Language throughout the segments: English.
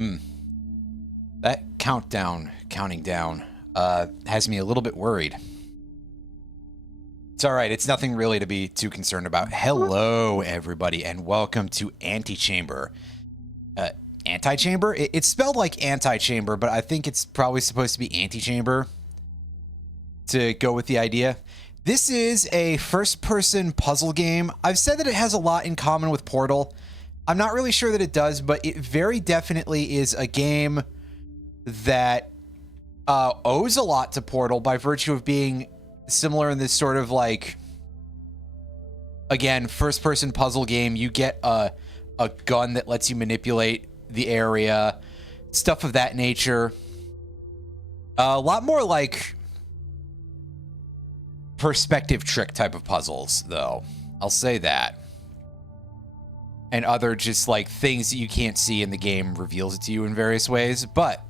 Hmm. That counting down, has me a little bit worried. It's all right. It's nothing really to be too concerned about. Hello, everybody, and welcome to Antichamber. Antichamber? It's spelled like Antichamber, but I think it's probably supposed to be Antichamber to go with the idea. This is a first-person puzzle game. I've said that it has a lot in common with Portal. I'm not really sure that it does, but it very definitely is a game that owes a lot to Portal by virtue of being similar in this sort of like, again, first-person puzzle game. You get a gun that lets you manipulate the area, stuff of that nature. A lot more like perspective trick type of puzzles, though. I'll say that. And other just like things that you can't see in the game reveals it to you in various ways. But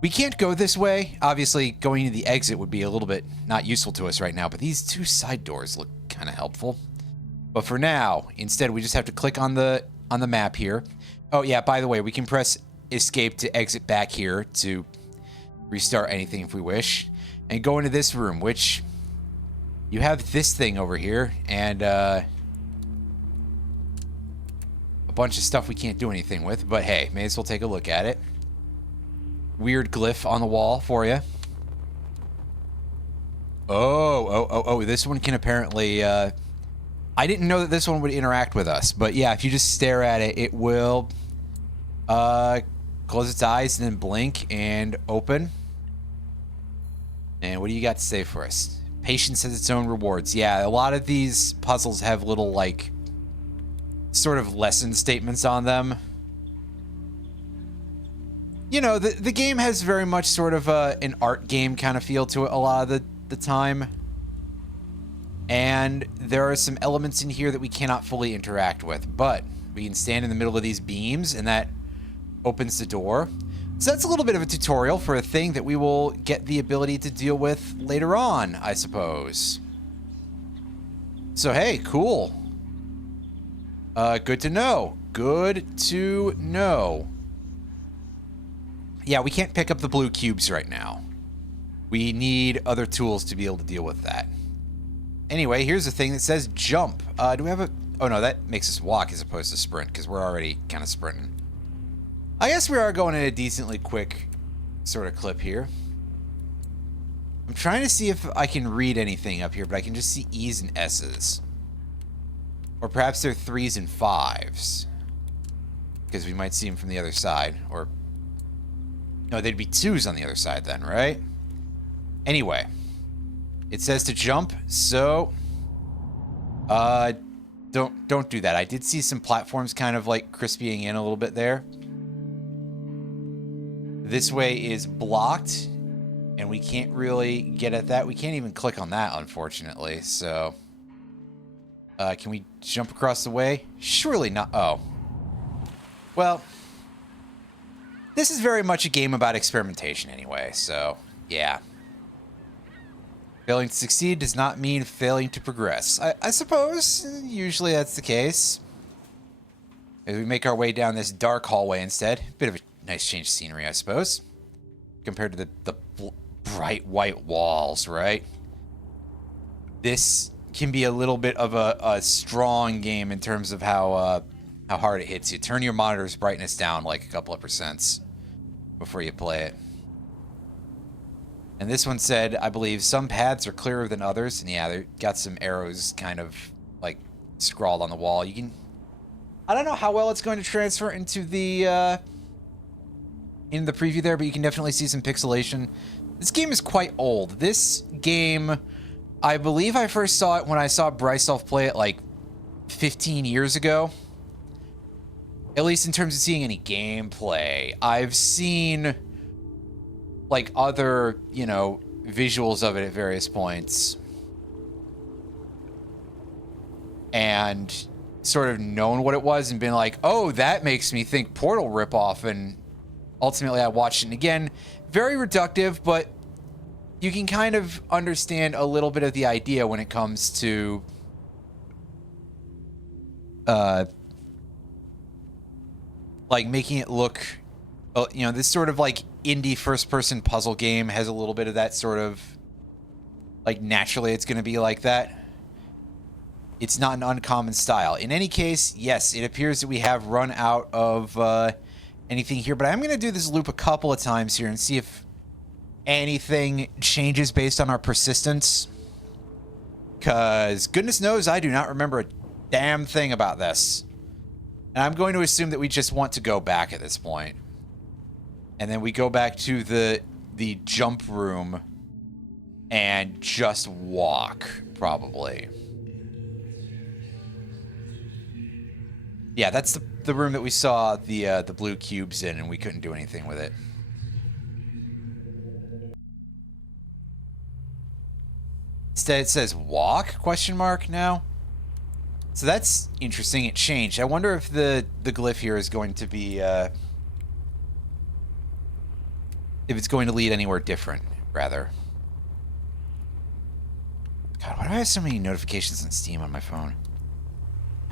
we can't go this way. Obviously, going to the exit would be a little bit not useful to us right now, but these two side doors look kind of helpful. But for now, instead, we just have to click on the map here. Oh, yeah, by the way, we can press escape to exit back here to restart anything if we wish. And go into this room, which you have this thing over here, and a bunch of stuff we can't do anything with. But hey, may as well take a look at it. Weird glyph on the wall for you. Oh, this one can apparently, I didn't know that this one would interact with us, but yeah, if you just stare at it, it will, close its eyes and then blink and open. And what do you got to say for us? Patience has its own rewards. Yeah, a lot of these puzzles have little, like, sort of lesson statements on them. You know, the game has very much sort of an art game kind of feel to it a lot of the time. And there are some elements in here that we cannot fully interact with, but we can stand in the middle of these beams and that opens the door. So that's a little bit of a tutorial for a thing that we will get the ability to deal with later on, I suppose. So hey, cool. Good to know. Good to know. Yeah, we can't pick up the blue cubes right now. We need other tools to be able to deal with that. Anyway, here's a thing that says jump. Do we have a... Oh, no, that makes us walk as opposed to sprint, because we're already kind of sprinting. I guess we are going in a decently quick sort of clip here. I'm trying to see if I can read anything up here, but I can just see E's and S's. Or perhaps they're 3s and 5s. Because we might see them from the other side. Or... No, they'd be 2s on the other side then, right? Anyway. It says to jump, so... Don't do that. I did see some platforms kind of like crispying in a little bit there. This way is blocked, and we can't really get at that. We can't even click on that, unfortunately, so... can we jump across the way? Surely not. Oh. Well, this is very much a game about experimentation anyway, so, yeah. Failing to succeed does not mean failing to progress. I suppose usually that's the case. As we make our way down this dark hallway instead. Bit of a nice change of scenery, I suppose. Compared to the bright white walls, right? This can be a little bit of a strong game in terms of how hard it hits you. Turn your monitor's brightness down like a couple of percents before you play it. And this one said, I believe, some paths are clearer than others. And yeah, they got some arrows kind of like scrawled on the wall. You can... I don't know how well it's going to transfer into the preview there, but you can definitely see some pixelation. This game is quite old. This game, I believe I first saw it when I saw Bryself play it like 15 years ago. At least in terms of seeing any gameplay. I've seen like other, you know, visuals of it at various points. And sort of known what it was and been like, oh, that makes me think Portal ripoff, and ultimately I watched it. And again, very reductive, but you can kind of understand a little bit of the idea when it comes to like making it look Well, you know, this sort of like indie first-person puzzle game has a little bit of that sort of like naturally it's going to be like that. It's not an uncommon style. In any case, yes, it appears that we have run out of anything here, but I'm going to do this loop a couple of times here and see if anything changes based on our persistence. Because goodness knows I do not remember a damn thing about this. And I'm going to assume that we just want to go back at this point. And then we go back to the jump room and just walk, probably. Yeah, that's the room that we saw the blue cubes in, and we couldn't do anything with it. Instead, it says walk, question mark, now. So that's interesting. It changed. I wonder if the glyph here is going to be... if it's going to lead anywhere different, rather. God, why do I have so many notifications on Steam on my phone?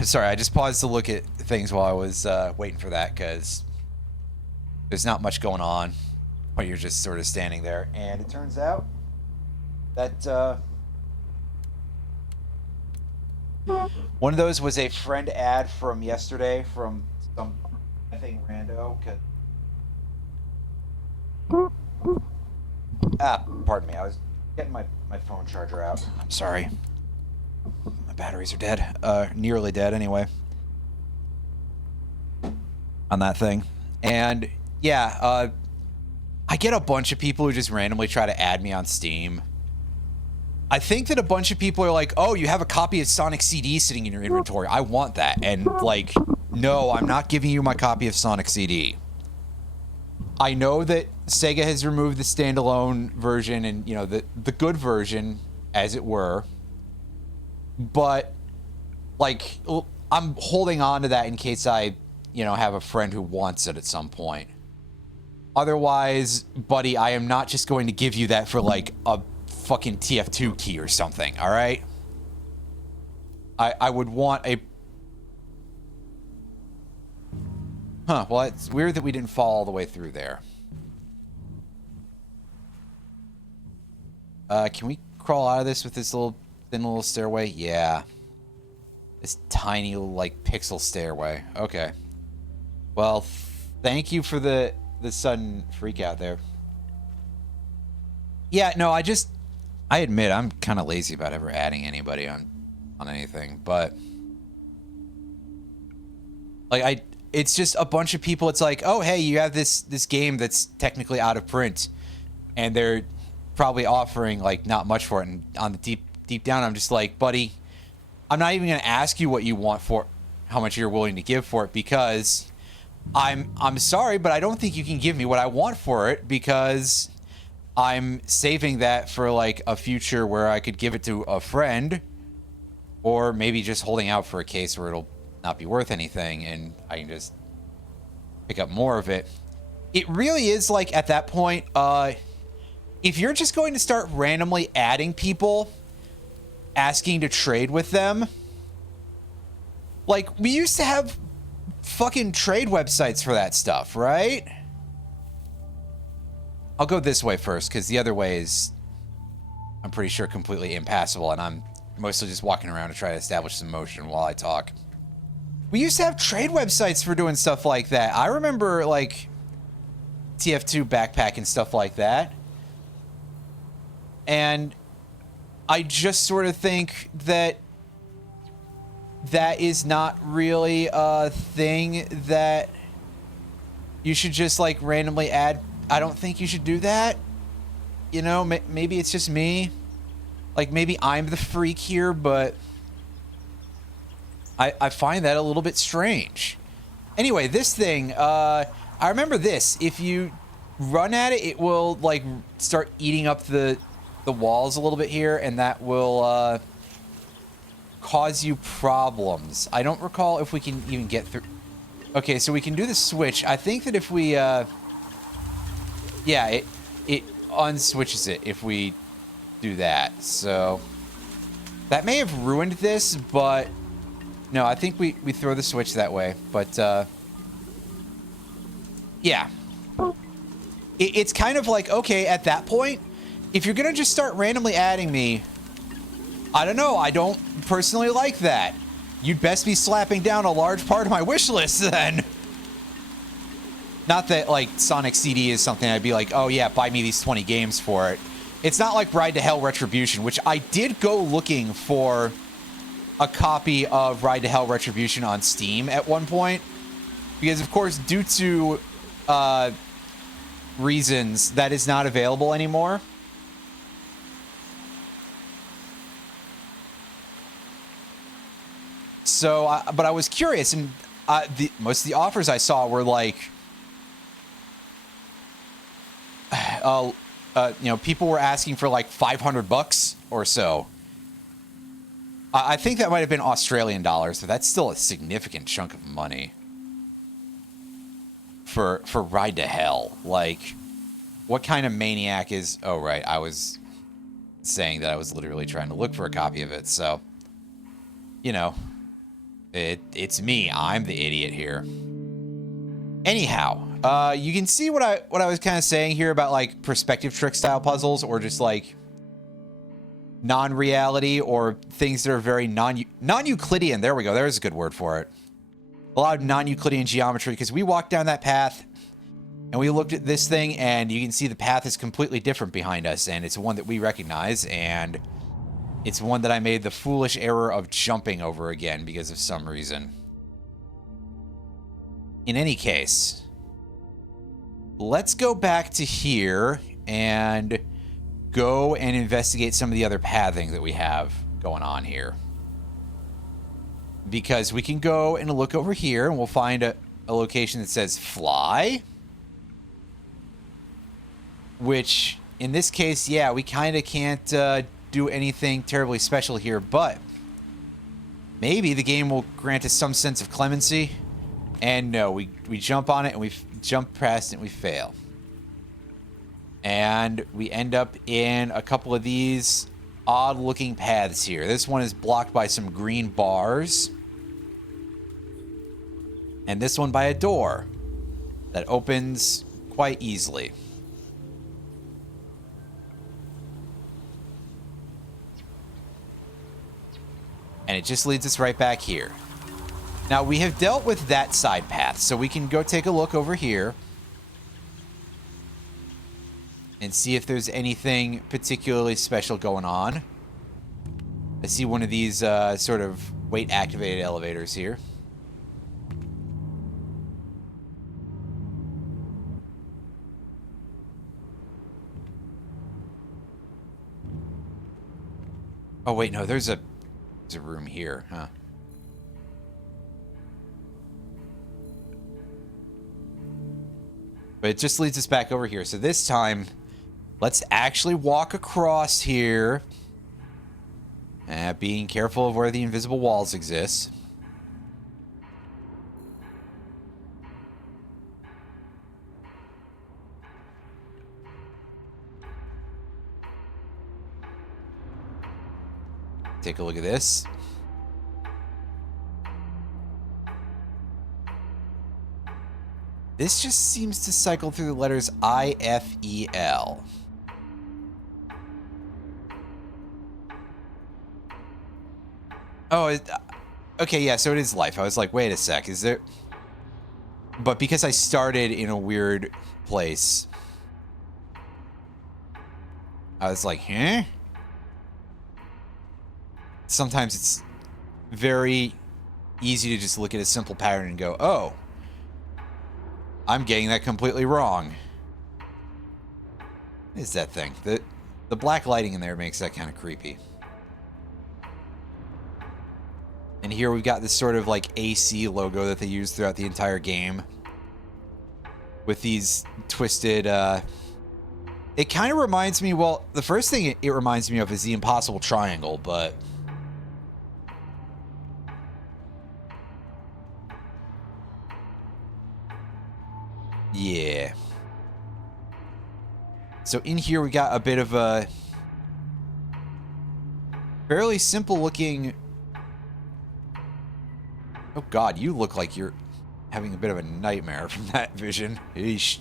Sorry, I just paused to look at things while I was waiting for that, because there's not much going on while you're just sort of standing there. And it turns out that one of those was a friend ad from yesterday from some, I think, rando. Pardon me, I was getting my phone charger out. I'm sorry. My batteries are dead. Nearly dead, anyway. On that thing. And, yeah, I get a bunch of people who just randomly try to add me on Steam. I think that a bunch of people are like, oh, you have a copy of Sonic CD sitting in your inventory. I want that. And, like, no, I'm not giving you my copy of Sonic CD. I know that Sega has removed the standalone version and, you know, the good version, as it were. But, like, I'm holding on to that in case I, you know, have a friend who wants it at some point. Otherwise, buddy, I am not just going to give you that for, like, a fucking TF2 key or something, alright? I would want a... Huh, well, it's weird that we didn't fall all the way through there. Can we crawl out of this with this little thin little stairway? Yeah. This tiny little, like, pixel stairway. Okay. Well, thank you for the sudden freak out there. Yeah, no, I admit I'm kind of lazy about ever adding anybody on anything, but like it's just a bunch of people. It's like, oh, hey, you have this game that's technically out of print, and they're probably offering like not much for it. And on the deep down, I'm just like, buddy, I'm not even gonna ask you what you want for, how much you're willing to give for it, because I'm sorry, but I don't think you can give me what I want for it, because I'm saving that for like a future where I could give it to a friend, or maybe just holding out for a case where it'll not be worth anything and I can just pick up more of it. It really is like at that point, if you're just going to start randomly adding people, asking to trade with them, like we used to have fucking trade websites for that stuff, right? I'll go this way first, because the other way is, I'm pretty sure, completely impassable, and I'm mostly just walking around to try to establish some motion while I talk. We used to have trade websites for doing stuff like that. I remember, like, TF2 backpack and stuff like that. And I just sort of think that that is not really a thing that you should just, like, randomly add. I don't think you should do that. You know, maybe it's just me. Like, maybe I'm the freak here, but I find that a little bit strange. Anyway, this thing, I remember this. If you run at it, it will, like, start eating up the walls a little bit here, and that will cause you problems. I don't recall if we can even get through. Okay, so we can do the switch. I think that if we... yeah, it unswitches it if we do that. So that may have ruined this, but no, I think we throw the switch that way. But yeah, it's kind of like, okay, at that point, if you're gonna just start randomly adding me, I don't know, I don't personally like that. You'd best be slapping down a large part of my wish list then. Not that, like, Sonic CD is something I'd be like, oh yeah, buy me these 20 games for it. It's not like Ride to Hell Retribution, which I did go looking for a copy of Ride to Hell Retribution on Steam at one point. Because, of course, due to reasons, that is not available anymore. So, but I was curious, and most of the offers I saw were like, you know, people were asking for like $500 or so. I think that might have been Australian dollars, but that's still a significant chunk of money for Ride to Hell. Like, what kind of maniac is... Oh, right, I was saying that I was literally trying to look for a copy of it, so... You know, it's me. I'm the idiot here. Anyhow, you can see what I was kind of saying here about, like, perspective trick style puzzles, or just, like, non-reality, or things that are very non-Euclidean. There we go. There's a good word for it. A lot of non-Euclidean geometry, because we walked down that path and we looked at this thing, and you can see the path is completely different behind us, and it's one that we recognize, and it's one that I made the foolish error of jumping over again because of some reason. In any case, let's go back to here and go and investigate some of the other pathing that we have going on here. Because we can go and look over here, and we'll find a location that says fly. Which, in this case, yeah, we kind of can't do anything terribly special here, but maybe the game will grant us some sense of clemency. And no, we jump on it, and we jump past it, and we fail. And we end up in a couple of these odd-looking paths here. This one is blocked by some green bars. And this one by a door that opens quite easily. And it just leads us right back here. Now, we have dealt with that side path, so we can go take a look over here and see if there's anything particularly special going on. I see one of these sort of weight-activated elevators here. Oh, wait, no, there's a room here, huh? But it just leads us back over here. So this time, let's actually walk across here. Being careful of where the invisible walls exist. Take a look at this. This just seems to cycle through the letters I-F-E-L. Oh, okay, yeah, so it is life. I was like, wait a sec, is there... But because I started in a weird place, I was like, huh? Sometimes it's very easy to just look at a simple pattern and go, oh, I'm getting that completely wrong. What is that thing? The black lighting in there makes that kind of creepy. And here we've got this sort of like AC logo that they use throughout the entire game. With these twisted, it kind of reminds me, well, the first thing it reminds me of is the Impossible Triangle, but... Yeah. So in here we got a bit of a fairly simple looking... Oh god, you look like you're having a bit of a nightmare from that vision. Eesh.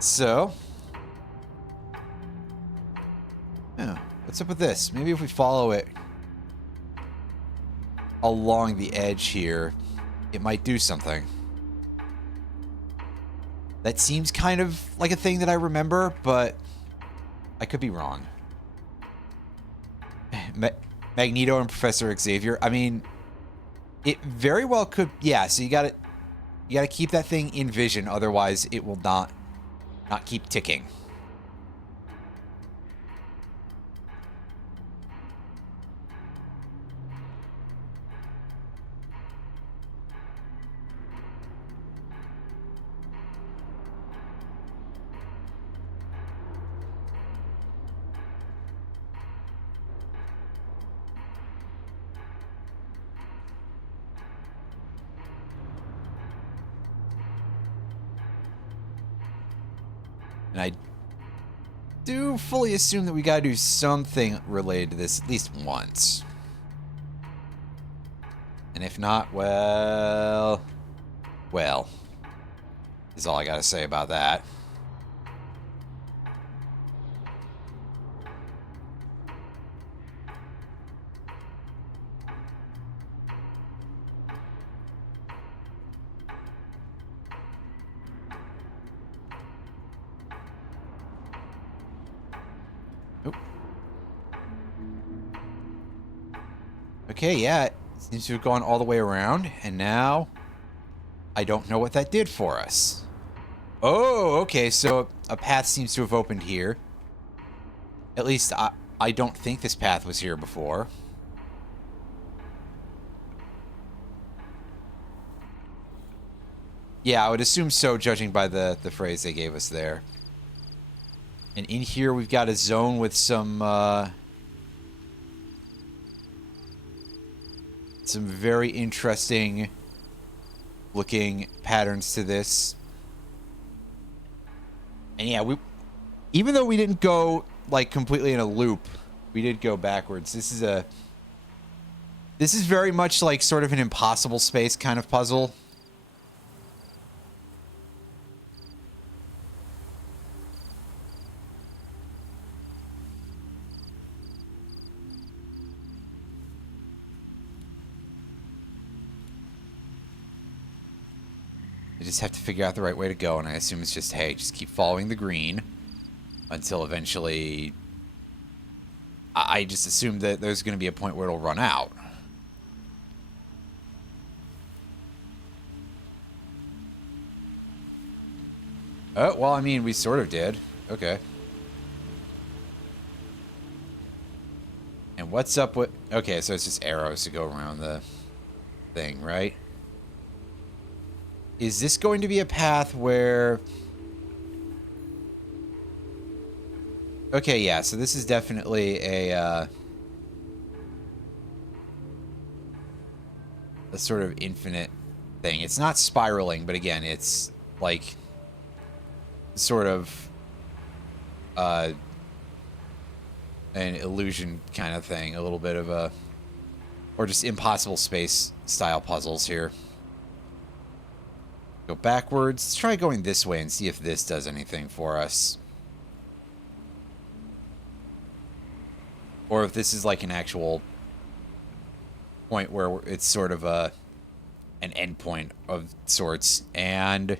So, yeah, what's up with this? Maybe if we follow it along the edge here, it might do something. That seems kind of like a thing that I remember, but I could be wrong. Magneto and Professor Xavier. I mean, it very well could. Yeah, so you gotta keep that thing in vision, otherwise it will not keep ticking. And I do fully assume that we gotta do something related to this at least once. And if not, well, is all I gotta say about that. Oop. Okay, yeah, it seems to have gone all the way around, and now I don't know what that did for us. Oh, okay, so a path seems to have opened here. At least I don't think this path was here before. Yeah, I would assume so, judging by the phrase they gave us there. And in here, we've got a zone with some very interesting looking patterns to this. And yeah, even though we didn't go like completely in a loop, we did go backwards. This is very much like sort of an impossible space kind of puzzle. I just have to figure out the right way to go, and I assume it's just, hey, just keep following the green until eventually... I just assume that there's going to be a point where it'll run out. Oh, well, I mean, we sort of did. Okay. And what's up with... Okay, so it's just arrows to go around the thing, right? Is this going to be a path where... Okay, yeah, so this is definitely a sort of infinite thing. It's not spiraling, but again, it's like sort of an illusion kind of thing. A little bit of a... Or just impossible space style puzzles here. Go backwards. Let's try going this way and see if this does anything for us. Or if this is like an actual point where it's sort of an endpoint of sorts. And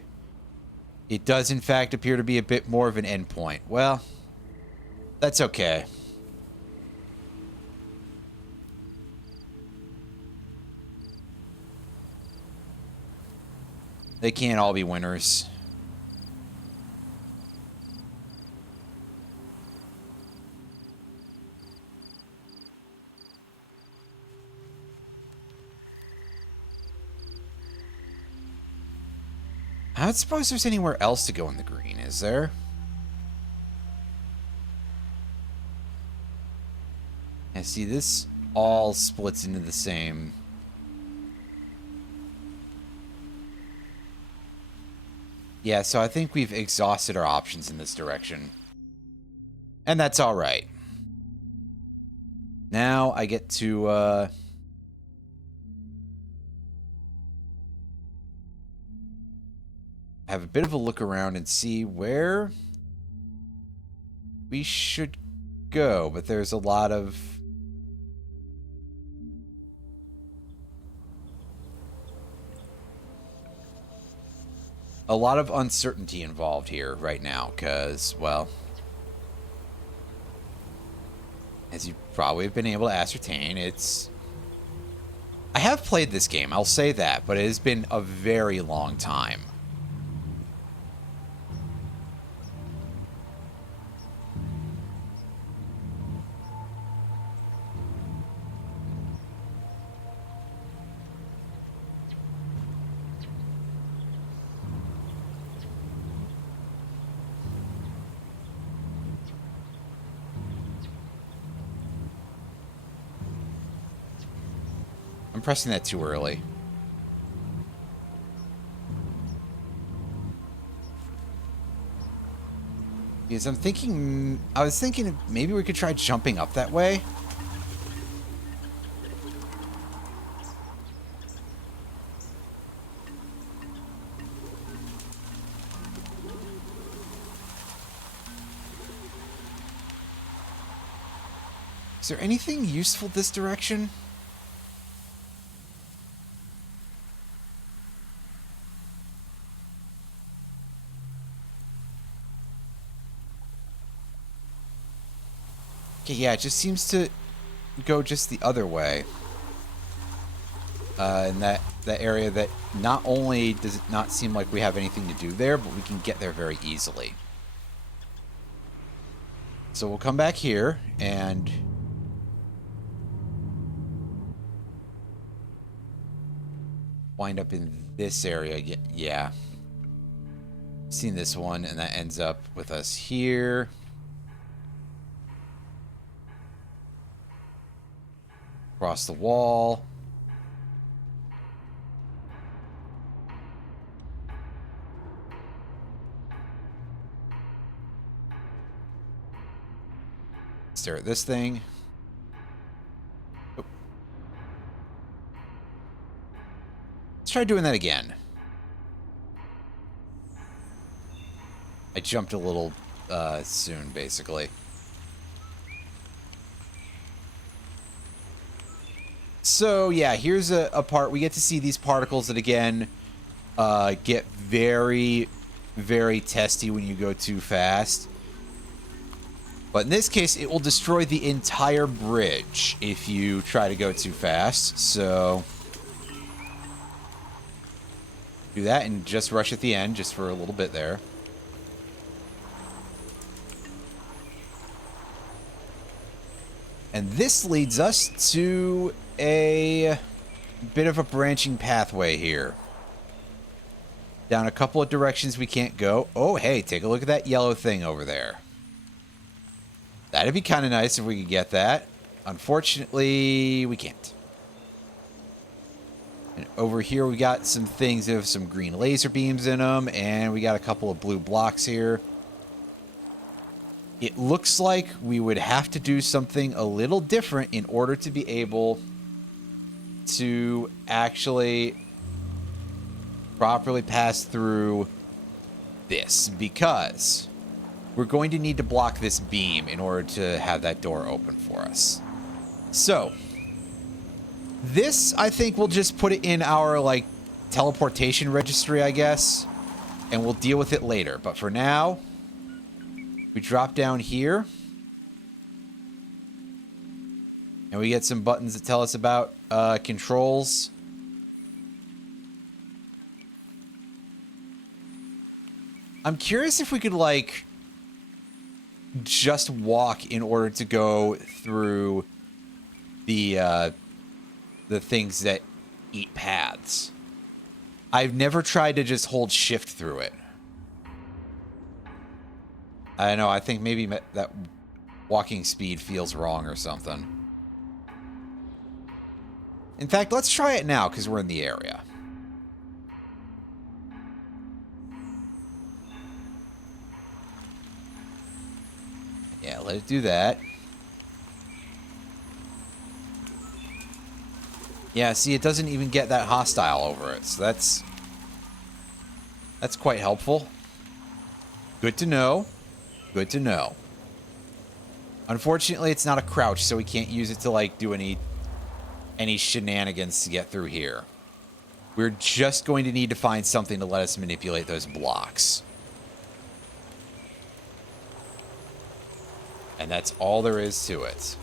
it does, in fact, appear to be a bit more of an endpoint. Well, that's okay. They can't all be winners. I don't suppose there's anywhere else to go in the green, is there? And see, this all splits into the same... Yeah, so I think we've exhausted our options in this direction. And that's alright. Now I get to, have a bit of a look around and see where we should go, but there's a lot of uncertainty involved here right now, because, well, as you probably have been able to ascertain, I have played this game, I'll say that, but it has been a very long time. I'm pressing that too early. Because I was thinking maybe we could try jumping up that way. Is there anything useful this direction? Okay, yeah, it just seems to go just the other way. In that area that not only does it not seem like we have anything to do there, but we can get there very easily. So we'll come back here and wind up in this area. Yeah. Seen this one, and that ends up with us here. Across the wall. Stare at this thing. Oh. Let's try doing that again. I jumped a little soon, basically. So, yeah, here's a part. We get to see these particles that, again, get very, very testy when you go too fast. But in this case, it will destroy the entire bridge if you try to go too fast. So, do that and just rush at the end, just for a little bit there. And this leads us to a bit of a branching pathway here. Down a couple of directions we can't go. Oh, hey, take a look at that yellow thing over there. That'd be kind of nice if we could get that. Unfortunately, we can't. And over here we got some things that have some green laser beams in them, and we got a couple of blue blocks here. It looks like we would have to do something a little different in order to be able to actually properly pass through this, because we're going to need to block this beam in order to have that door open for us. So, this, I think we'll just put it in our, like, teleportation registry, I guess, and we'll deal with it later. But for now, we drop down here, and we get some buttons that tell us about controls. I'm curious if we could, like, just walk in order to go through the things that eat paths. I've never tried to just hold shift through it. I don't know, I think maybe that walking speed feels wrong or something. In fact, let's try it now, because we're in the area. Yeah, let it do that. Yeah, see, it doesn't even get that hostile over it, so that's That's quite helpful. Good to know. Good to know. Unfortunately, it's not a crouch, so we can't use it to, like, do any shenanigans to get through here. We're just going to need to find something to let us manipulate those blocks. And that's all there is to it.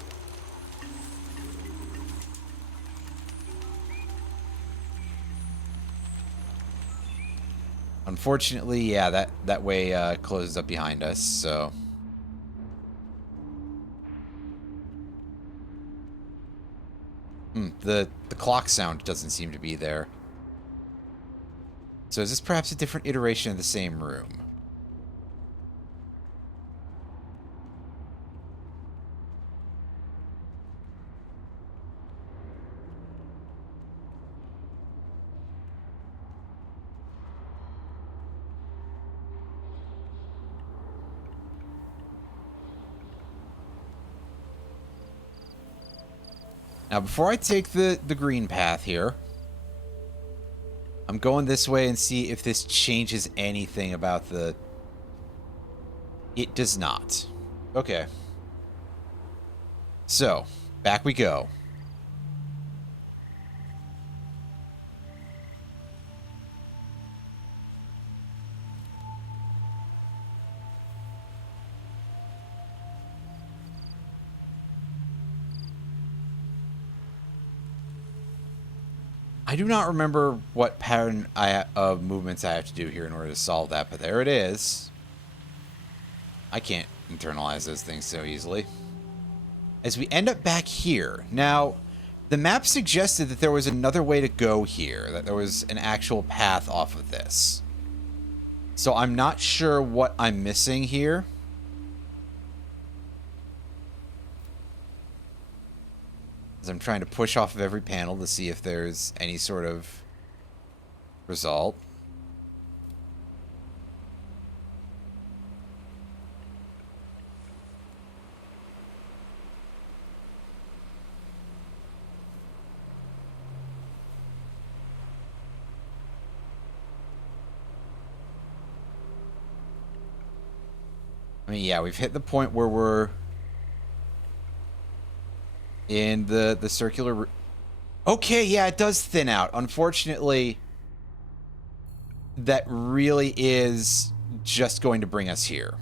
Unfortunately, yeah, that way closes up behind us, so... The clock sound doesn't seem to be there. So is this perhaps a different iteration of the same room? Now, before I take the green path here, I'm going this way and see if this changes anything about the... It does not. Okay. So, back we go. I do not remember what pattern of movements I have to do here in order to solve that, but there it is. I can't internalize those things so easily. As we end up back here. Now, the map suggested that there was another way to go here, that there was an actual path off of this. So I'm not sure what I'm missing here. As I'm trying to push off of every panel to see if there's any sort of result. I mean, yeah, we've hit the point where we're in the circular... Okay, yeah, it does thin out. Unfortunately, that really is just going to bring us here.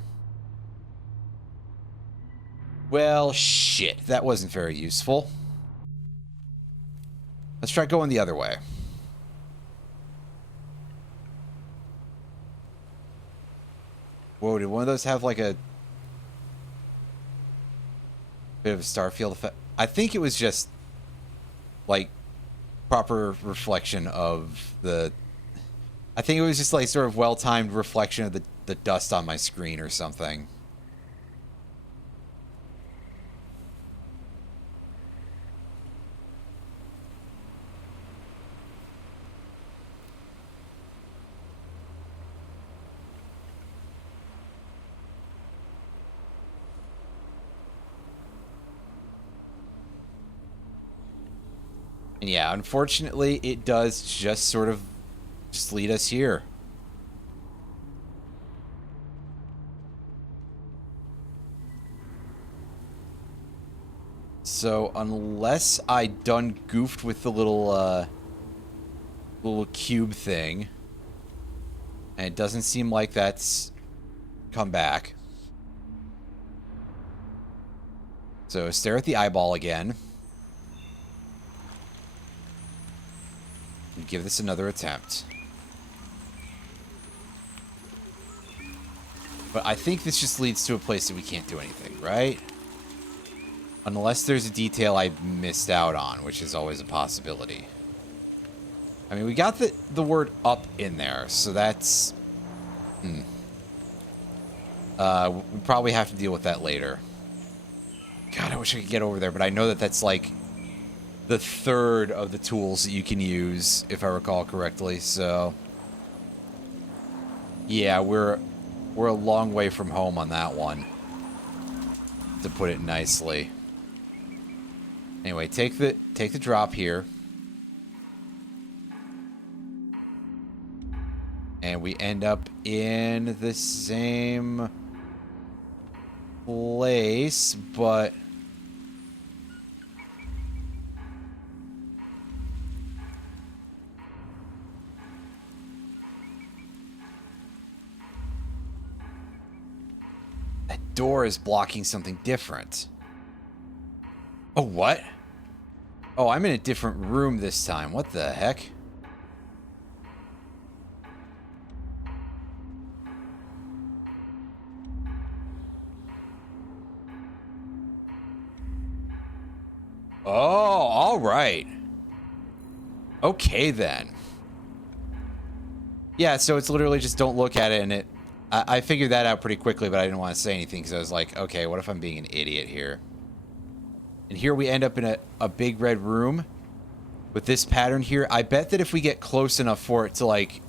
Well, shit. That wasn't very useful. Let's try going the other way. Whoa, did one of those have like a bit of a star field effect? I think it was just like proper reflection of the... I think it was just like sort of well-timed reflection of the dust on my screen or something. And yeah, unfortunately, it does just sort of just lead us here. So unless I done goofed with the little cube thing, and it doesn't seem like that's come back. So stare at the eyeball again. And give this another attempt. But I think this just leads to a place that we can't do anything, right? Unless there's a detail I missed out on, which is always a possibility. I mean, we got the word up in there, so that's... we probably have to deal with that later. God, I wish I could get over there, but I know that that's like the third of the tools that you can use, if I recall correctly, so... Yeah, we're a long way from home on that one, to put it nicely. Anyway, take the drop here. And we end up in the same place, but... that door is blocking something different. Oh, what? Oh, I'm in a different room this time. What the heck? Oh, all right. Okay, then. Yeah, so it's literally just don't look at it, and it... I figured that out pretty quickly, but I didn't want to say anything, because I was like, okay, what if I'm being an idiot here? And here we end up in a big red room with this pattern here. I bet that if we get close enough for it to, like,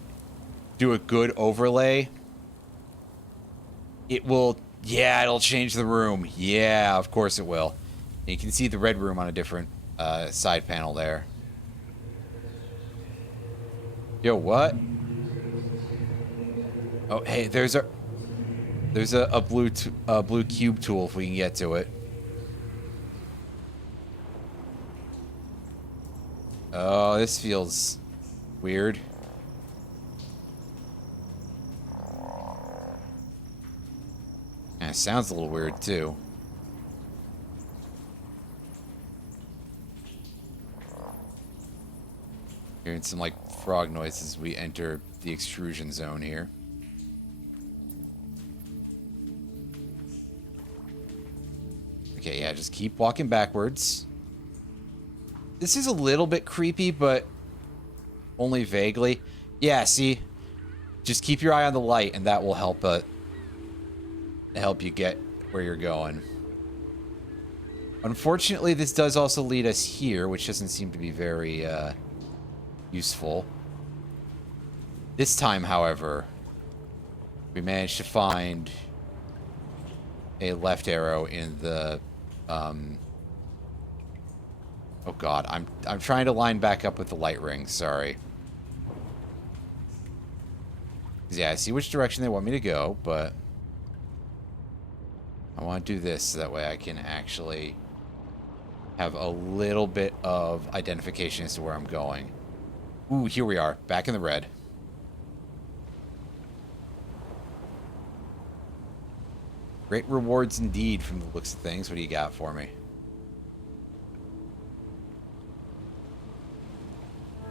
do a good overlay, it will... yeah, it'll change the room. Yeah, of course it will. And you can see the red room on a different side panel there. Yo, what? Oh, hey, there's a blue cube tool if we can get to it. Oh, this feels weird. And it sounds a little weird too. Hearing some like frog noises as we enter the extrusion zone here. Okay, yeah, just keep walking backwards. This is a little bit creepy, but only vaguely. Yeah, see? Just keep your eye on the light, and that will help you get where you're going. Unfortunately, this does also lead us here, which doesn't seem to be very useful. This time, however, we managed to find a left arrow in the... oh god, I'm trying to line back up with the light ring, sorry. Yeah, I see which direction they want me to go, but I want to do this so that way I can actually have a little bit of identification as to where I'm going. Ooh, here we are, back in the red. Great rewards indeed from the looks of things. What do you got for me?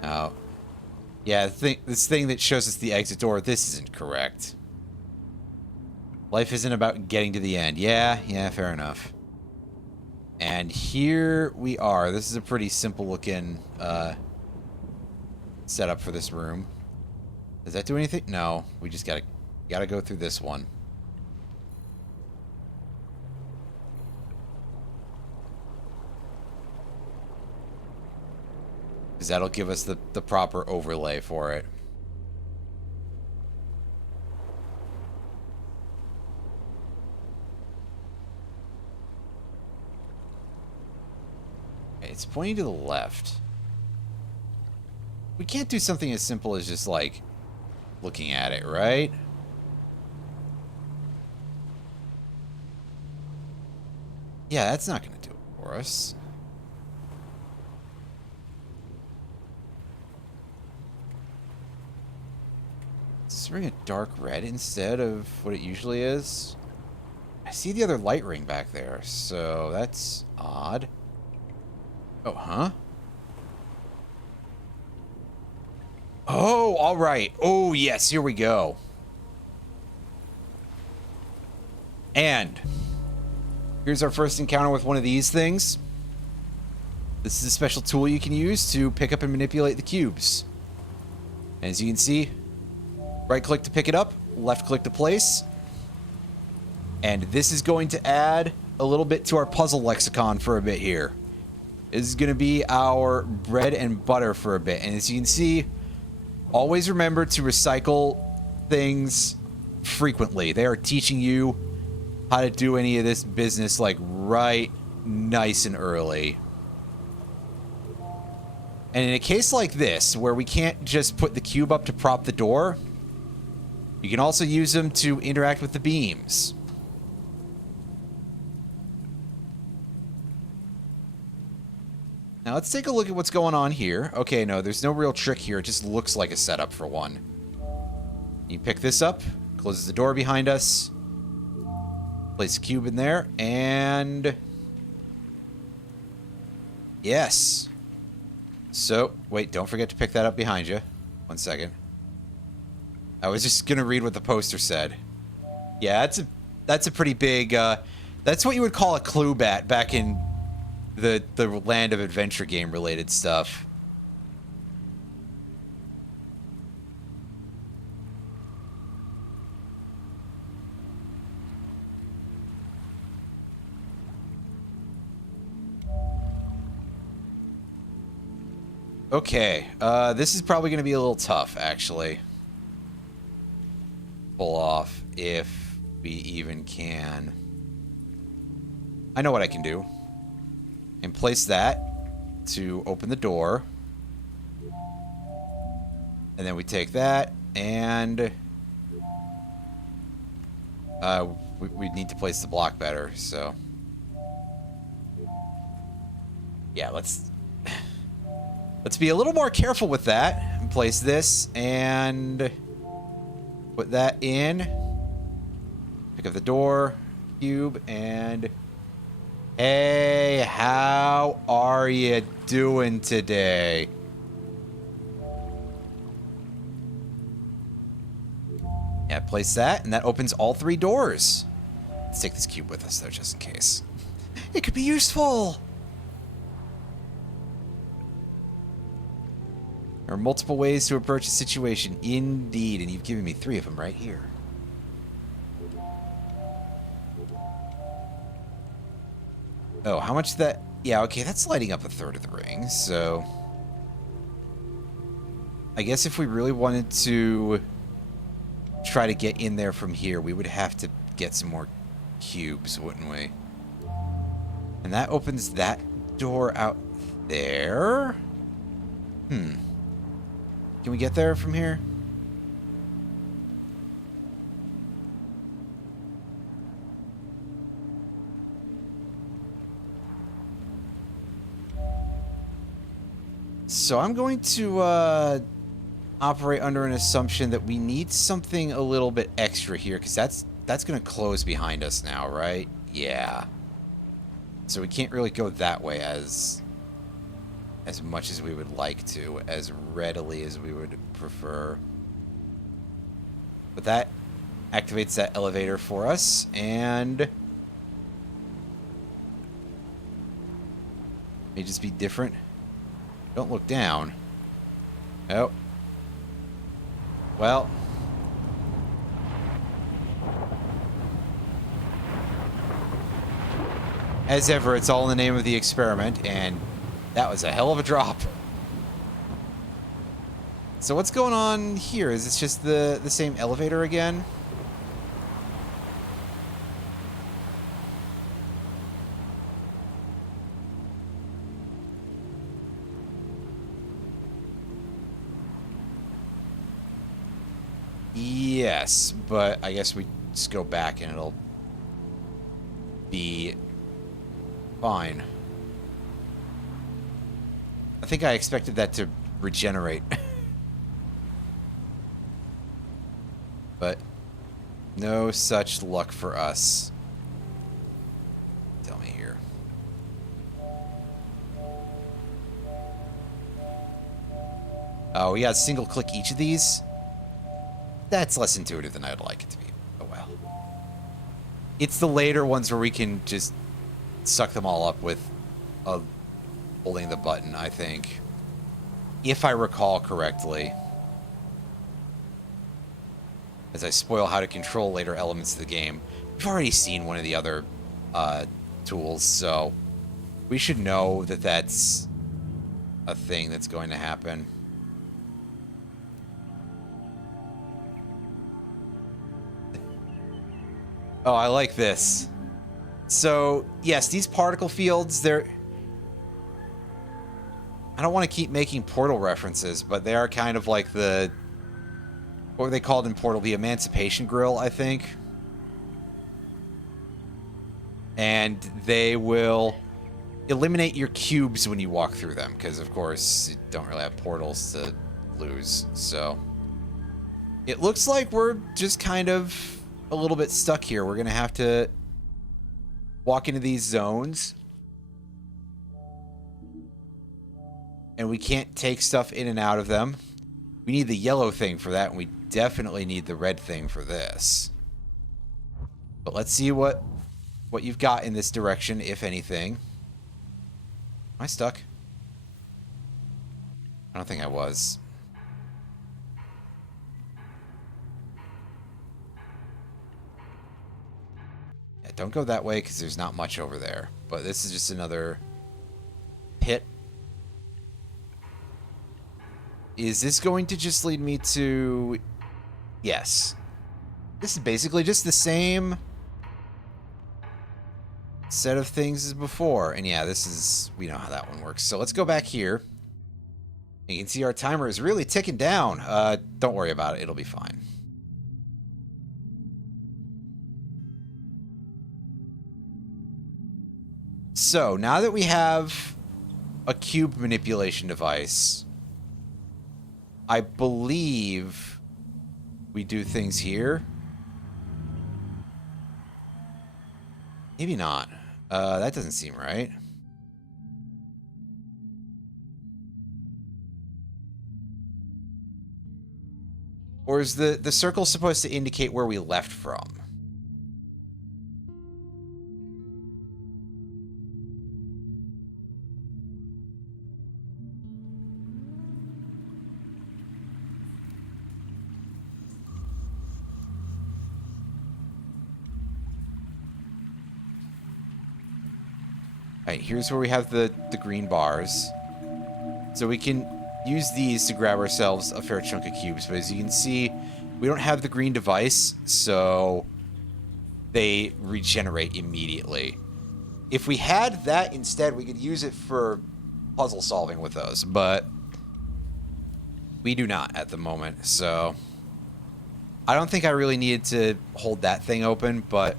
Oh. Yeah, this thing that shows us the exit door, this isn't correct. Life isn't about getting to the end. Yeah, fair enough. And here we are. This is a pretty simple looking setup for this room. Does that do anything? No, we just gotta go through this one. Because that'll give us the proper overlay for it. Okay, it's pointing to the left. We can't do something as simple as just, like, looking at it, right? Yeah, that's not going to do it for us. Is this ring a dark red instead of what it usually is? I see the other light ring back there, so that's odd. Oh, huh? Oh, all right. Oh, yes, here we go. And here's our first encounter with one of these things. This is a special tool you can use to pick up and manipulate the cubes. And as you can see, right click to pick it up, left click to place. And this is going to add a little bit to our puzzle lexicon for a bit here. This is going to be our bread and butter for a bit. And as you can see, always remember to recycle things frequently. They are teaching you how to do any of this business like right nice and early. And in a case like this, where we can't just put the cube up to prop the door, You can also use them to interact with the beams. Now let's take a look at what's going on here. Okay, no, there's no real trick here. It just looks like a setup for one. You pick this up, closes the door behind us, place a cube in there, and... yes. So, wait, don't forget to pick that up behind you. 1 second. I was just gonna read what the poster said. Yeah, that's a pretty big, that's what you would call a clue bat back in the land of adventure game related stuff. Okay, this is probably going to be a little tough, actually. Pull off, if we even can. I know what I can do. And place that to open the door. And then we take that, and... we need to place the block better, so... yeah, let's be a little more careful with that. And place this and put that in. Pick up the door, cube, and hey, how are you doing today? Yeah, place that, and that opens all 3 doors. Let's take this cube with us, though, just in case. It could be useful. There are multiple ways to approach a situation. Indeed, and you've given me 3 of them right here. Oh, how much that... yeah, okay, that's lighting up 1/3 of the ring, so... I guess if we really wanted to try to get in there from here, we would have to get some more cubes, wouldn't we? And that opens that door out there? Can we get there from here? So I'm going to operate under an assumption that we need something a little bit extra here, because that's going to close behind us now, right? Yeah. So we can't really go that way as much as we would like to, as readily as we would prefer. But that activates that elevator for us, and... may just be different. Don't look down. Oh. Well. As ever, it's all in the name of the experiment, and that was a hell of a drop. So what's going on here? Is this just the same elevator again? Yes, but I guess we just go back and it'll be fine. I think I expected that to regenerate. But no such luck for us. Tell me here. Oh, we got single click each of these? That's less intuitive than I'd like it to be. Oh well. It's the later ones where we can just suck them all up with holding the button, I think. If I recall correctly. As I spoil how to control later elements of the game. We've already seen one of the other tools, so we should know that that's a thing that's going to happen. Oh, I like this. So, yes, these particle fields, they're... I don't want to keep making Portal references, but they are kind of like the what were they called in Portal? The Emancipation Grill, I think. And they will eliminate your cubes when you walk through them, because of course you don't really have portals to lose. So it looks like we're just kind of a little bit stuck here. We're gonna have to walk into these zones, and we can't take stuff in and out of them. We need the yellow thing for that, and we definitely need the red thing for this. But let's see what you've got in this direction, if anything. Am I stuck? I don't think I was. Yeah, don't go that way because there's not much over there. But this is just another pit. Is this going to just lead me to... Yes. This is basically just the same set of things as before. And yeah, this is... We know how that one works. So let's go back here. You can see our timer is really ticking down. Don't worry about it. It'll be fine. So, now that we have a cube manipulation device, I believe we do things here. Maybe not. That doesn't seem right. Or is the circle supposed to indicate where we left from? Alright, here's where we have the green bars. So we can use these to grab ourselves a fair chunk of cubes. But as you can see, we don't have the green device, so they regenerate immediately. If we had that instead, we could use it for puzzle solving with those. But we do not at the moment, so I don't think I really needed to hold that thing open, but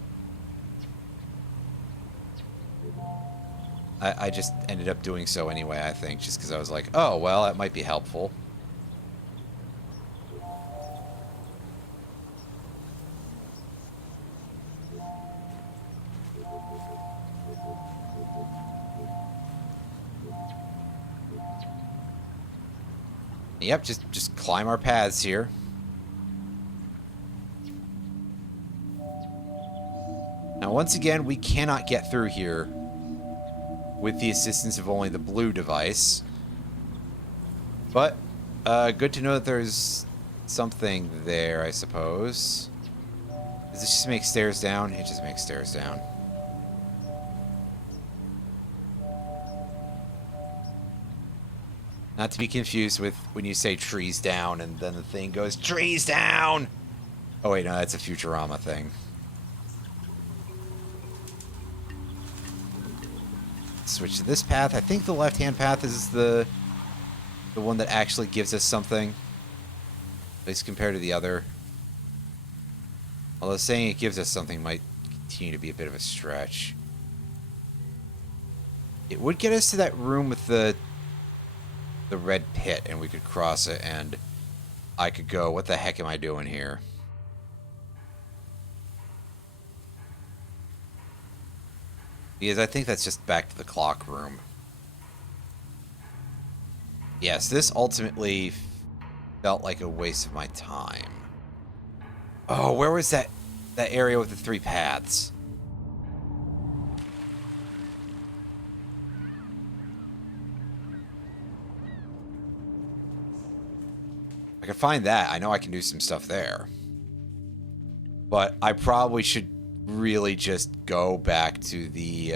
I just ended up doing so anyway, I think, just because I was like, oh, well, that might be helpful. Yep, just climb our paths here. Now, once again, we cannot get through here with the assistance of only the blue device. But, good to know that there's something there, I suppose. Does this just make stairs down? It just makes stairs down. Not to be confused with when you say trees down and then the thing goes, trees down! Oh wait, no, that's a Futurama thing. Switch to this path. I think the left-hand path is the one that actually gives us something. At least compared to the other. Although saying it gives us something might continue to be a bit of a stretch. It would get us to that room with the red pit, and we could cross it, and I could go, what the heck am I doing here? Because I think that's just back to the clock room. Yes, this ultimately felt like a waste of my time. Oh, where was that area with the 3 paths? I can find that. I know I can do some stuff there. But I probably should really just go back to the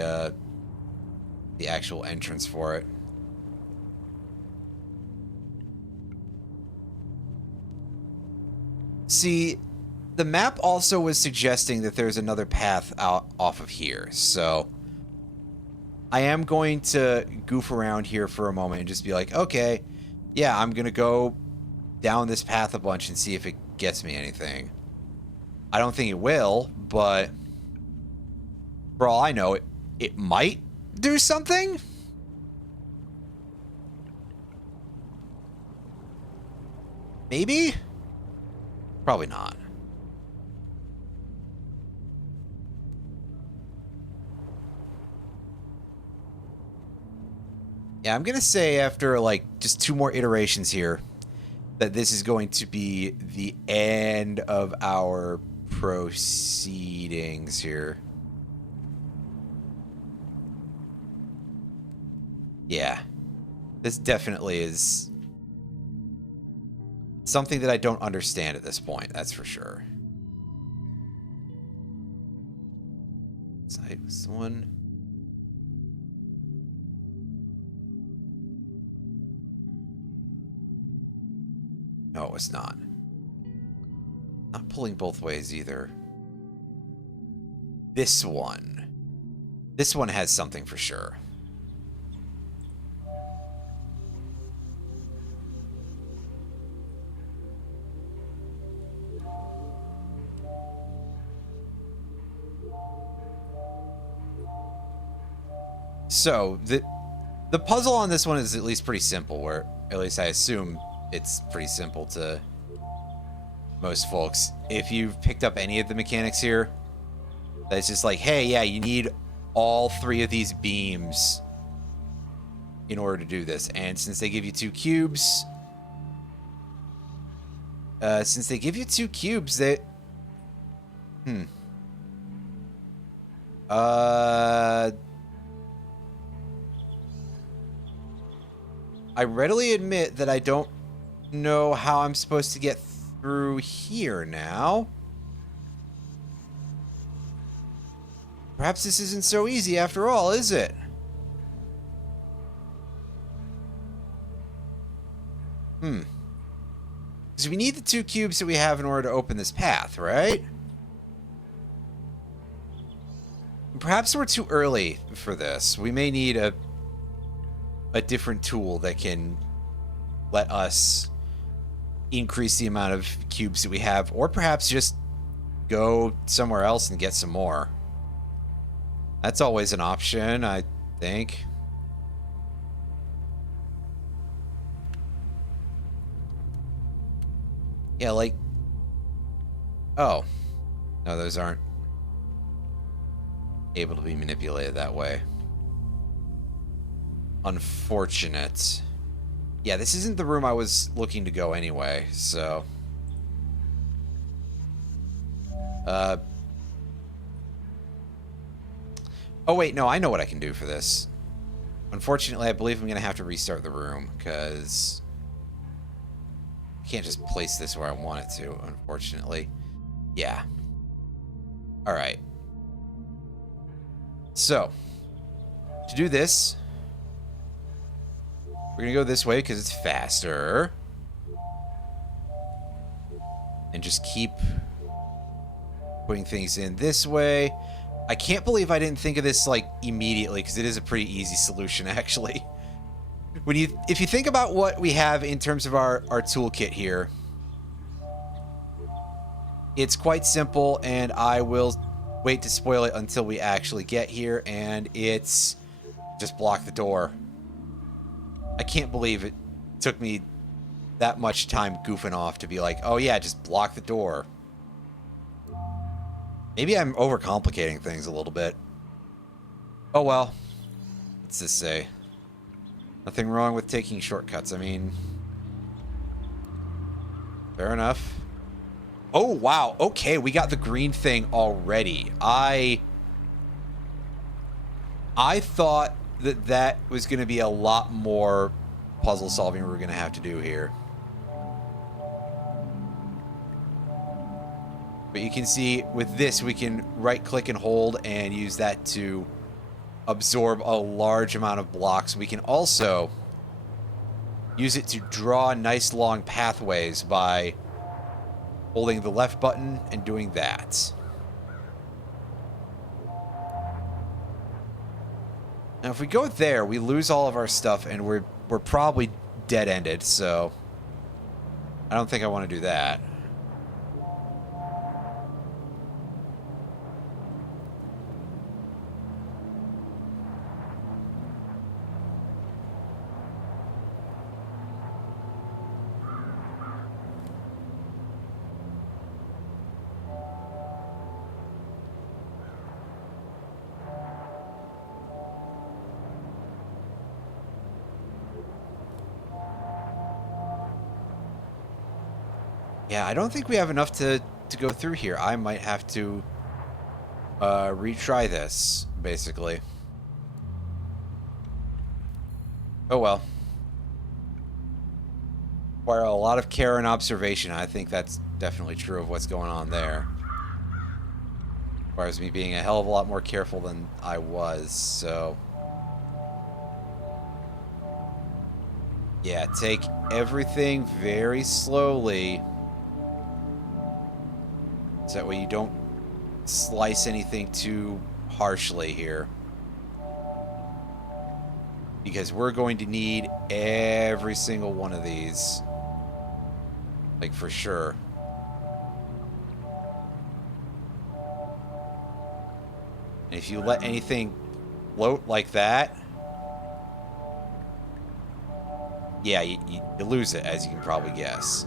actual entrance for it. See, the map also was suggesting that there's another path out off of here, so I am going to goof around here for a moment and just be like, okay, yeah, I'm gonna go down this path a bunch and see if it gets me anything. I don't think it will, but for all I know, it might do something. Maybe? Probably not. Yeah, I'm gonna say after like just 2 more iterations here that this is going to be the end of our proceedings here. Yeah. This definitely is something that I don't understand at this point, that's for sure. Side was one. No, it was not. Not pulling both ways either. This one. This one has something for sure. So, the puzzle on this one is at least pretty simple, or at least I assume it's pretty simple to most folks. If you've picked up any of the mechanics here, that's just like, hey, yeah, you need all 3 of these beams in order to do this. And since they give you 2 cubes, I readily admit that I don't know how I'm supposed to get through here now. Perhaps this isn't so easy after all, is it? Because we need the 2 cubes that we have in order to open this path, right? Perhaps we're too early for this. We may need a different tool that can let us increase the amount of cubes that we have, or perhaps just go somewhere else and get some more. That's always an option, I think. Yeah, like... Oh. No, those aren't able to be manipulated that way. Unfortunate. Yeah, this isn't the room I was looking to go anyway, so... Oh, wait, no, I know what I can do for this. Unfortunately, I believe I'm going to have to restart the room, because... I can't just place this where I want it to, unfortunately. Yeah. Alright. So, to do this... We're going to go this way because it's faster. And just keep putting things in this way. I can't believe I didn't think of this, like, immediately, because it is a pretty easy solution, actually. If you think about what we have in terms of our toolkit here, it's quite simple, and I will wait to spoil it until we actually get here, and it's just block the door. I can't believe it took me that much time goofing off to be like, oh yeah, just block the door. Maybe I'm overcomplicating things a little bit. Oh well. What's this say? Nothing wrong with taking shortcuts. I mean... Fair enough. Oh, wow. Okay, we got the green thing already. I thought that was going to be a lot more puzzle solving we're going to have to do here. But you can see with this, we can right click and hold and use that to absorb a large amount of blocks. We can also use it to draw nice long pathways by holding the left button and doing that. Now, if we go there, we lose all of our stuff, and we're probably dead-ended, so... I don't think I want to do that. Yeah, I don't think we have enough to go through here. I might have to retry this, basically. Oh well. Require a lot of care and observation. I think that's definitely true of what's going on there. Requires me being a hell of a lot more careful than I was, so... Yeah, take everything very slowly. So that way you don't slice anything too harshly here. Because we're going to need every single one of these. Like, for sure. And if you let anything float like that... Yeah, you lose it, as you can probably guess.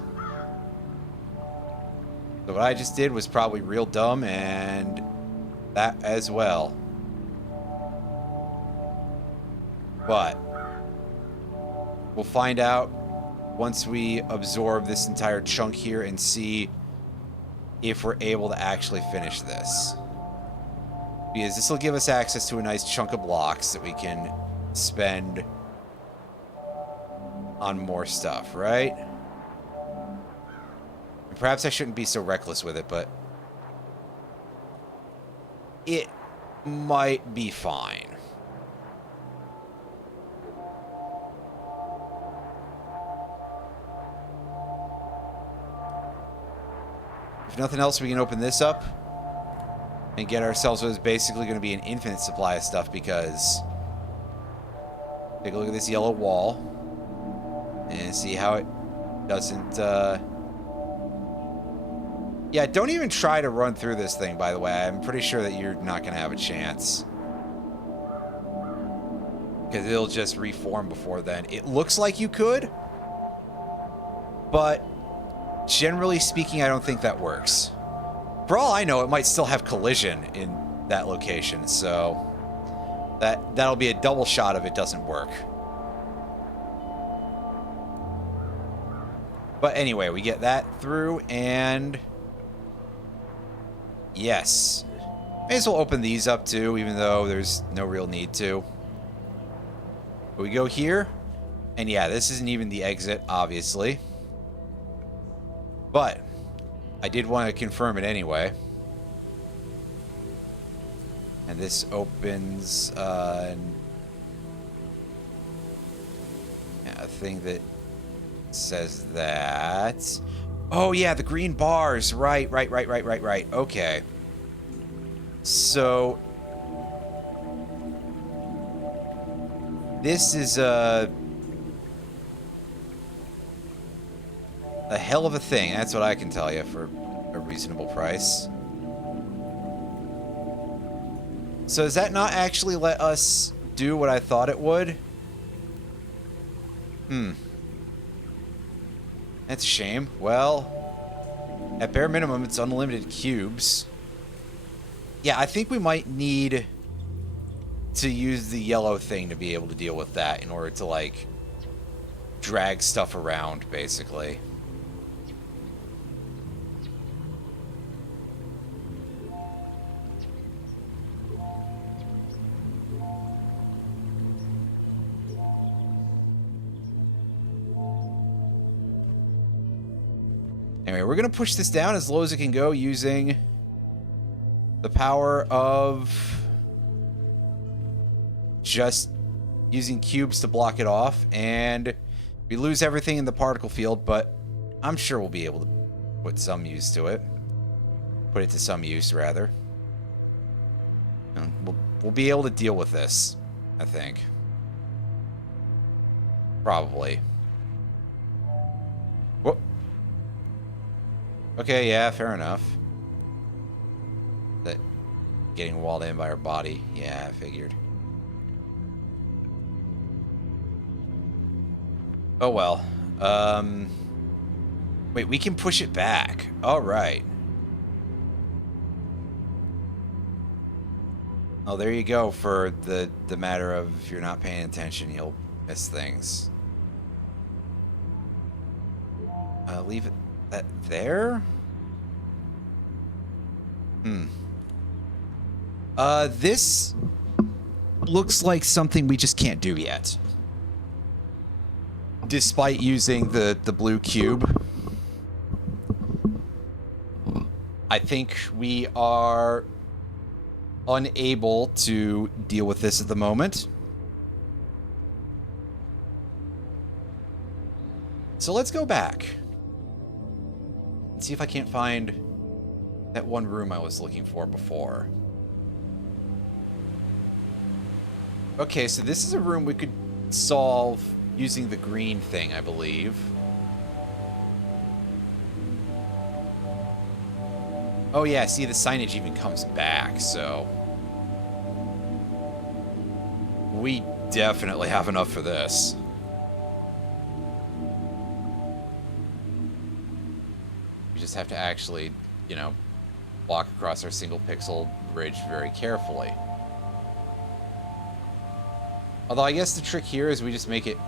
So what I just did was probably real dumb, and that as well. But we'll find out once we absorb this entire chunk here and see if we're able to actually finish this. Because this will give us access to a nice chunk of blocks that we can spend on more stuff, right? And perhaps I shouldn't be so reckless with it, but it might be fine. If nothing else, we can open this up and get ourselves what is basically going to be an infinite supply of stuff, because take a look at this yellow wall and see how it doesn't... Yeah, don't even try to run through this thing, by the way. I'm pretty sure that you're not going to have a chance. Because it'll just reform before then. It looks like you could, but generally speaking, I don't think that works. For all I know, it might still have collision in that location, so that'll be a double shot if it doesn't work. But anyway, we get that through, and yes. May as well open these up too, even though there's no real need to. But we go here, and yeah, this isn't even the exit, obviously. But I did want to confirm it anyway. And this opens a thing that says that. Oh yeah, the green bars. Right. Okay. So this is a hell of a thing. That's what I can tell you for a reasonable price. So does that not actually let us do what I thought it would? That's a shame. Well, at bare minimum, it's unlimited cubes. Yeah, I think we might need to use the yellow thing to be able to deal with that in order to, like, drag stuff around, basically. Anyway, we're going to push this down as low as it can go using the power of just using cubes to block it off. And we lose everything in the particle field, but I'm sure we'll be able to put some use to it. Put it to some use, rather. We'll be able to deal with this, I think. Probably. Whoa. Okay, yeah, fair enough. That getting walled in by our body. Yeah, I figured. Oh well. Wait, we can push it back. All right. Oh, there you go for the matter of if you're not paying attention, you'll miss things. Leave it that there? Hmm. This looks like something we just can't do yet. Despite using the blue cube. I think we are unable to deal with this at the moment. So let's go back and see if I can't find that one room I was looking for before. Okay, so this is a room we could solve using the green thing, I believe. Oh yeah, see, the signage even comes back, so... we definitely have enough for this. We just have to actually, you know, walk across our single pixel bridge very carefully. Although I guess the trick here is we just make it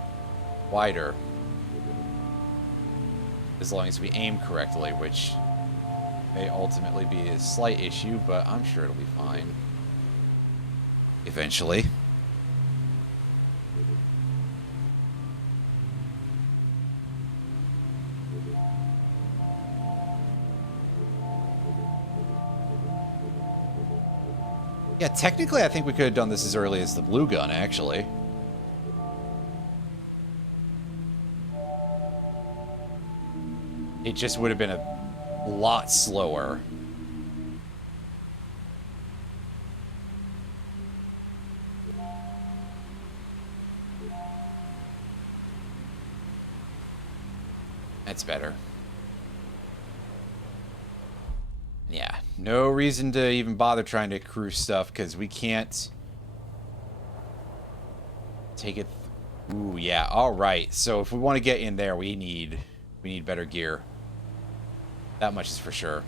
wider. As long as we aim correctly, which may ultimately be a slight issue, but I'm sure it'll be fine. Eventually. Yeah, technically I think we could have done this as early as the blue gun, actually. It just would have been a lot slower. That's better. Yeah, no reason to even bother trying to crew stuff, because we can't take it... Ooh, yeah, alright. So if we want to get in there, we need better gear. That much is for sure.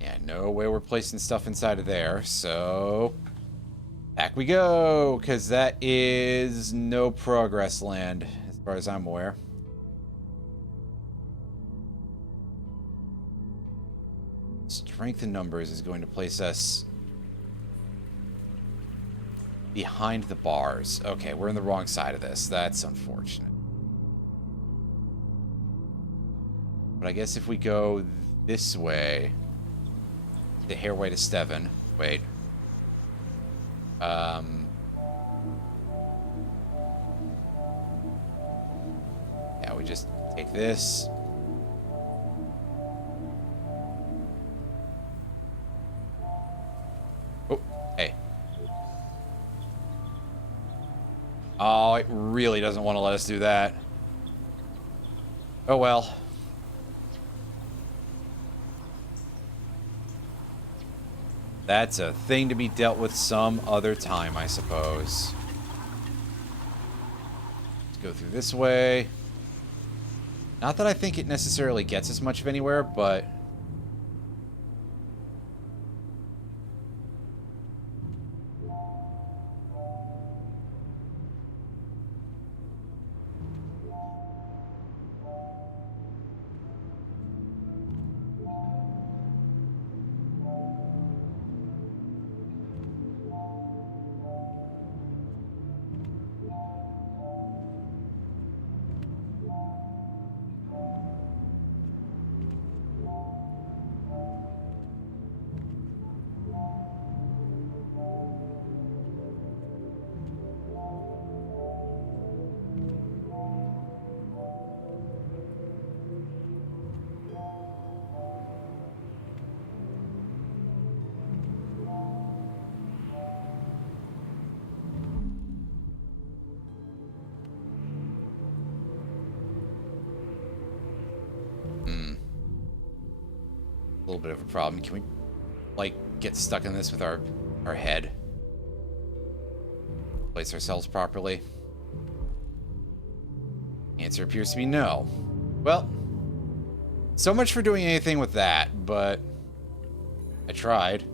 Yeah, no way we're placing stuff inside of there, so... back we go, because that is no progress land, as far as I'm aware. Strength in numbers is going to place us behind the bars. Okay, we're in the wrong side of this. That's unfortunate. But I guess if we go this way, the hairway to Steven. Wait. Yeah, we just take this. Oh, hey. Oh, it really doesn't want to let us do that. Oh, well. That's a thing to be dealt with some other time, I suppose. Let's go through this way. Not that I think it necessarily gets us much of anywhere, but... little bit of a problem. Can we, like, get stuck in this with our head? Place ourselves properly? Answer appears to be no. Well, so much for doing anything with that, but I tried.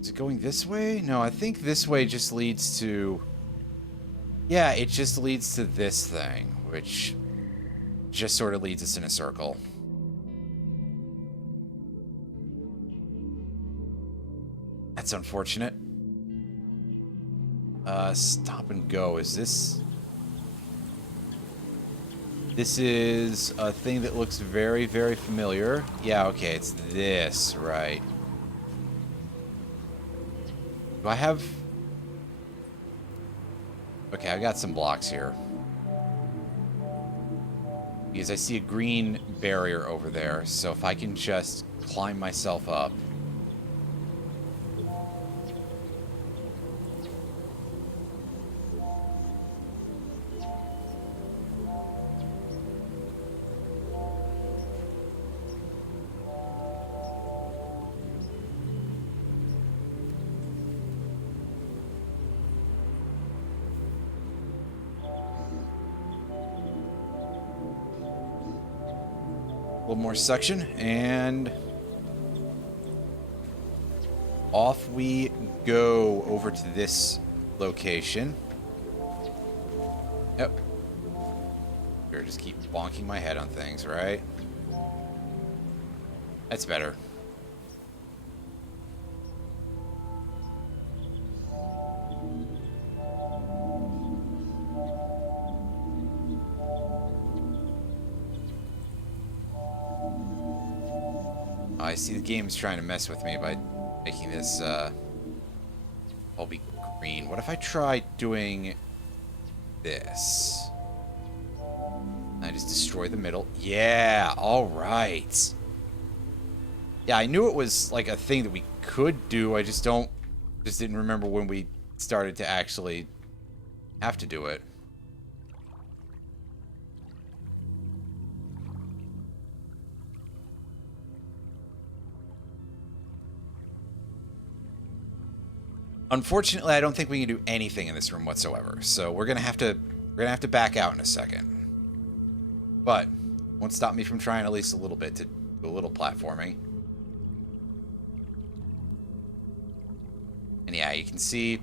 Is it going this way? No, I think this way just leads to... Yeah, it just leads to this thing, which just sort of leads us in a circle. That's unfortunate. Stop and go. Is this... This is a thing that looks very, very familiar. Yeah, okay, it's this, right. Do I have... Okay, I got some blocks here. Because I see a green barrier over there, so if I can just climb myself up... One more section, and off we go over to this location. Yep. Here, just keep bonking my head on things, right? That's better. I see the game's trying to mess with me by making this all be green. What if I try doing this? I just destroy the middle. Yeah, all right. Yeah, I knew it was like a thing that we could do. I just didn't remember when we started to actually have to do it. Unfortunately, I don't think we can do anything in this room whatsoever. So we're gonna have to back out in a second. But won't stop me from trying at least a little bit to do a little platforming. And yeah, you can see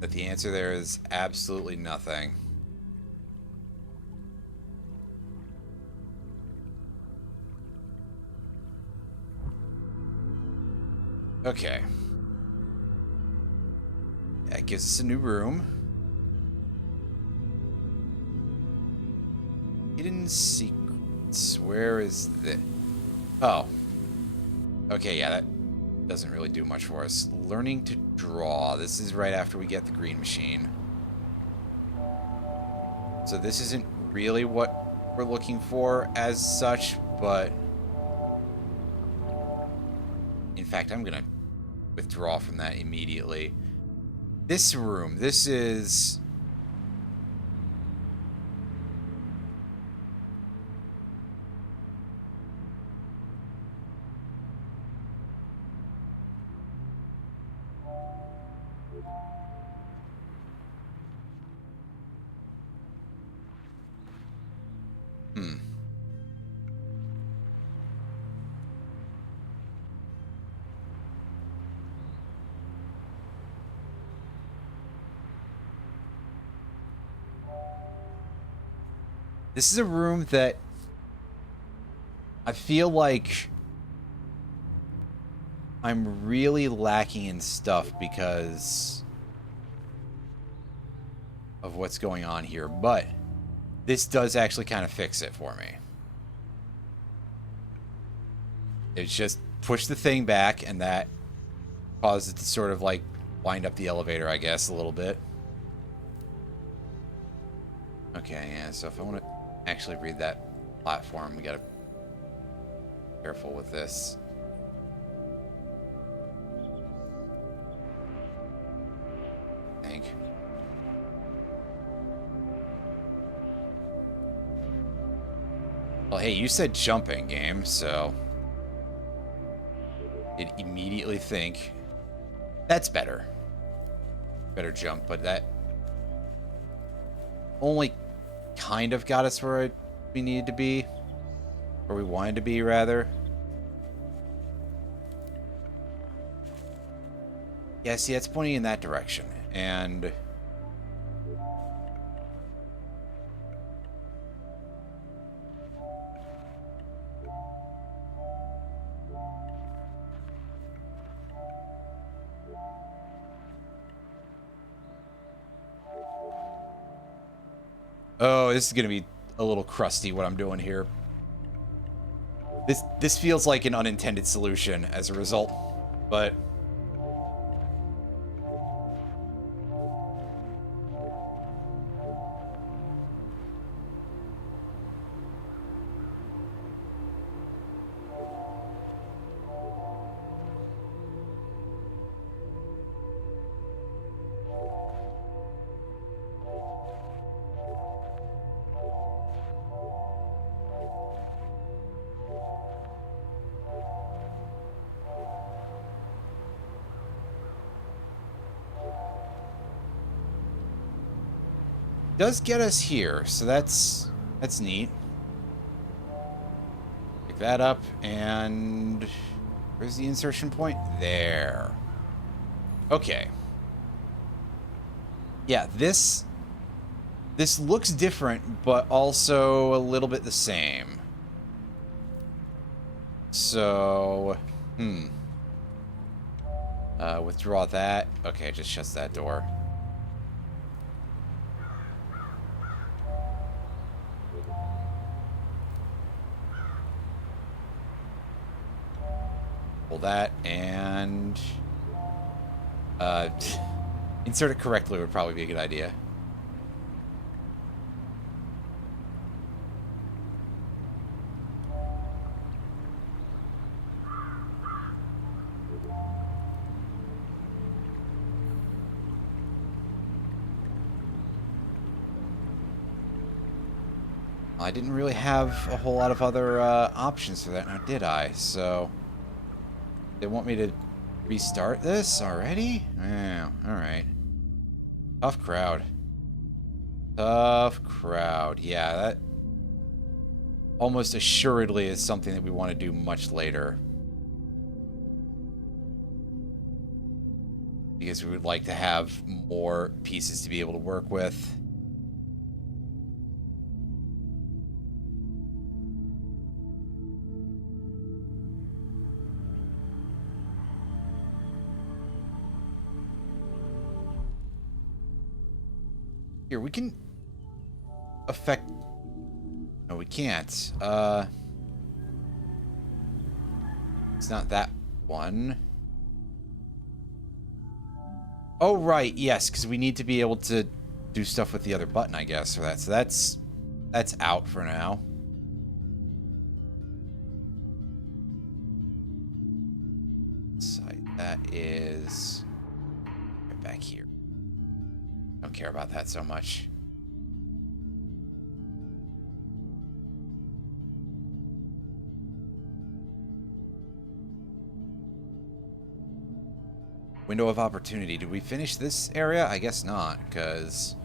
that the answer there is absolutely nothing. Okay. That gives us a new room. Hidden secrets. Where is the... Oh. Okay, yeah, that doesn't really do much for us. Learning to draw. This is right after we get the green machine. So this isn't really what we're looking for as such, but... In fact, I'm gonna withdraw from that immediately. This room, this is... This is a room that I feel like I'm really lacking in stuff because of what's going on here, but this does actually kind of fix it for me. It's just push the thing back, and that caused it to sort of like wind up the elevator, I guess, a little bit. Okay, yeah, so if I want to actually read that platform, we gotta be careful with this. I think. Well, hey, you said jumping, game, so I'd immediately think that's better. Better jump, but that only kind of got us where we needed to be. Where we wanted to be, rather. Yeah, see, that's pointing in that direction. And oh, this is going to be a little crusty, what I'm doing here. This feels like an unintended solution as a result, but does get us here, so that's neat. Pick that up, and where's the insertion point? There. Okay. Yeah, this looks different, but also a little bit the same. So, withdraw that. Okay, it just shuts that door. Pull that, and insert it correctly would probably be a good idea. I didn't really have a whole lot of other options for that now, did I? So they want me to restart this already? Yeah, alright. Tough crowd. Tough crowd. Yeah, that almost assuredly is something that we want to do much later. Because we would like to have more pieces to be able to work with. Here, we can affect... No, we can't. It's not that one. Oh, right, yes, because we need to be able to do stuff with the other button, I guess, for that. So that's out for now. Site, that is right back here. Don't care about that so much. Window of opportunity. Did we finish this area? I guess not, because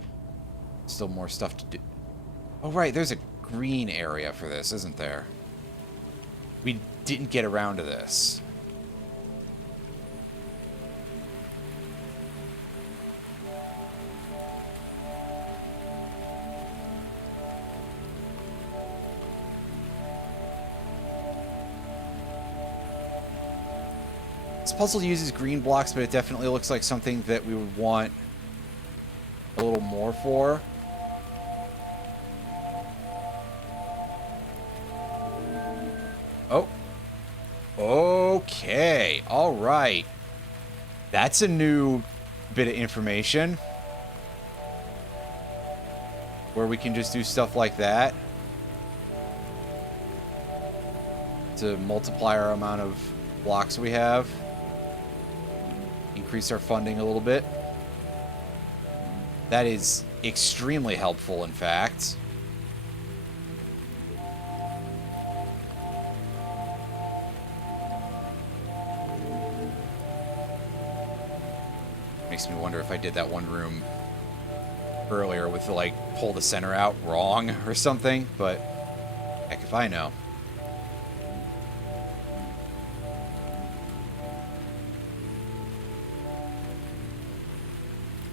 still more stuff to do. Oh, right, there's a green area for this, isn't there? We didn't get around to this. This puzzle uses green blocks, but it definitely looks like something that we would want a little more for. Oh. Okay. All right. That's a new bit of information. Where we can just do stuff like that. To multiply our amount of blocks we have. Increase our funding a little bit. That is extremely helpful, in fact. Makes me wonder if I did that one room earlier with the, like, pull the center out wrong or something, but heck if I know.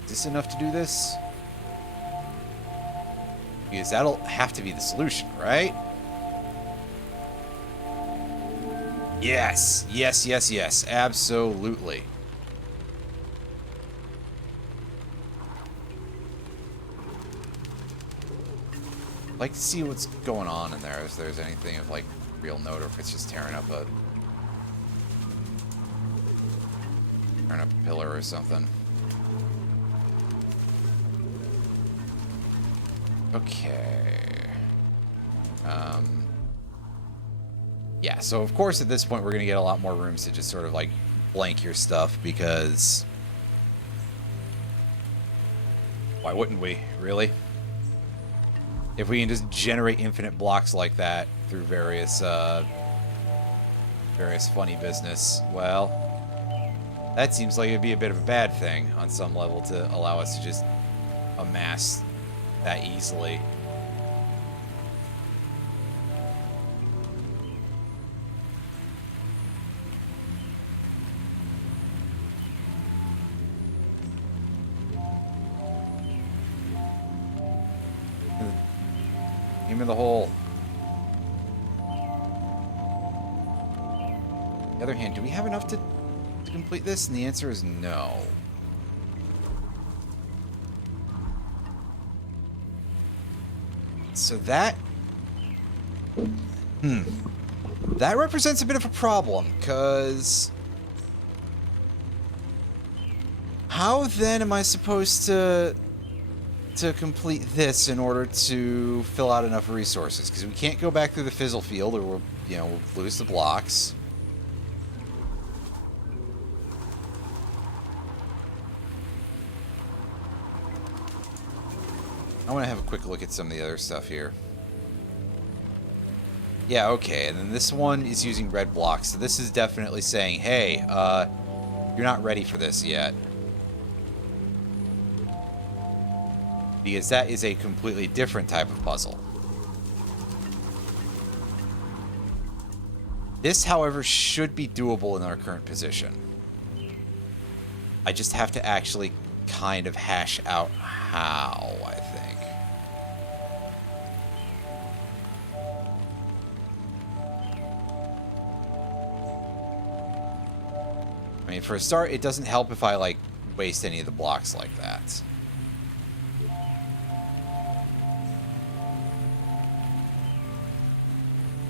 Is this enough to do this? Because that'll have to be the solution, right? Yes, yes, yes, yes, absolutely. I'd like to see what's going on in there, if there's anything of, like, real note, or if it's just tearing up a pillar or something. Okay. Yeah, so of course at this point we're going to get a lot more rooms to just sort of, like, blank your stuff, because why wouldn't we, really? If we can just generate infinite blocks like that through various funny business, well, that seems like it'd be a bit of a bad thing on some level to allow us to just amass that easily. Aim in the hole. On the other hand, do we have enough to complete this? And the answer is no. So that... that represents a bit of a problem, because... how then am I supposed to complete this in order to fill out enough resources? Because we can't go back through the fizzle field, or we'll, we'll lose the blocks. I want to have a quick look at some of the other stuff here. Yeah, okay, and then this one is using red blocks, so this is definitely saying, hey, you're not ready for this yet. Because that is a completely different type of puzzle. This, however, should be doable in our current position. I just have to actually kind of hash out how, I think. I mean, for a start, it doesn't help if I, like, waste any of the blocks like that.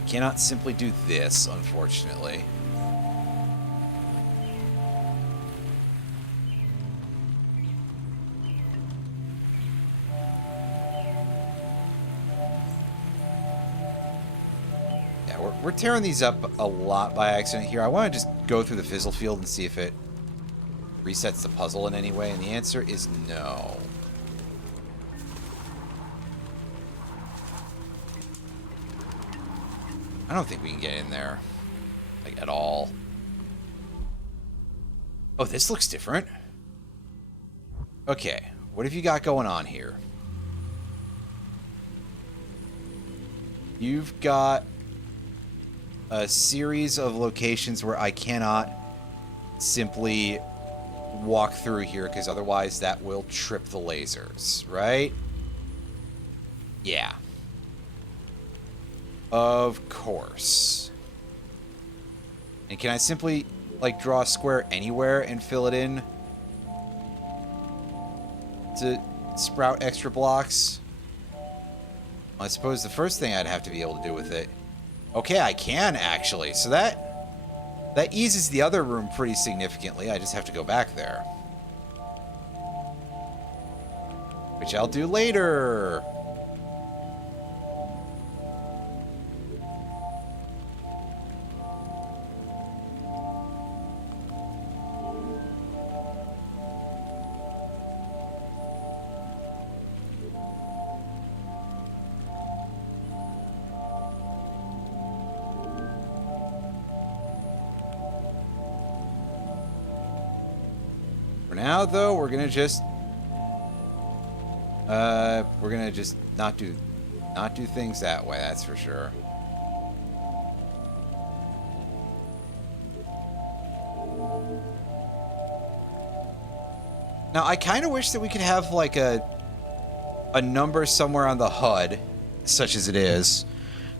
Cannot simply do this, unfortunately. Yeah, we're tearing these up a lot by accident here. I want to just go through the fizzle field and see if it resets the puzzle in any way, and the answer is no. I don't think we can get in there, like, at all. Oh, this looks different. Okay, what have you got going on here? You've got a series of locations where I cannot simply walk through here, because otherwise that will trip the lasers, right? Yeah. Of course. And can I simply, like, draw a square anywhere and fill it in to sprout extra blocks? I suppose the first thing I'd have to be able to do with it... Okay, I can, actually. So that That eases the other room pretty significantly. I just have to go back there. Which I'll do later. For now, though, we're gonna just not do things that way, that's for sure. Now, I kind of wish that we could have like a number somewhere on the HUD, such as it is,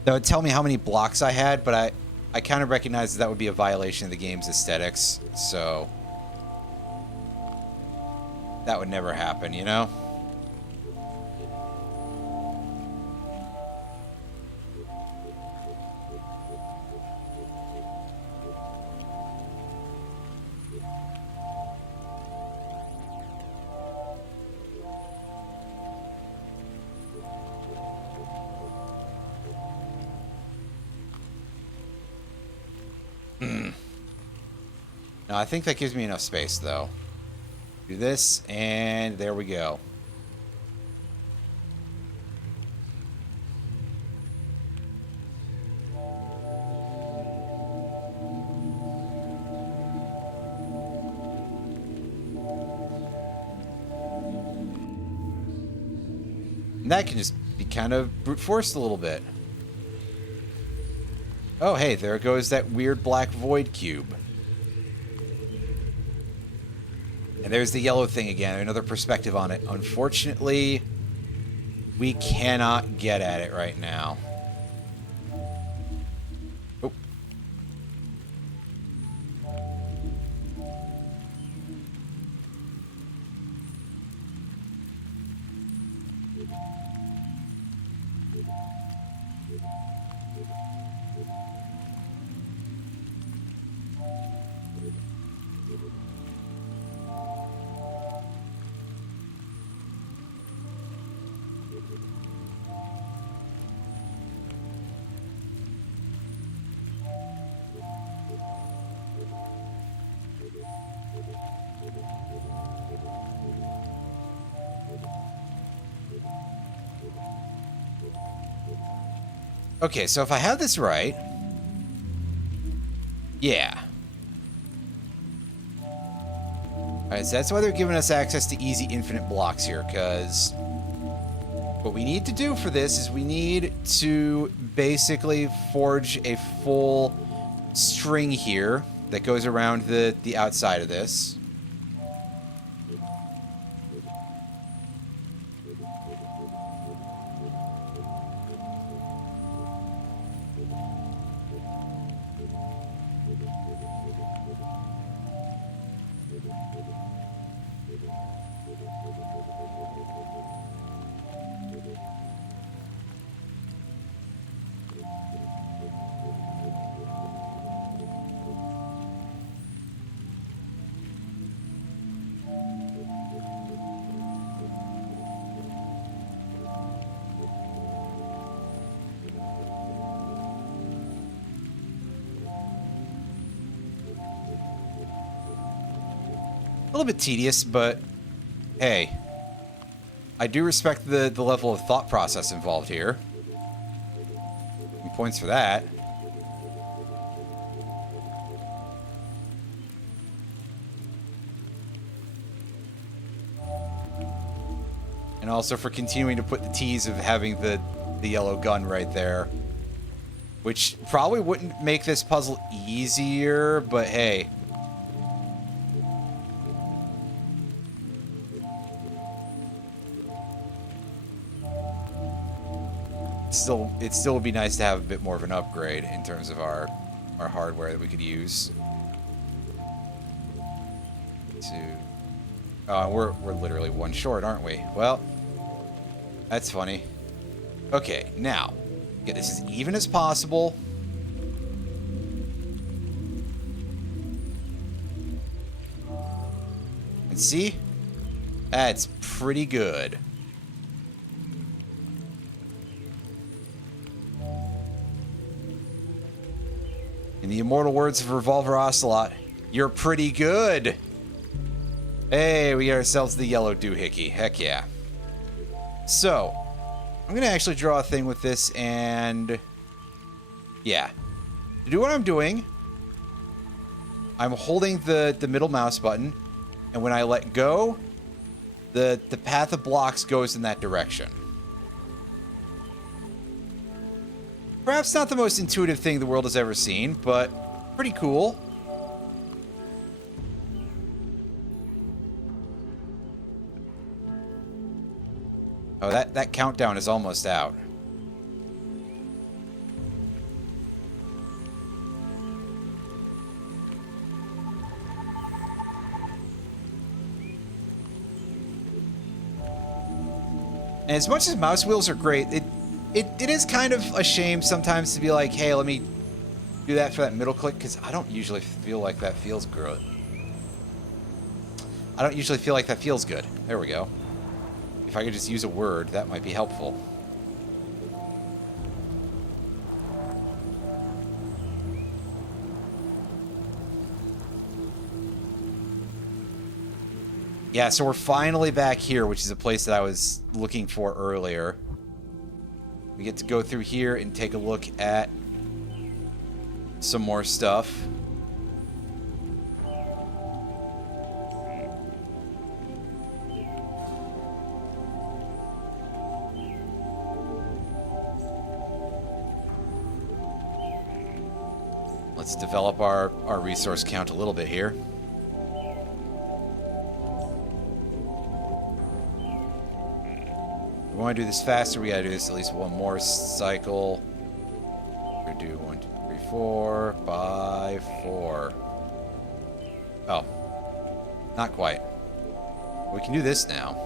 that would tell me how many blocks I had, but I kind of recognize that would be a violation of the game's aesthetics, so that would never happen, you know? No, I think that gives me enough space, though. Do this, and there we go. And that can just be kind of brute forced a little bit. Oh, hey, there goes that weird black void cube. And there's the yellow thing again, another perspective on it. Unfortunately, we cannot get at it right now. Oh. Okay, so if I have this right... Yeah. Alright, so that's why they're giving us access to easy infinite blocks here, because what we need to do for this is we need to basically forge a full string here that goes around the outside of this. A little bit tedious, but hey, I do respect the level of thought process involved here. And points for that. And also for continuing to put the T's of having the yellow gun right there. Which probably wouldn't make this puzzle easier, but hey. It still would be nice to have a bit more of an upgrade in terms of our hardware that we could use. We're literally one short, aren't we? Well, that's funny. Okay, now get this as even as possible. See? That's pretty good. In the immortal words of Revolver Ocelot, you're pretty good. Hey, we got ourselves the yellow doohickey. Heck yeah. So, I'm going to actually draw a thing with this and... yeah. To do what I'm doing, I'm holding the middle mouse button, and when I let go, the path of blocks goes in that direction. Perhaps not the most intuitive thing the world has ever seen, but pretty cool. Oh, that countdown is almost out. And as much as mouse wheels are great, it is kind of a shame sometimes to be like, hey, let me do that for that middle click, because I don't usually feel like that feels good. I don't usually feel like that feels good. There we go. If I could just use a word, that might be helpful. Yeah, so we're finally back here, which is a place that I was looking for earlier. We get to go through here and take a look at some more stuff. Let's develop our resource count a little bit here. We want to do this faster. We got to do this at least one more cycle. We're going to do 1, 2, 3, 4, 5, 4. Oh, not quite. We can do this now.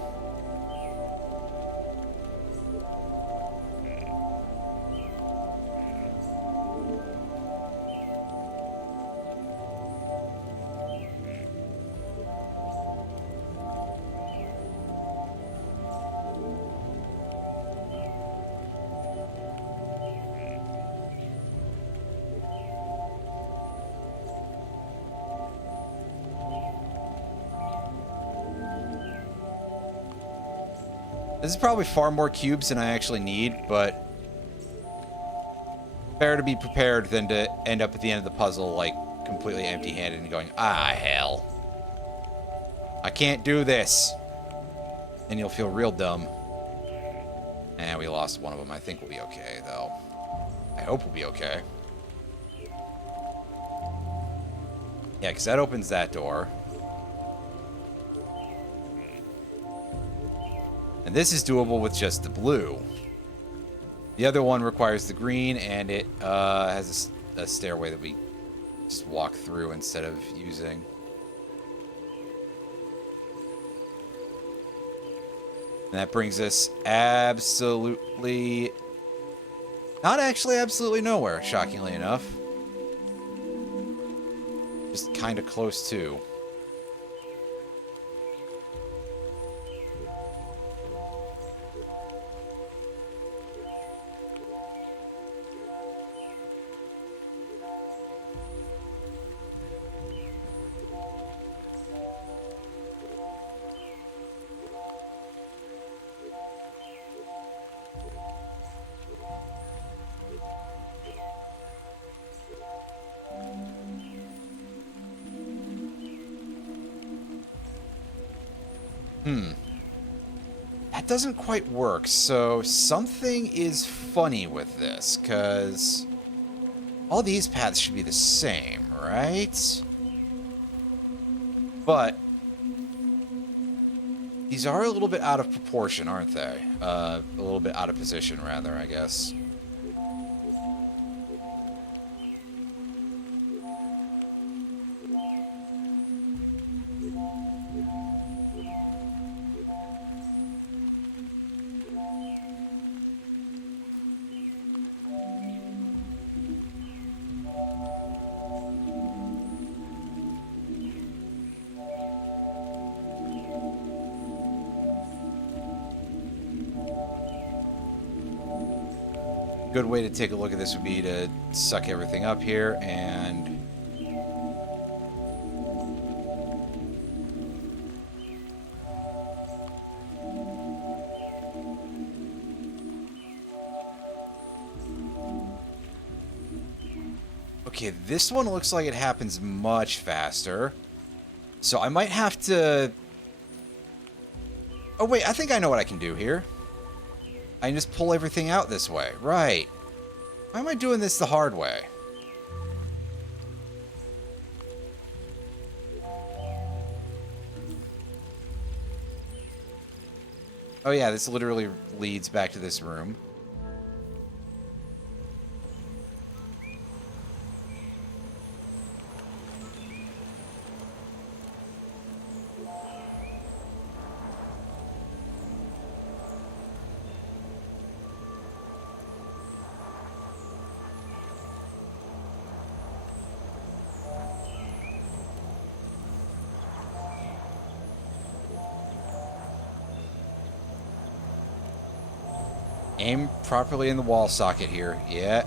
This is probably far more cubes than I actually need, but better to be prepared than to end up at the end of the puzzle, like, completely empty-handed and going, ah, hell. I can't do this. And you'll feel real dumb. And we lost one of them. I think we'll be okay, though. I hope we'll be okay. Yeah, because that opens that door. And this is doable with just the blue. The other one requires the green, and it has a stairway that we just walk through instead of using. And that brings us absolutely... not actually absolutely nowhere, shockingly enough. Just kind of close to. That doesn't quite work, so something is funny with this, because all these paths should be the same, right? But these are a little bit out of proportion, aren't they? A little bit out of position, rather, I guess. Good way to take a look at this would be to suck everything up here and... Okay, this one looks like it happens much faster. So I might have to... Oh wait, I think I know what I can do here. I can just pull everything out this way. Right. Why am I doing this the hard way? Oh yeah, this literally leads back to this room. Aim properly in the wall socket here. Yeah.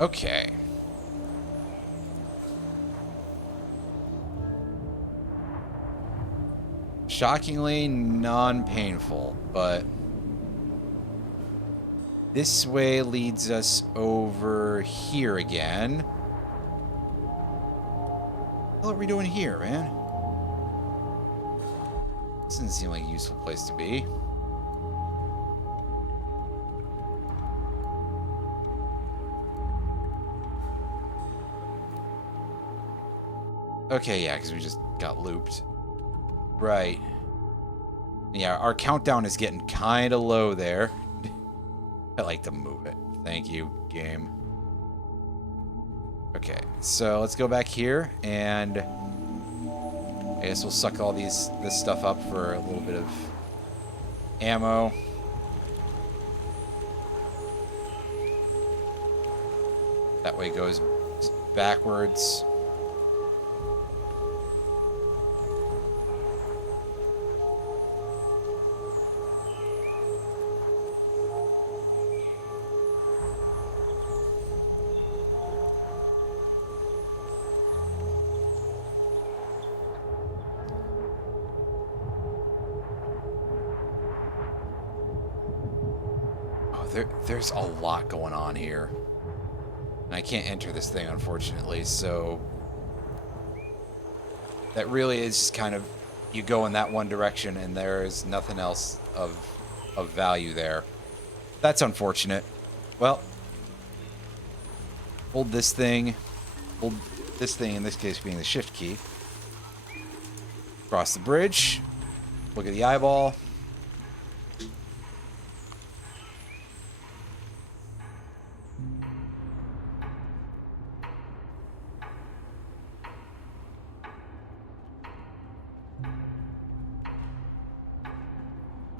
Okay. Shockingly non-painful, but this way leads us over here again. What are we doing here, man? This doesn't seem like a useful place to be. Okay, yeah, because we just got looped. Right. Yeah, our countdown is getting kind of low there. I like to move it. Thank you, game. Okay, so let's go back here, and I guess we'll suck all this stuff up for a little bit of ammo. That way it goes backwards. There's a lot going on here. And I can't enter this thing, unfortunately, so... That really is kind of... You go in that one direction, and there is nothing else of value there. That's unfortunate. Well... Hold this thing. Hold this thing, in this case being the shift key. Cross the bridge. Look at the eyeball.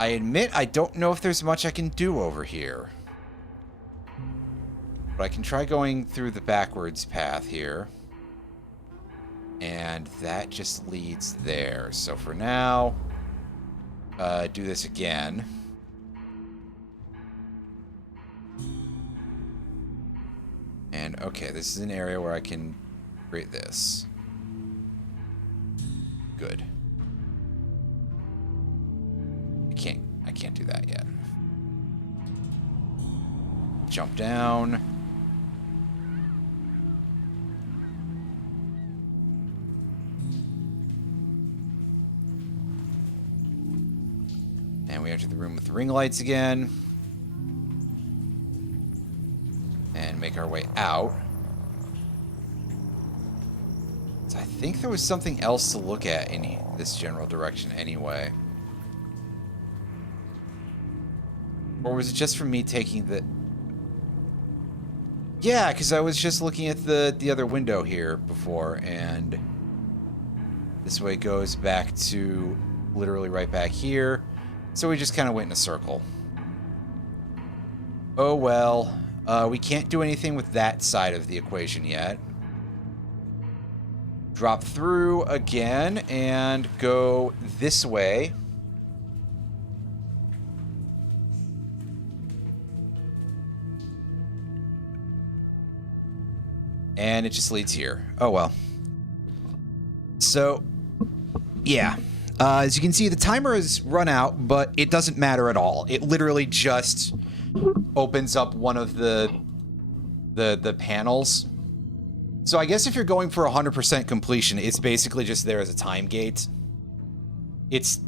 I admit I don't know if there's much I can do over here. But I can try going through the backwards path here. And that just leads there. So for now, do this again. And okay, this is an area where I can create this. Good. I can't do that yet. Jump down. And we enter the room with the ring lights again. And make our way out. So I think there was something else to look at in this general direction anyway. Or was it just from me taking the... Yeah, because I was just looking at the other window here before, and this way goes back to literally right back here. So we just kind of went in a circle. Oh well, we can't do anything with that side of the equation yet. Drop through again and go this way. And it just leads here. Oh well. So, yeah. As you can see, the timer has run out, but it doesn't matter at all. It literally just opens up one of the panels. So I guess if you're going for 100% completion, it's basically just there as a time gate. It's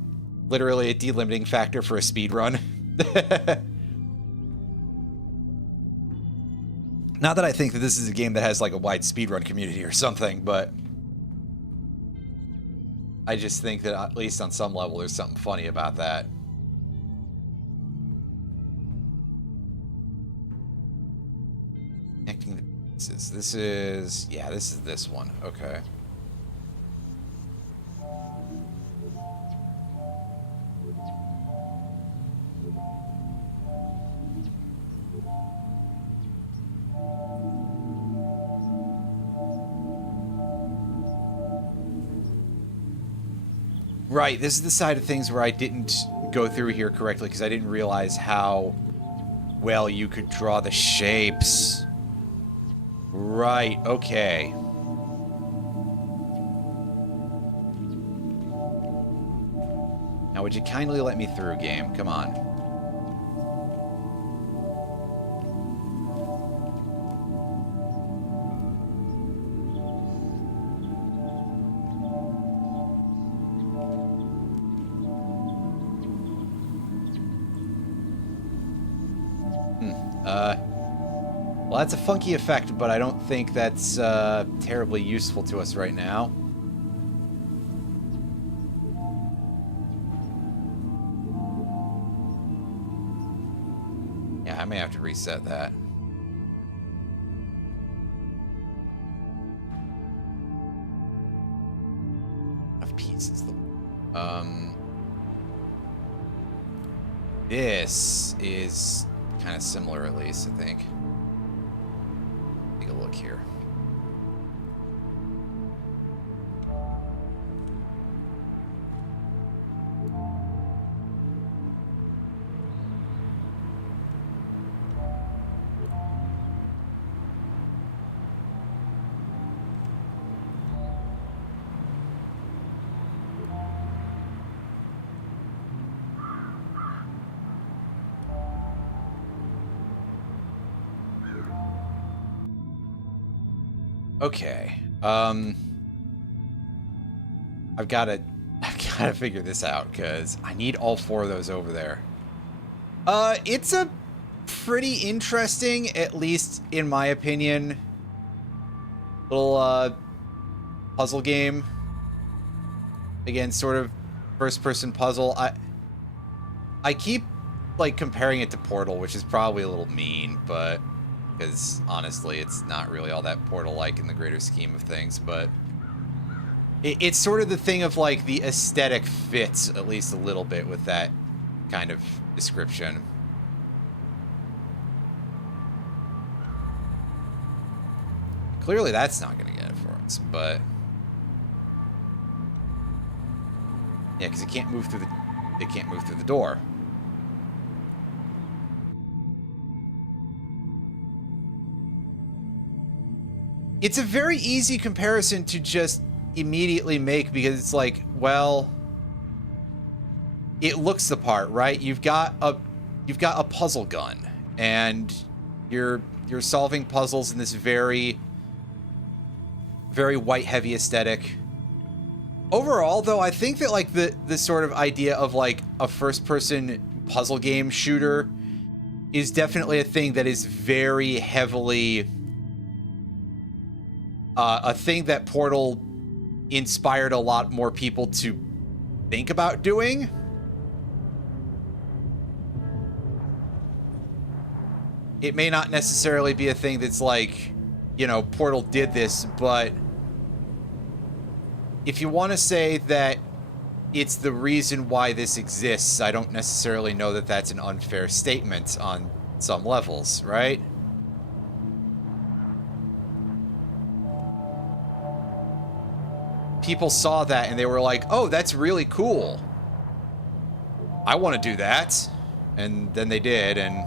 literally a delimiting factor for a speed run. Not that I think that this is a game that has like a wide speedrun community or something, but I just think that at least on some level there's something funny about that. Connecting the pieces. This is... yeah, this is this one. Okay. Right, this is the side of things where I didn't go through here correctly because I didn't realize how well you could draw the shapes. Right, okay. Now would you kindly let me through, game? Come on. Well, that's a funky effect, but I don't think that's terribly useful to us right now. Yeah, I may have to reset that. Enough pieces. This is kind of similar, at least, I think. Take a look here. Okay. I've got to figure this out because I need all four of those over there. It's a pretty interesting, at least in my opinion, little puzzle game. Again, sort of first-person puzzle. I keep like comparing it to Portal, which is probably a little mean, but because honestly, it's not really all that Portal-like in the greater scheme of things, but it's sort of the thing of like the aesthetic fits at least a little bit with that kind of description. Clearly that's not going to get it for us, but yeah, because it can't move through the door. It's a very easy comparison to just immediately make because it's like, well, it looks the part, right? You've got a puzzle gun and you're solving puzzles in this very, very white heavy aesthetic. Overall, though, I think that like the sort of idea of like a first person puzzle game shooter is definitely a thing that is very heavily a thing that Portal inspired a lot more people to think about doing. it may not necessarily be a thing that's like, you know, Portal did this, but if you want to say that it's the reason why this exists, I don't necessarily know that that's an unfair statement on some levels, right? People saw that and they were like, oh, that's really cool. I want to do that. And then they did, and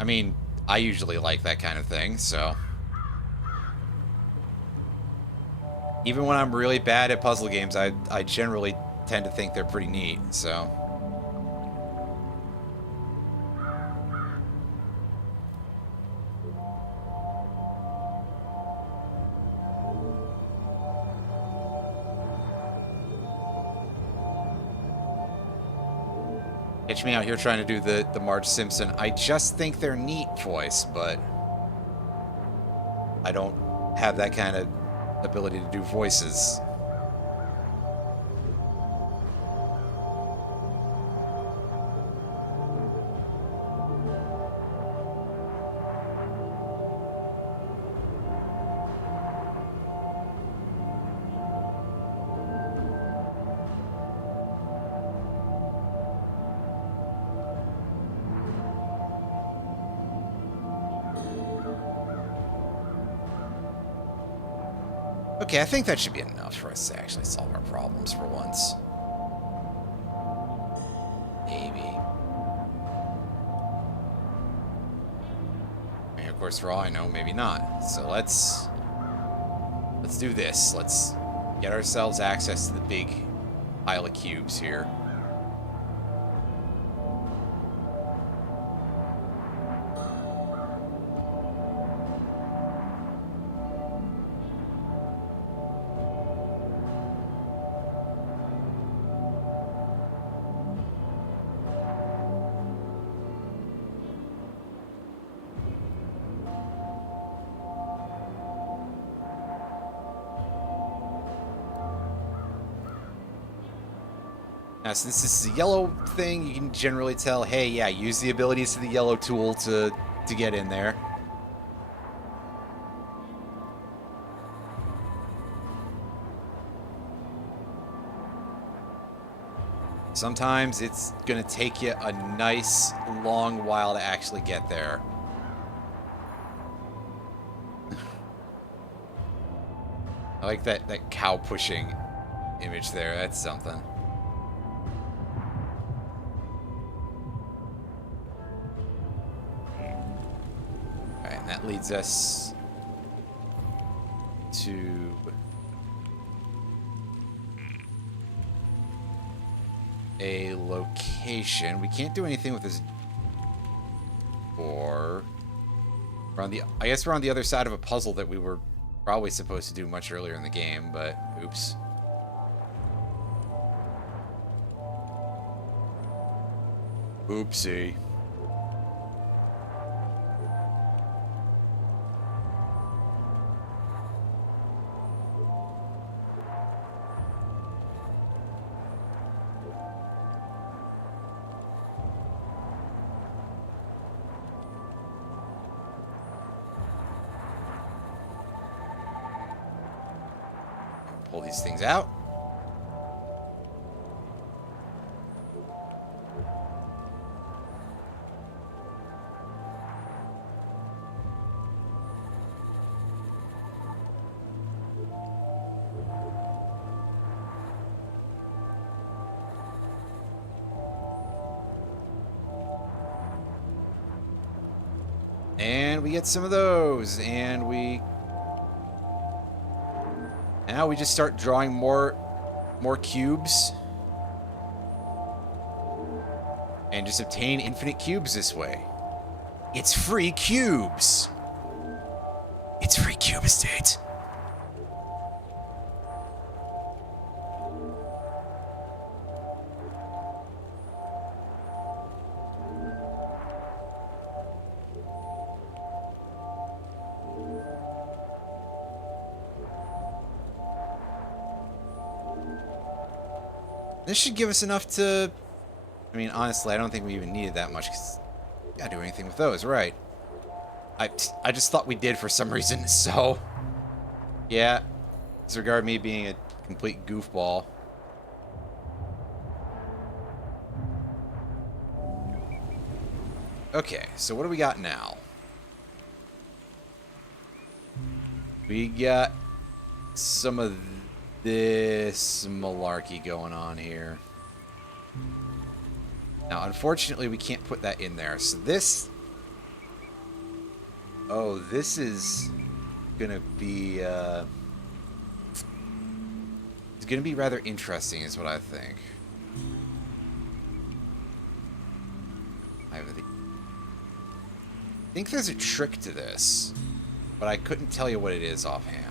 I mean, I usually like that kind of thing, so even when I'm really bad at puzzle games, I generally tend to think they're pretty neat, so. Catch me out here trying to do the Marge Simpson. I just think they're neat voice, but I don't have that kind of ability to do voices. Okay, I think that should be enough for us to actually solve our problems for once. Maybe. And of course, for all I know, maybe not. So let's do this. Let's get ourselves access to the big pile of cubes here. Now, since this is a yellow thing, you can generally tell, hey, yeah, use the abilities of the yellow tool to get in there. Sometimes it's gonna take you a nice long while to actually get there. I like that cow pushing image there. That's something. Alright, and that leads us to a location. We can't do anything with this door. We're on the, I guess we're on the other side of a puzzle that we were probably supposed to do much earlier in the game, but oops. Oopsie. Pull these things out. And we get some of those, and now we just start drawing more cubes. And just obtain infinite cubes this way. It's free cubes! It's free cube estate. This should give us enough to I mean, honestly, I don't think we even needed that much, because we gotta do anything with those, right? I just thought we did for some reason, so... Yeah, disregard me being a complete goofball. Okay, so what do we got now? We got some of this malarkey going on here. Now, unfortunately, we can't put that in there. So this... Oh, this is gonna be, it's gonna be rather interesting, is what I think. I think there's a trick to this, but I couldn't tell you what it is offhand.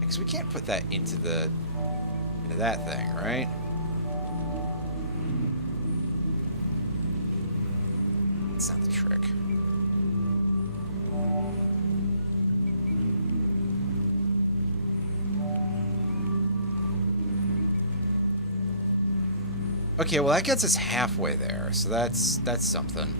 Because we can't put that into that thing, right? That's not the trick. Okay, well that gets us halfway there, so that's something.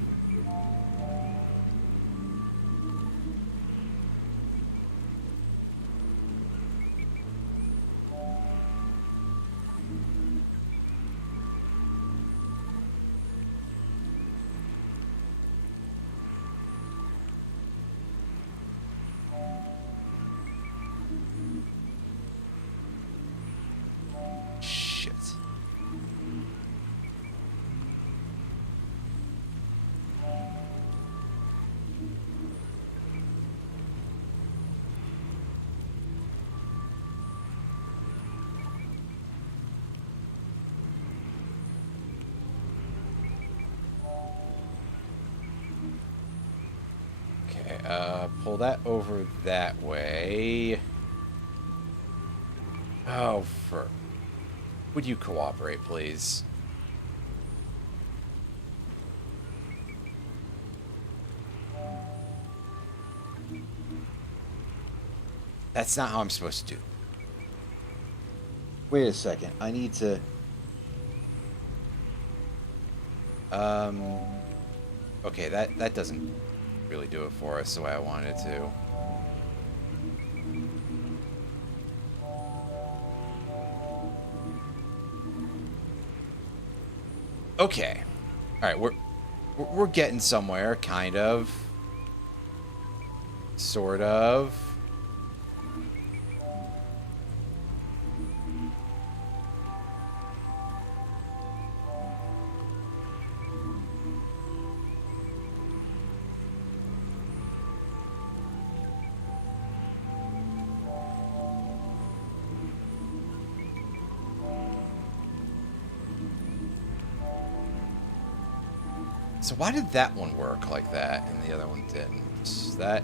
Pull that over that way. Oh, would you cooperate, please? That's not how I'm supposed to do. Wait a second. I need to... Okay, that doesn't really do it for us the way I wanted it to. Okay. All right, we're getting somewhere, kind of. Sort of. So why did that one work like that and the other one didn't? Is that...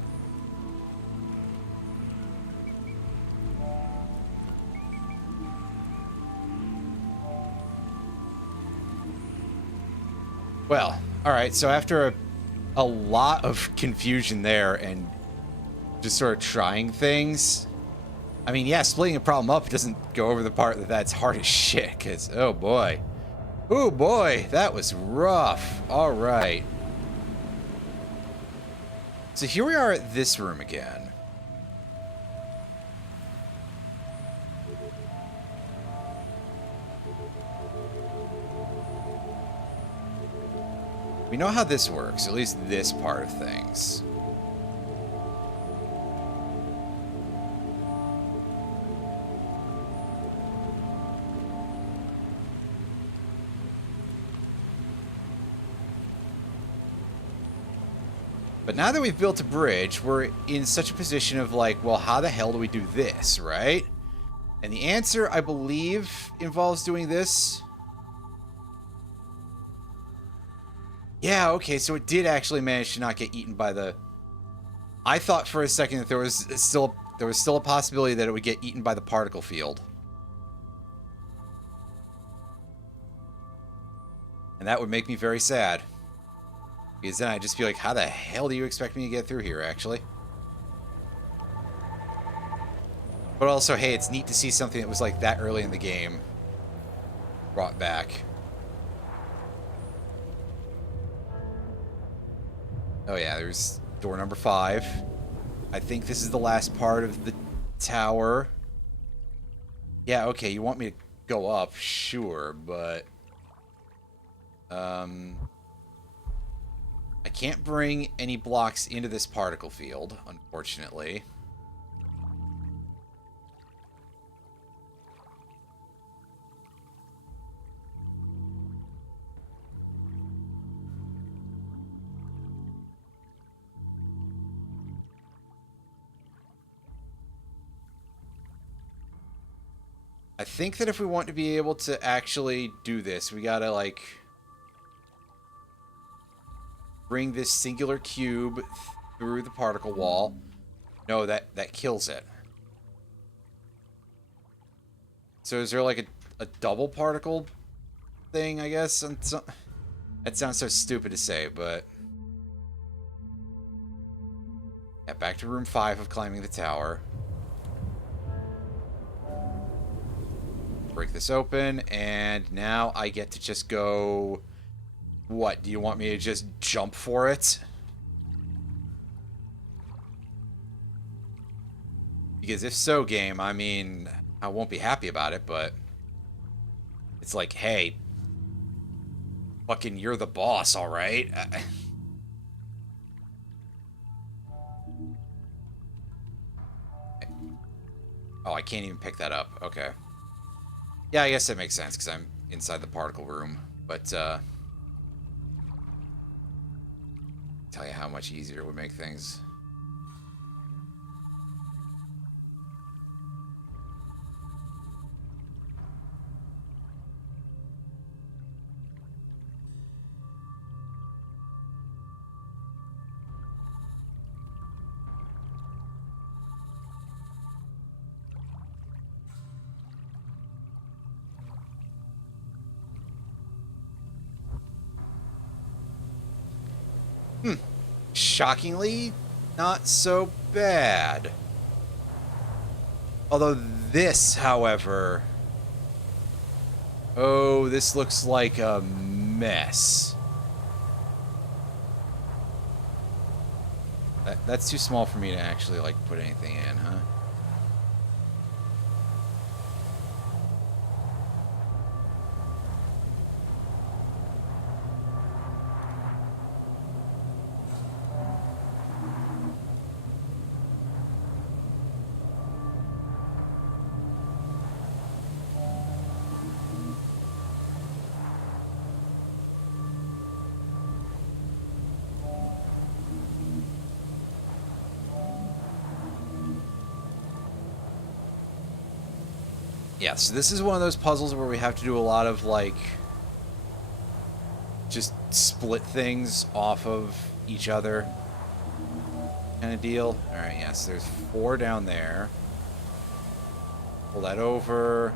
Well, alright, so after a lot of confusion there and just sort of trying things, I mean, yeah, splitting a problem up doesn't go over the part that's hard as shit, because, oh boy. Oh boy, that was rough. All right. So here we are at this room again. We know how this works, at least this part of things. But now that we've built a bridge, we're in such a position of like, well, how the hell do we do this, right? And the answer, I believe, involves doing this. Yeah, okay, so it did actually manage to not get eaten by the... I thought for a second that there was still a possibility that it would get eaten by the particle field. And that would make me very sad. Because then I'd just be like, how the hell do you expect me to get through here, actually? But also, hey, it's neat to see something that was like that early in the game brought back. Oh yeah, there's door number 5. I think this is the last part of the tower. Yeah, okay, you want me to go up, sure, but... I can't bring any blocks into this particle field, unfortunately. I think that if we want to be able to actually do this, we gotta, like... bring this singular cube through the particle wall. No, that kills it. So is there like a double particle thing, I guess? And so, that sounds so stupid to say, but... yeah, back to room 5 of climbing the tower. Break this open, and now I get to just go... what, do you want me to just jump for it? Because if so, game, I mean, I won't be happy about it, but... it's like, hey... fucking you're the boss, alright? Oh, I can't even pick that up. Okay. Yeah, I guess that makes sense, because I'm inside the particle room. But, tell you how much easier it would make things. Shockingly, not so bad. Although this, however... oh, this looks like a mess. That's too small for me to actually, like, put anything in, huh? Yeah, so this is one of those puzzles where we have to do a lot of, like, just split things off of each other kind of deal. Alright, yeah, so there's 4 down there. Pull that over.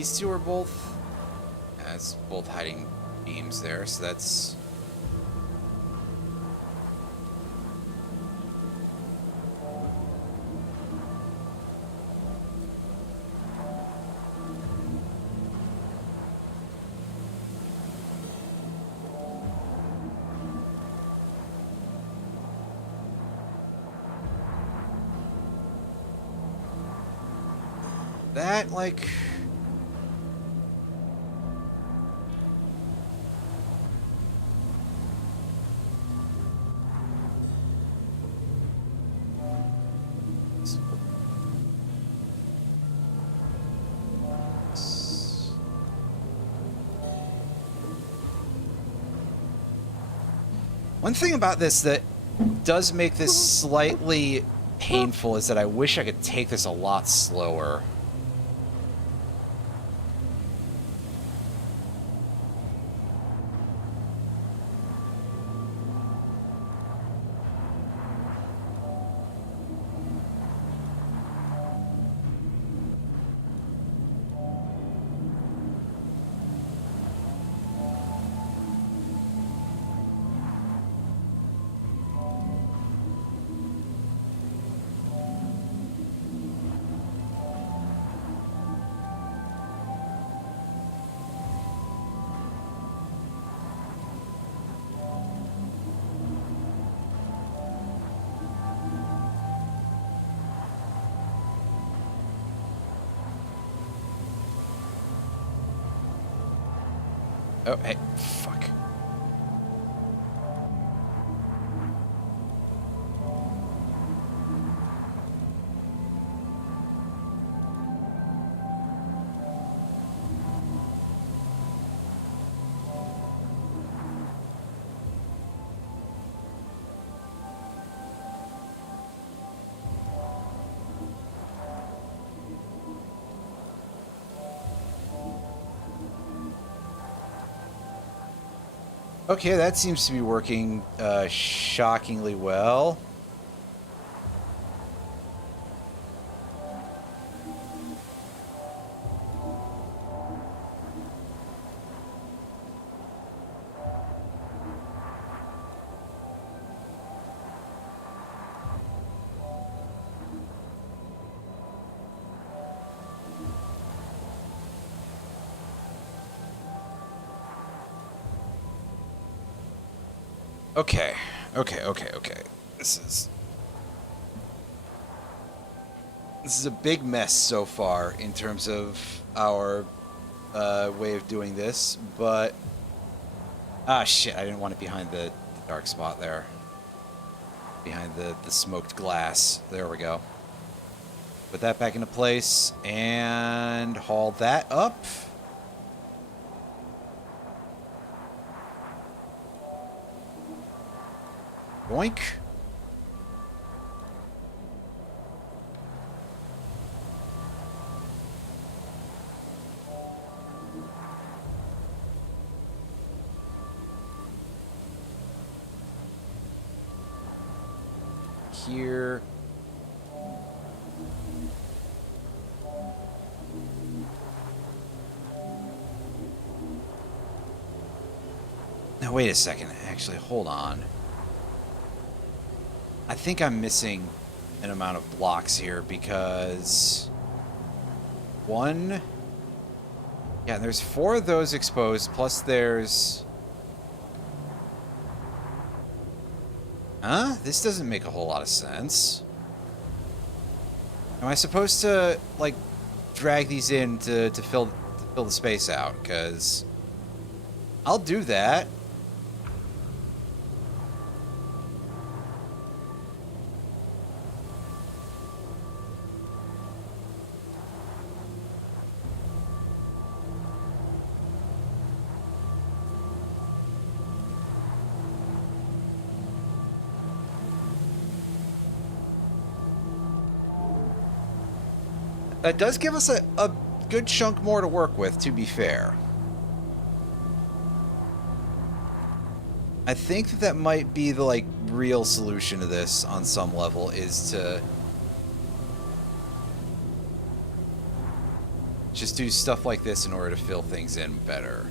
These two are both... Yeah, it's both hiding beams there, so that's... That, like... One thing about this that does make this slightly painful is that I wish I could take this a lot slower. Oh, hey, fuck. Okay, that seems to be working shockingly well. Okay. This is a big mess so far in terms of our way of doing this, but shit, I didn't want it behind the dark spot there. Behind the smoked glass. There we go. Put that back into place and haul that up. Boink. Here. Now, wait a second. Actually, hold on. I think I'm missing an amount of blocks here because... One... Yeah, there's 4 of those exposed, plus there's... Huh? This doesn't make a whole lot of sense. Am I supposed to, like, drag these in to fill the space out? Because I'll do that. That does give us a good chunk more to work with, to be fair. I think that might be the, like, real solution to this on some level, is to just do stuff like this in order to fill things in better.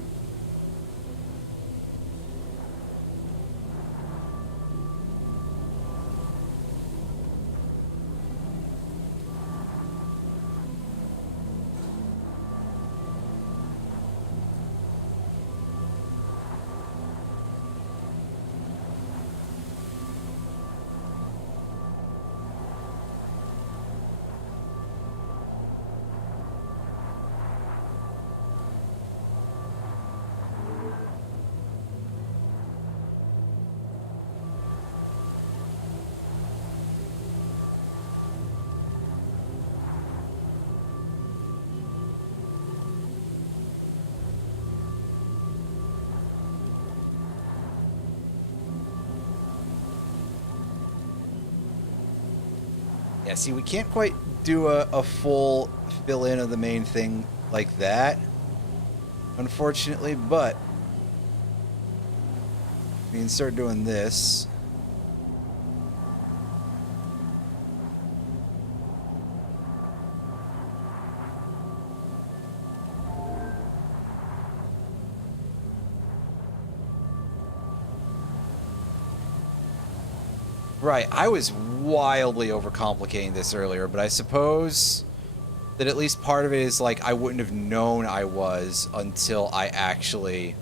Yeah, see, we can't quite do a full fill-in of the main thing like that, unfortunately, but we can start doing this. Right, I was wildly overcomplicating this earlier, but I suppose that at least part of it is like I wouldn't have known I was until I actually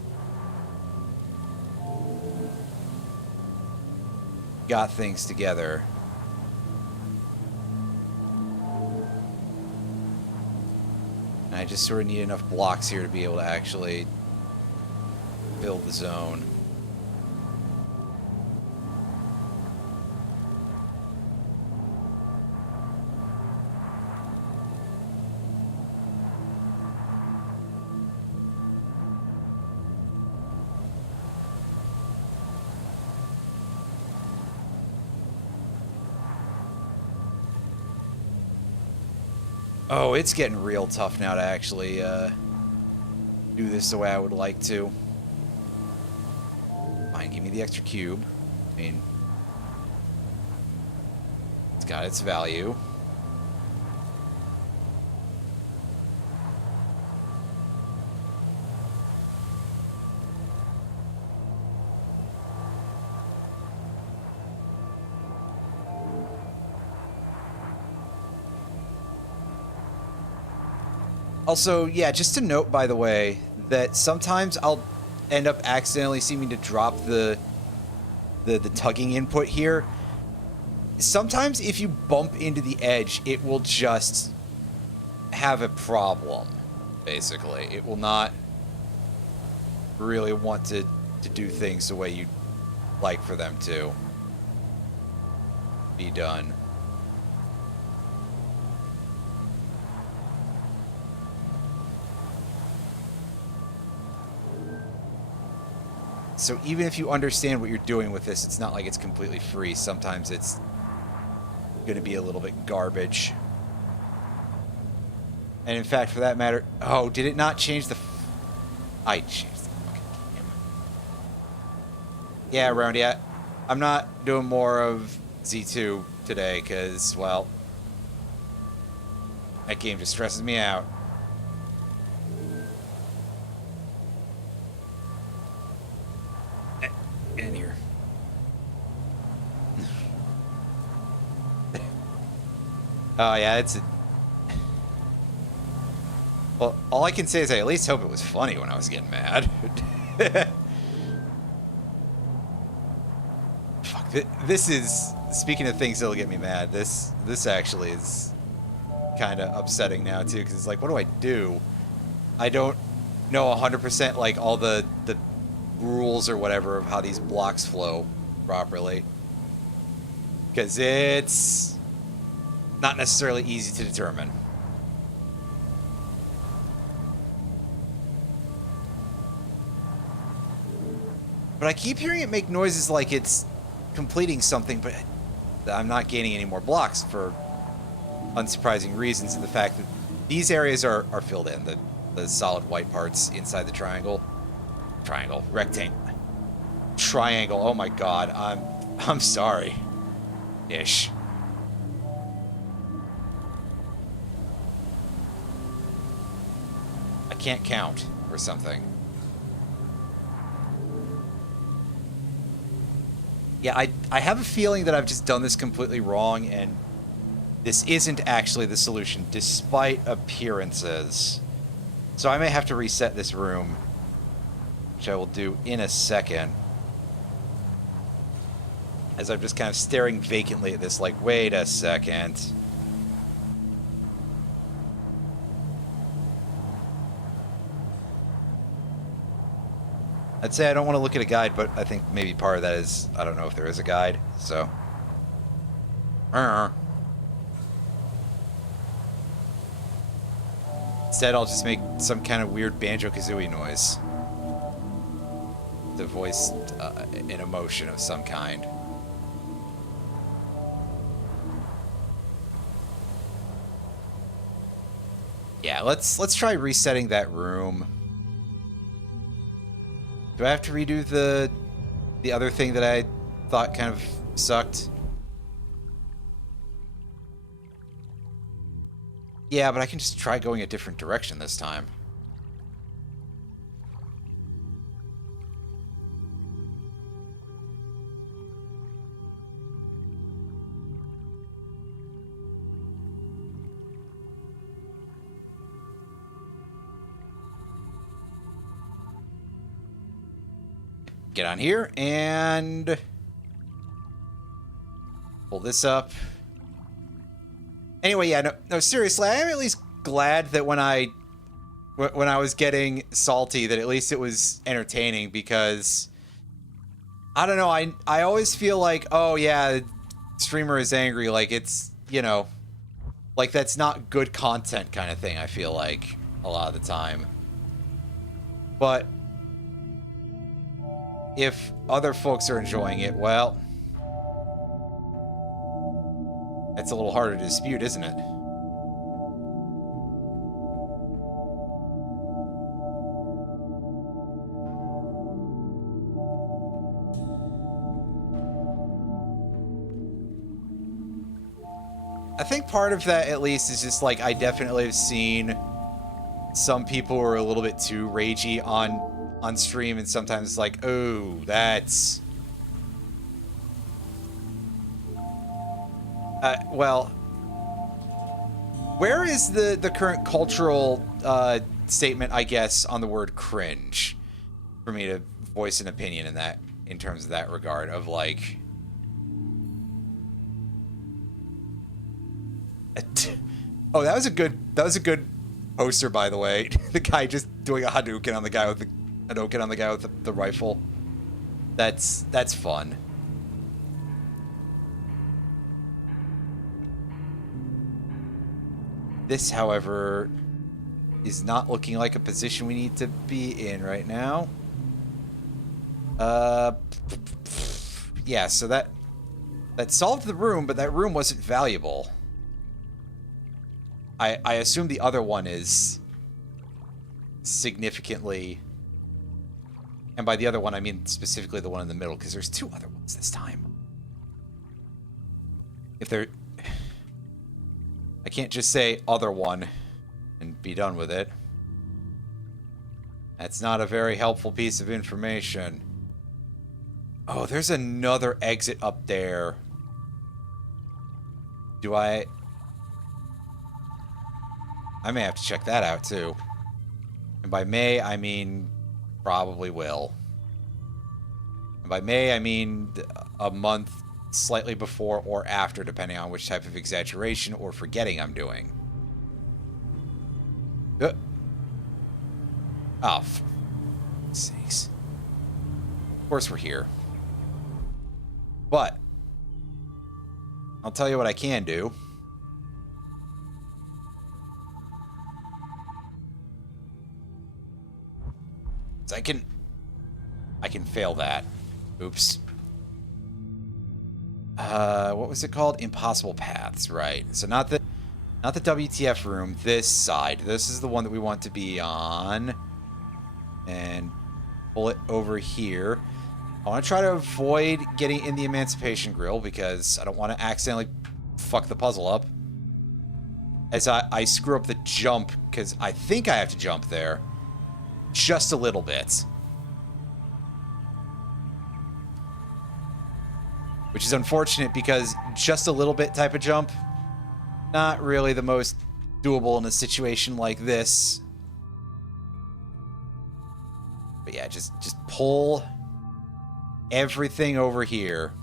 got things together. And I just sort of need enough blocks here to be able to actually build the zone. Oh, it's getting real tough now to actually do this the way I would like to. Fine, give me the extra cube. I mean, it's got its value. Also, yeah, just to note, by the way, that sometimes I'll end up accidentally seeming to drop the tugging input here. Sometimes if you bump into the edge, it will just have a problem, basically. It will not really want to do things the way you'd like for them to be done. So even if you understand what you're doing with this, it's not like it's completely free. Sometimes it's going to be a little bit garbage. And in fact, for that matter... Oh, did it not change the... I changed the fucking game. Yeah, Roundy, I'm not doing more of Z2 today, because, well... that game just stresses me out. In here. Oh, yeah, it's... Well, all I can say is I at least hope it was funny when I was getting mad. Fuck, this is... Speaking of things that'll get me mad, this actually is kind of upsetting now, too, because it's like, what do I do? I don't know 100%, like, all the rules or whatever of how these blocks flow properly. Because it's not necessarily easy to determine. But I keep hearing it make noises like it's completing something, but I'm not gaining any more blocks for unsurprising reasons. And the fact that these areas are filled in, the solid white parts inside the triangle. Rectangle. Triangle. Oh my god. I'm sorry. Ish. can't count or something. Yeah, I have a feeling that I've just done this completely wrong, and this isn't actually the solution, despite appearances. So I may have to reset this room, which I will do in a second. As I'm just kind of staring vacantly at this, like, wait a second. I'd say I don't want to look at a guide, but I think maybe part of that is, I don't know if there is a guide, so. Instead, I'll just make some kind of weird Banjo-Kazooie noise to voice an emotion of some kind. Yeah, let's try resetting that room. Do I have to redo the other thing that I thought kind of sucked? Yeah, but I can just try going a different direction this time. Get on here and pull this up. Anyway, yeah, no, seriously, I am at least glad that when I was getting salty, that at least it was entertaining, because I don't know, I always feel like, oh yeah, streamer is angry, like it's, you know, like that's not good content kind of thing, I feel like a lot of the time. But if other folks are enjoying it, well, it's a little harder to dispute, isn't it? I think part of that, at least, is just like I definitely have seen some people who are a little bit too ragey on stream, and sometimes it's like, oh, that's... well, where is the current cultural statement, I guess, on the word cringe for me to voice an opinion in terms of that regard of like... Oh, that was a good poster, by the way. The guy just doing a Hadouken on the guy with the rifle. That's fun. This, however, is not looking like a position we need to be in right now. Yeah, so that solved the room, but that room wasn't valuable. I assume the other one is significantly... And by the other one, I mean specifically the one in the middle, because there's two other ones this time. If they're... I can't just say other one and be done with it. That's not a very helpful piece of information. Oh, there's another exit up there. Do I may have to check that out, too. And by may, I mean probably will. And by may, I mean a month slightly before or after, depending on which type of exaggeration or forgetting I'm doing. Oh, for sakes. Of course we're here. But I'll tell you what I can do. I can fail that. Oops. What was it called? Impossible paths, right. So not the WTF room, this side. This is the one that we want to be on. And pull it over here. I want to try to avoid getting in the Emancipation Grill because I don't want to accidentally fuck the puzzle up. As I screw up the jump, because I think I have to jump there. just a little bit. Which is unfortunate because just a little bit type of jump, not really the most doable in a situation like this. But yeah, just pull everything over here.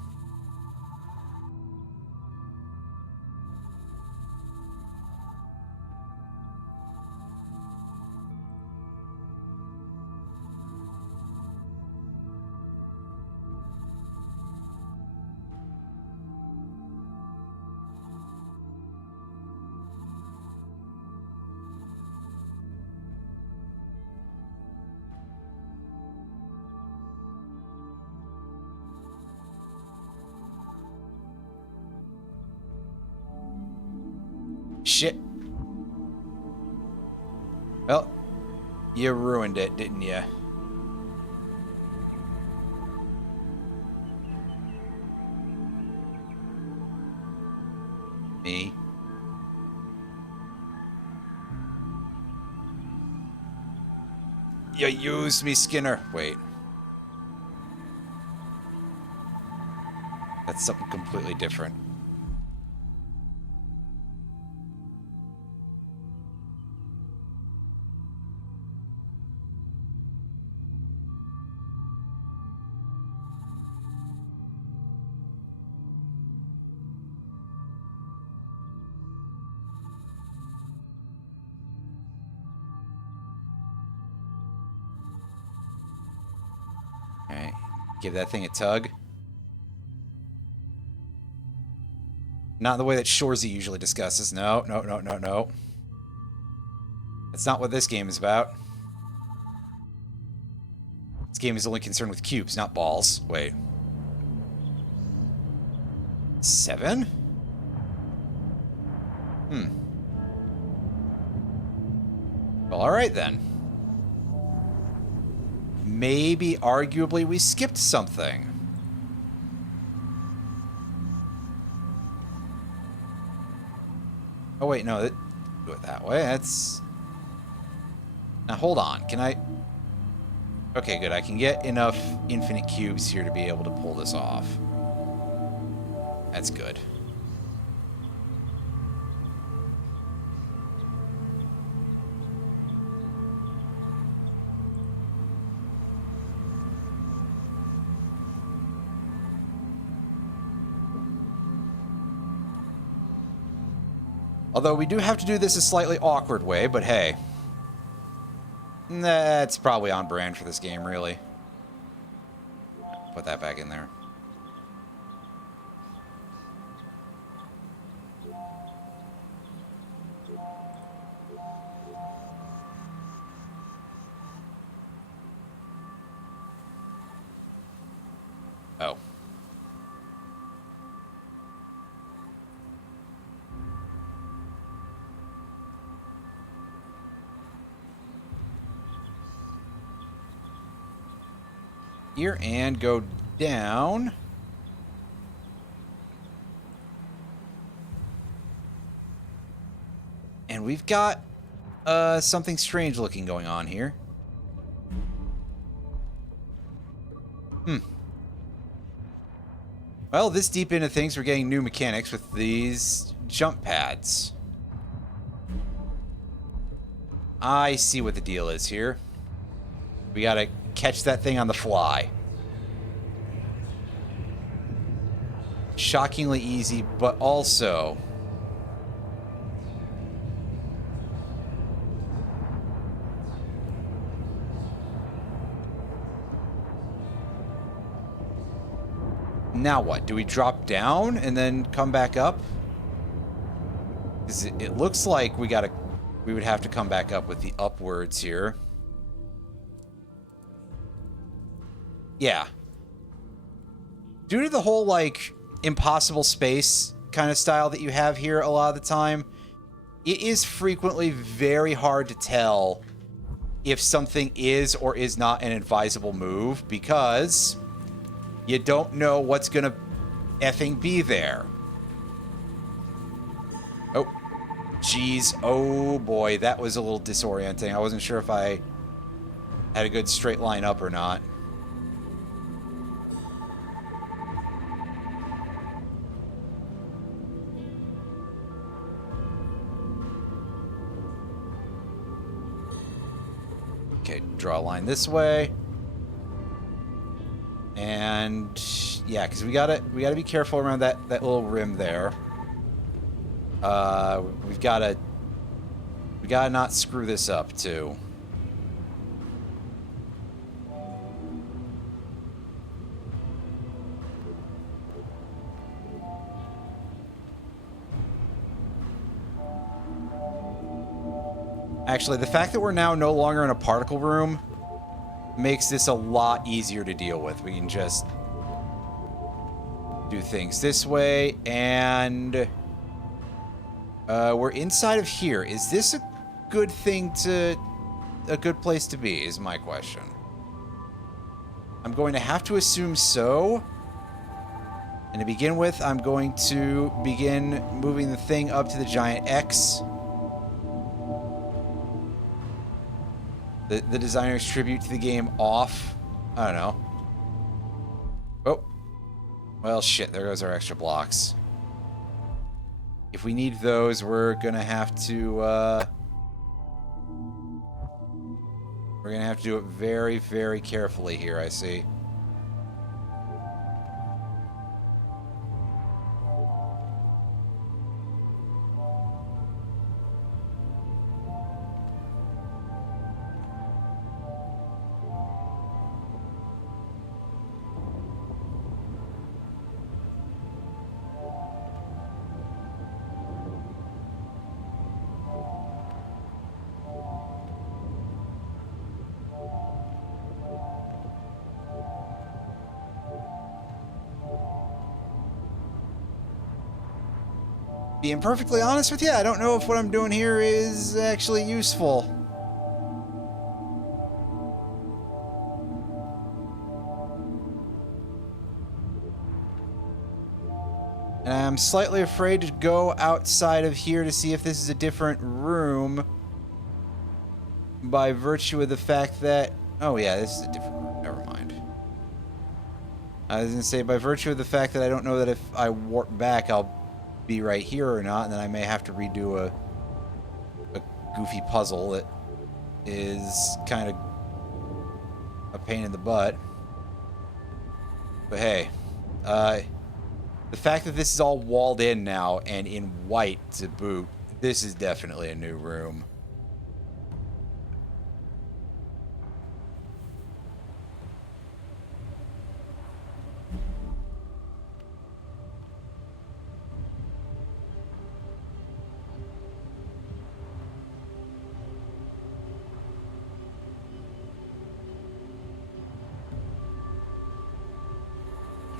Shit. Well, you ruined it, didn't you? Me. You used me, Skinner. Wait. That's something completely different. Alright, give that thing a tug. Not the way that Shorzy usually discusses. No, no, no, no, no. That's not what this game is about. This game is only concerned with cubes, not balls. Wait. 7? Well, alright then. Maybe, arguably, we skipped something. Oh, wait, no. Do it that way. That's... Now, hold on. Can I... Okay, good. I can get enough infinite cubes here to be able to pull this off. That's good. Although we do have to do this a slightly awkward way, but hey. That's probably on brand for this game, really. Put that back in there. Oh. Here and go down. And we've got something strange looking going on here. Well, this deep into things, we're getting new mechanics with these jump pads. I see what the deal is here. We gotta catch that thing on the fly. Shockingly easy, but also... Now what? Do we drop down and then come back up? 'Cause it looks like we would have to come back up with the upwards here. Yeah. Due to the whole, like, impossible space kind of style that you have here a lot of the time, it is frequently very hard to tell if something is or is not an advisable move, because you don't know what's gonna effing be there. Oh. Jeez. Oh, boy. That was a little disorienting. I wasn't sure if I had a good straight line up or not. Okay, draw a line this way. And yeah, because we gotta be careful around that little rim there. We gotta not screw this up too. Actually, the fact that we're now no longer in a particle room makes this a lot easier to deal with. We can just do things this way, and we're inside of here. Is this a good place to be, is my question. I'm going to have to assume so. And to begin with, I'm going to begin moving the thing up to the giant X. The designer's tribute to the game off. I don't know. Oh. Well, shit, there goes our extra blocks. If we need those, we're gonna have to, we're gonna have to do it very, very carefully here, I see. Being perfectly honest with you, I don't know if what I'm doing here is actually useful. And I'm slightly afraid to go outside of here to see if this is a different room by virtue of the fact that... Oh yeah, this is a different room. Never mind. I was going to say, by virtue of the fact that I don't know that if I warp back, I'll be right here or not, and then I may have to redo a goofy puzzle that is kind of a pain in the butt. But hey, the fact that this is all walled in now and in white to boot, this is definitely a new room.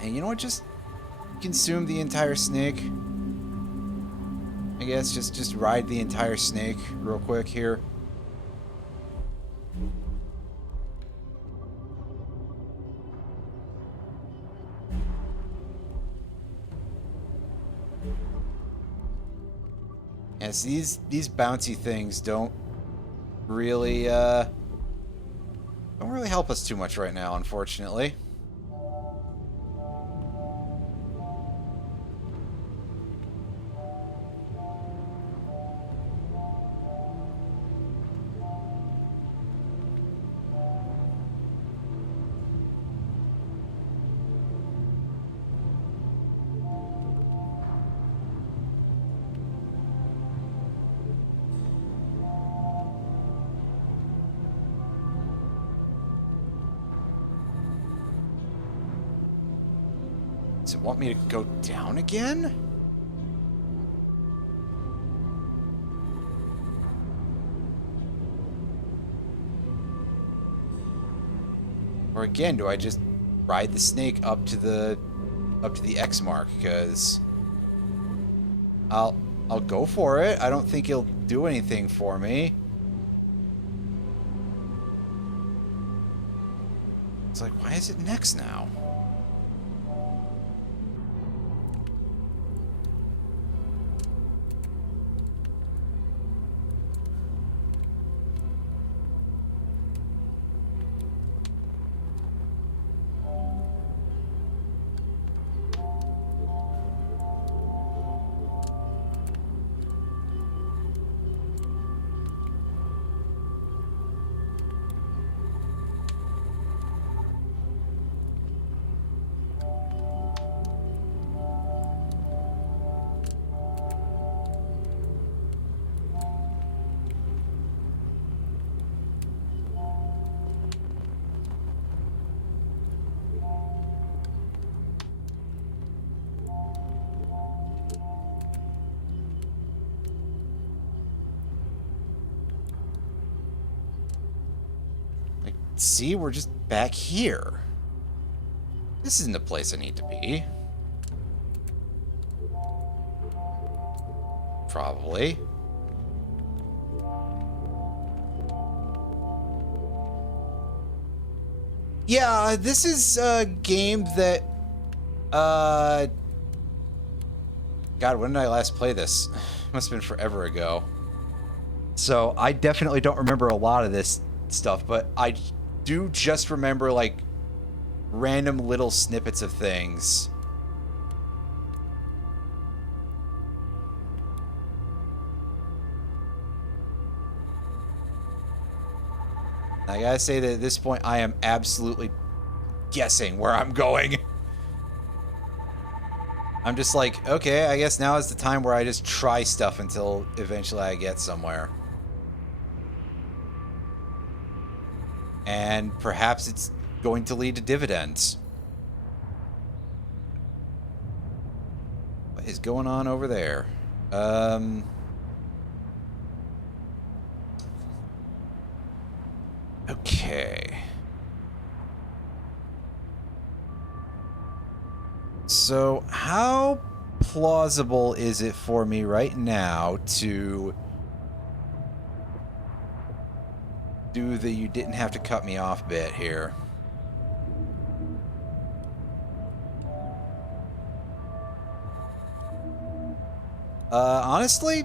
And you know what? Just consume the entire snake. I guess just ride the entire snake real quick here. Yes, these bouncy things don't really help us too much right now, unfortunately. Does it want me to go down again? Or again, do I just ride the snake up to the X mark? Because I'll go for it. I don't think he'll do anything for me. It's like, why is it next now? see, we're just back here. This isn't the place I need to be. Probably. Yeah, this is a game that... God, when did I last play this? Must have been forever ago. So I definitely don't remember a lot of this stuff, but I do just remember, like, random little snippets of things. I gotta say that at this point, I am absolutely guessing where I'm going. I'm just like, okay, I guess now is the time where I just try stuff until eventually I get somewhere. And perhaps it's going to lead to dividends. What is going on over there? Okay. So, how plausible is it for me right now to do the you didn't have to cut me off bit here? Honestly,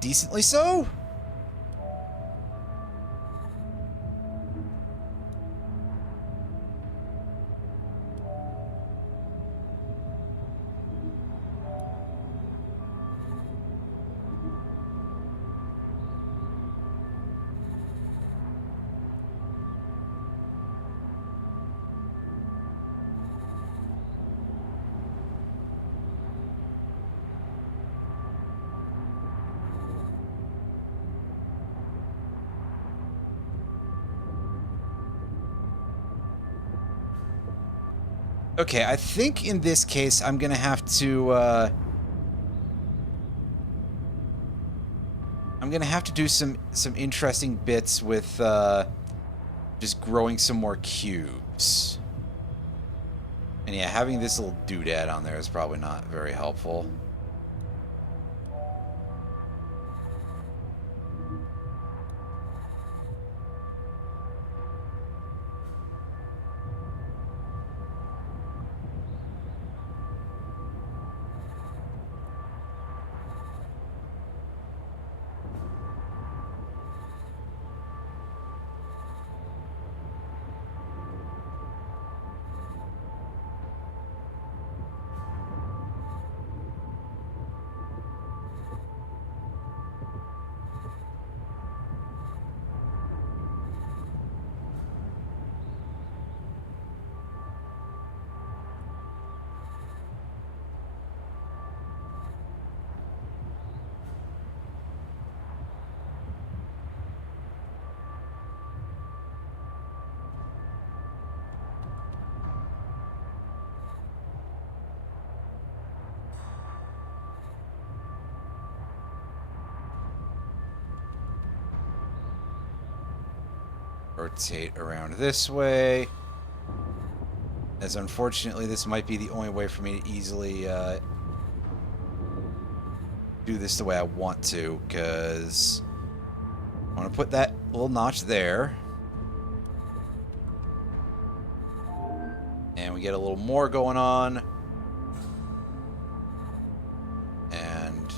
decently so? Okay, I think in this case I'm gonna have to do some interesting bits with just growing some more cubes. And yeah, having this little doodad on there is probably not very helpful. Rotate around this way. As unfortunately, this might be the only way for me to easily do this the way I want to, because I want to put that little notch there. And we get a little more going on. And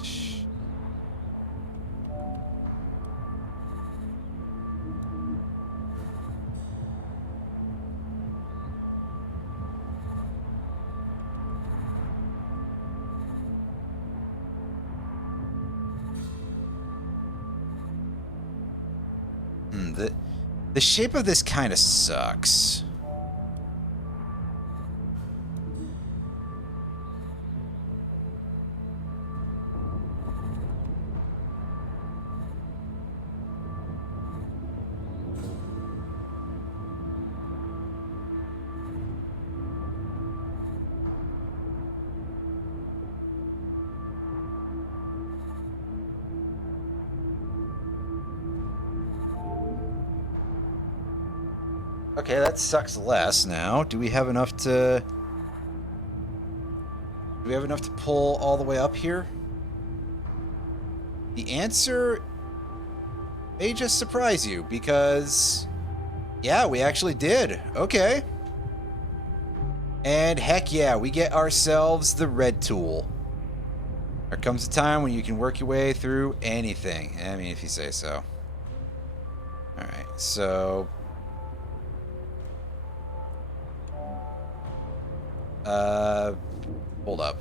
the shape of this kind of sucks. Okay, that sucks less now. Do we have enough to... Do we have enough to pull all the way up here? The answer may just surprise you, because... Yeah, we actually did. Okay. And heck yeah, we get ourselves the red tool. There comes a time when you can work your way through anything. I mean, if you say so. Alright, so... Hold up.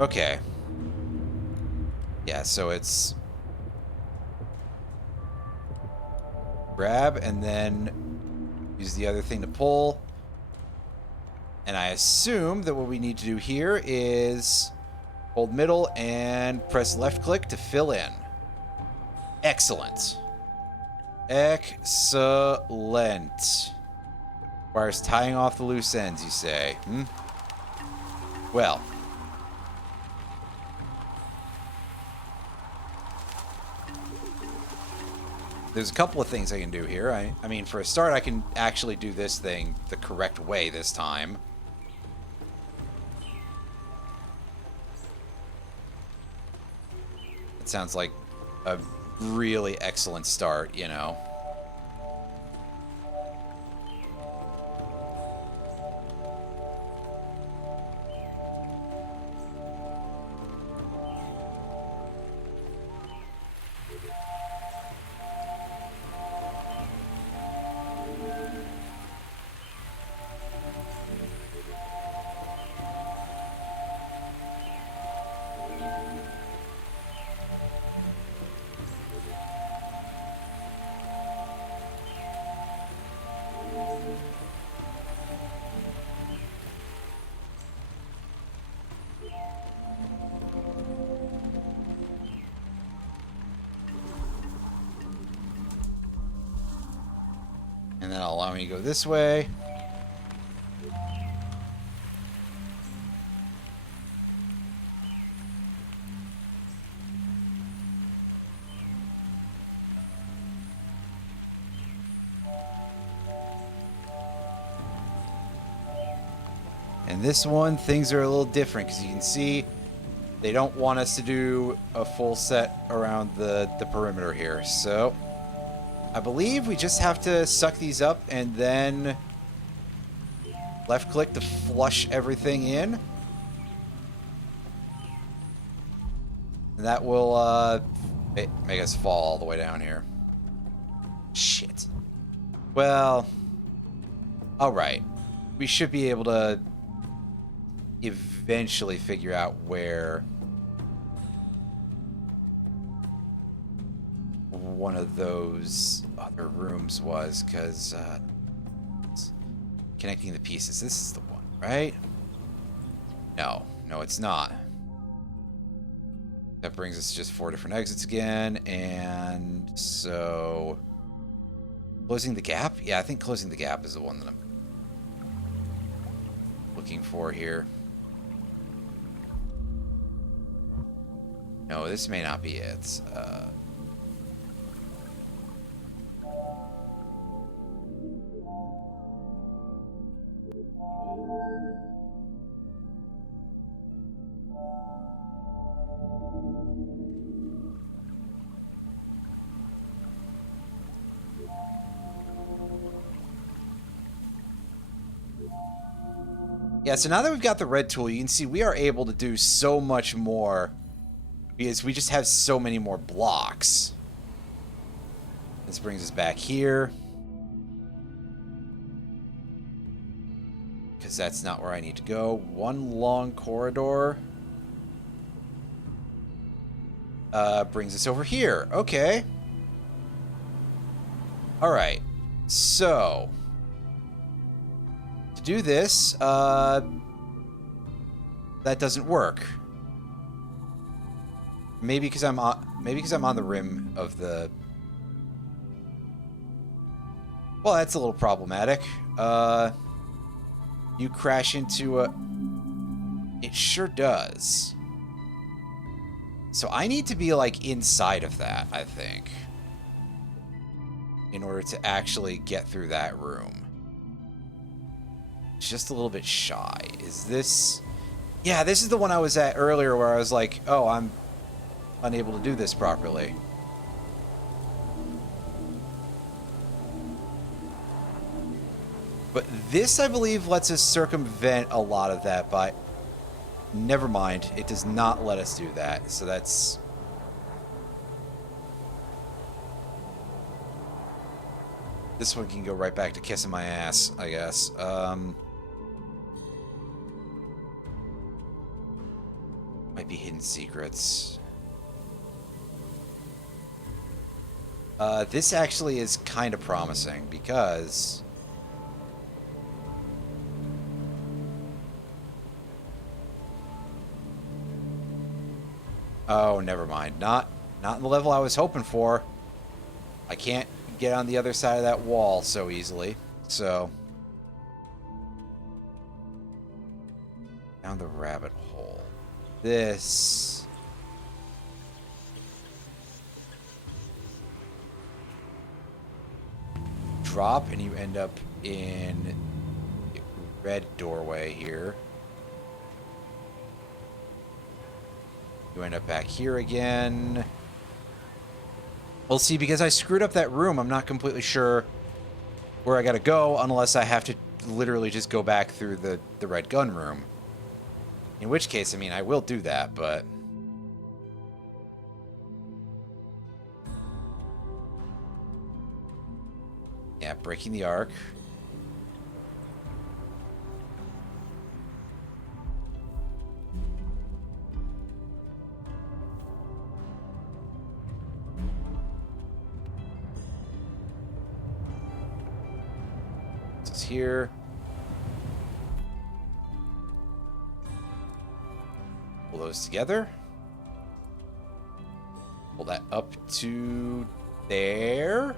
Okay. Yeah, so it's... grab, and then use the other thing to pull. And I assume that what we need to do here is hold middle and press left click to fill in. Excellent. Excellent. Requires tying off the loose ends, you say? Well. There's a couple of things I can do here. I mean, for a start, I can actually do this thing the correct way this time. It sounds like a really excellent start, you know. And then I'll allow me to go this way. And this one, things are a little different, because you can see they don't want us to do a full set around the perimeter here. So I believe we just have to suck these up and then left click to flush everything in. And that will make us fall all the way down here. Shit. Well, alright. We should be able to eventually figure out where one of those other rooms was, because connecting the pieces. This is the one, right? No, it's not. That brings us to just 4 different exits again, and so closing the gap? Yeah, I think closing the gap is the one that I'm looking for here. No, this may not be it. Yeah, so now that we've got the red tool, you can see we are able to do so much more because we just have so many more blocks. This brings us back here, because that's not where I need to go. One long corridor brings us over here. Okay. All right. So to do this, that doesn't work. Maybe because I'm on the rim of the... Well, that's a little problematic. You crash into a... It sure does. So I need to be, like, inside of that, I think. in order to actually get through that room. It's just a little bit shy. Is this... Yeah, this is the one I was at earlier where I was like, oh, I'm unable to do this properly. But this, I believe, lets us circumvent a lot of that, but never mind. It does not let us do that, so that's... This one can go right back to kissing my ass, I guess. Might be hidden secrets. This actually is kind of promising, because... Oh, never mind. Not in the level I was hoping for. I can't get on the other side of that wall so easily. So... Down the rabbit hole. This... Drop and you end up in a red doorway here. You end up back here again. Well, see, because I screwed up that room, I'm not completely sure where I gotta go unless I have to literally just go back through the red gun room. In which case, I mean, I will do that, but... Yeah, breaking the arc. This is here. Pull those together. Pull that up to there.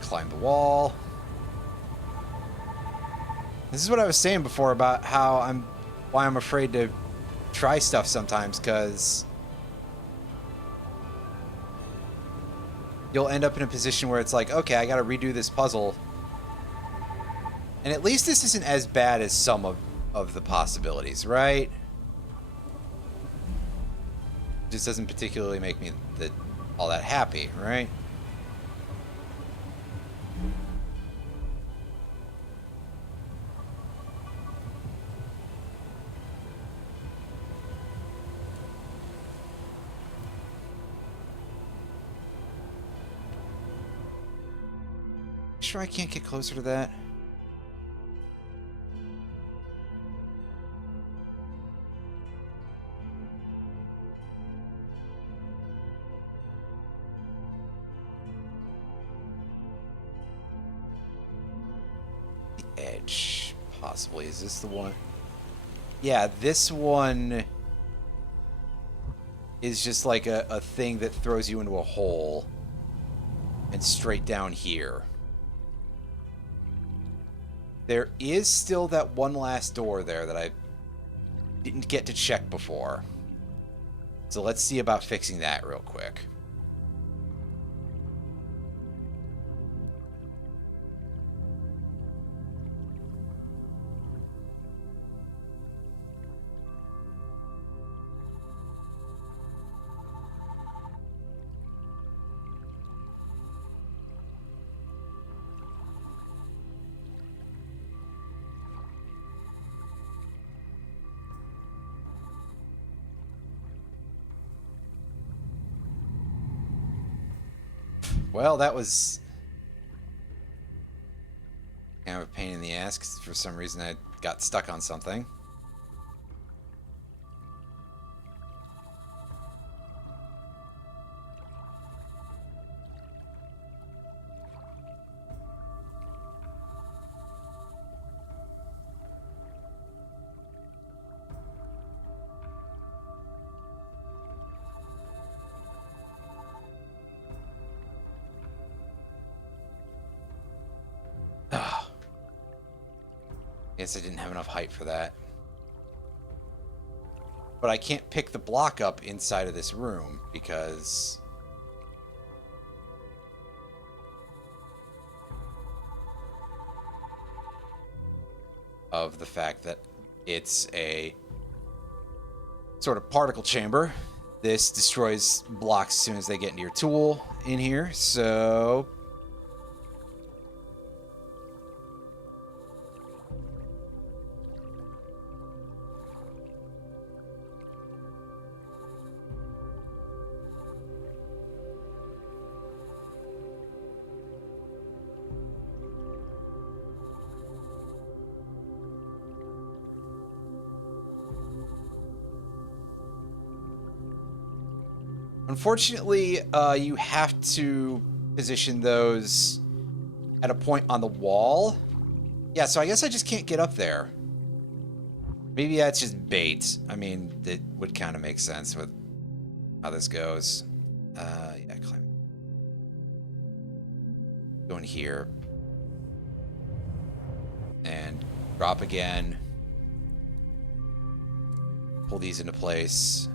Climb the wall. This is what I was saying before about how why I'm afraid to try stuff sometimes, because you'll end up in a position where it's like, okay, I gotta redo this puzzle. And at least this isn't as bad as some of the possibilities, right? Just doesn't particularly make me all that happy, right? Sure I can't get closer to that? The edge, possibly. Is this the one? Yeah, this one is just like a thing that throws you into a hole and straight down here. There is still that one last door there that I didn't get to check before. So let's see about fixing that real quick. Well, that was Kind of a pain in the ass, 'cause for some reason I got stuck on something. Ah, guess I didn't have enough height for that. But I can't pick the block up inside of this room because of the fact that it's a sort of particle chamber. This destroys blocks as soon as they get into your tool in here, so unfortunately, you have to position those at a point on the wall. Yeah, so I guess I just can't get up there. Maybe that's just bait. I mean, it would kind of make sense with how this goes. Yeah, climb. Going here. And drop again. Pull these into place.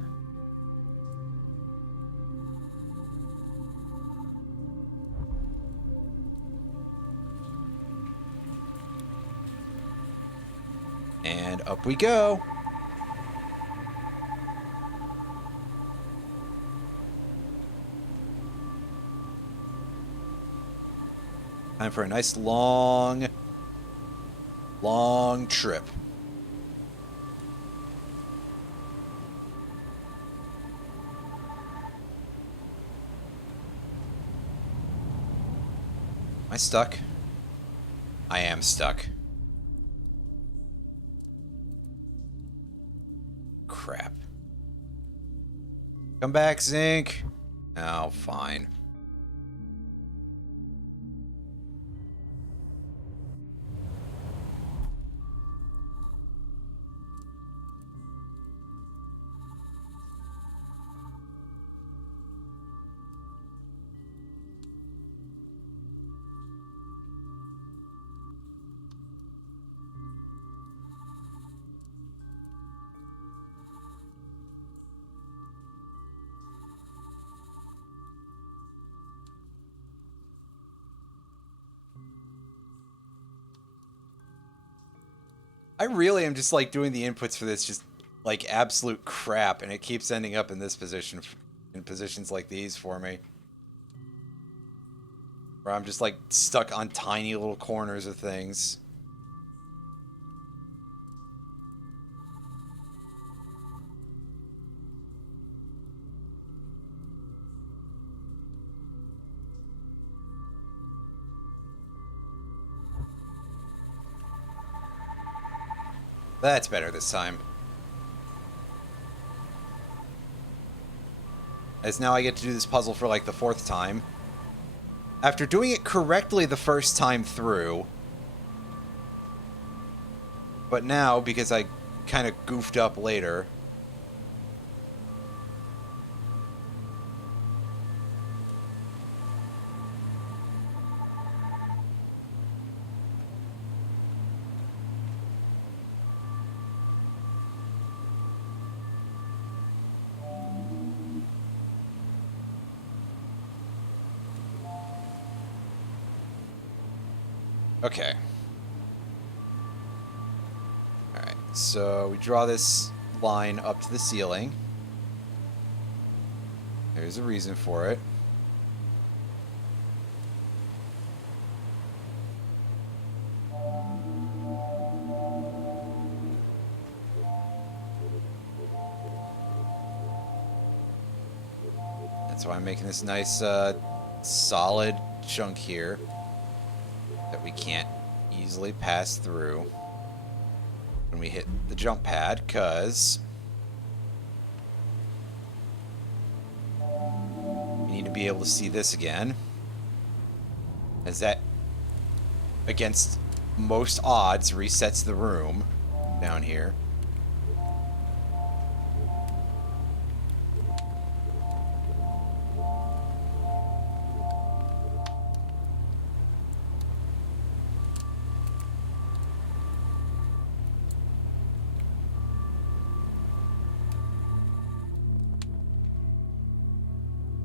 And up we go. Time for a nice long trip. Am I stuck? I am stuck. Crap. Come back, Zinc. Oh, fine. I really am just like doing the inputs for this just like absolute crap, and it keeps ending up in this position, in positions like these for me. Where I'm just like stuck on tiny little corners of things. That's better this time. As now I get to do this puzzle for like the 4th time. After doing it correctly the first time through. But now, because I kind of goofed up later. Okay. Alright, so we draw this line up to the ceiling. There's a reason for it. That's why I'm making this nice, solid chunk here that we can't easily pass through when we hit the jump pad, because we need to be able to see this again. As that, against most odds, resets the room down here.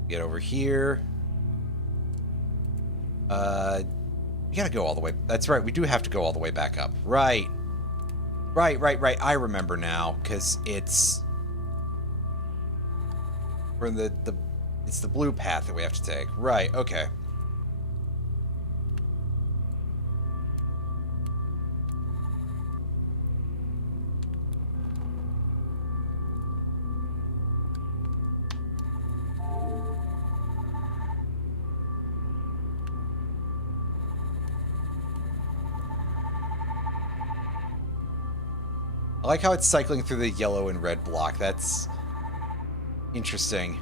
Get over here. We gotta go all the way. That's right, we do have to go all the way back up. Right. Right. I remember now, because it's... We're in it's the blue path that we have to take. Right, okay. I like how it's cycling through the yellow and red block. That's interesting.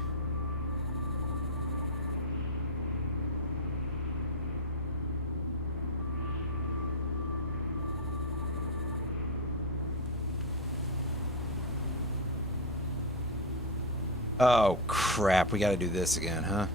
Oh, crap. We gotta do this again, huh?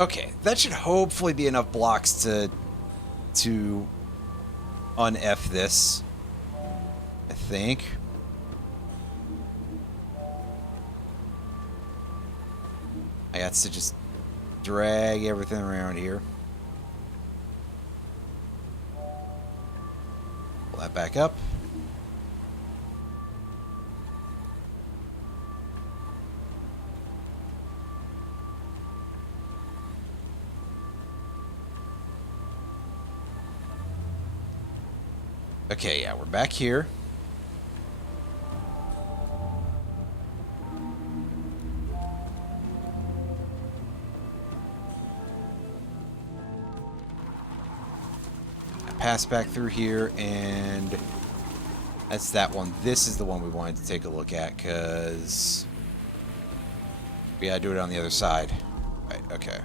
Okay, that should hopefully be enough blocks to un-F this, I think. I got to just drag everything around here. Pull that back up. Okay, yeah, we're back here. I pass back through here, and that's that one. This is the one we wanted to take a look at, because we gotta do it on the other side. Right, okay.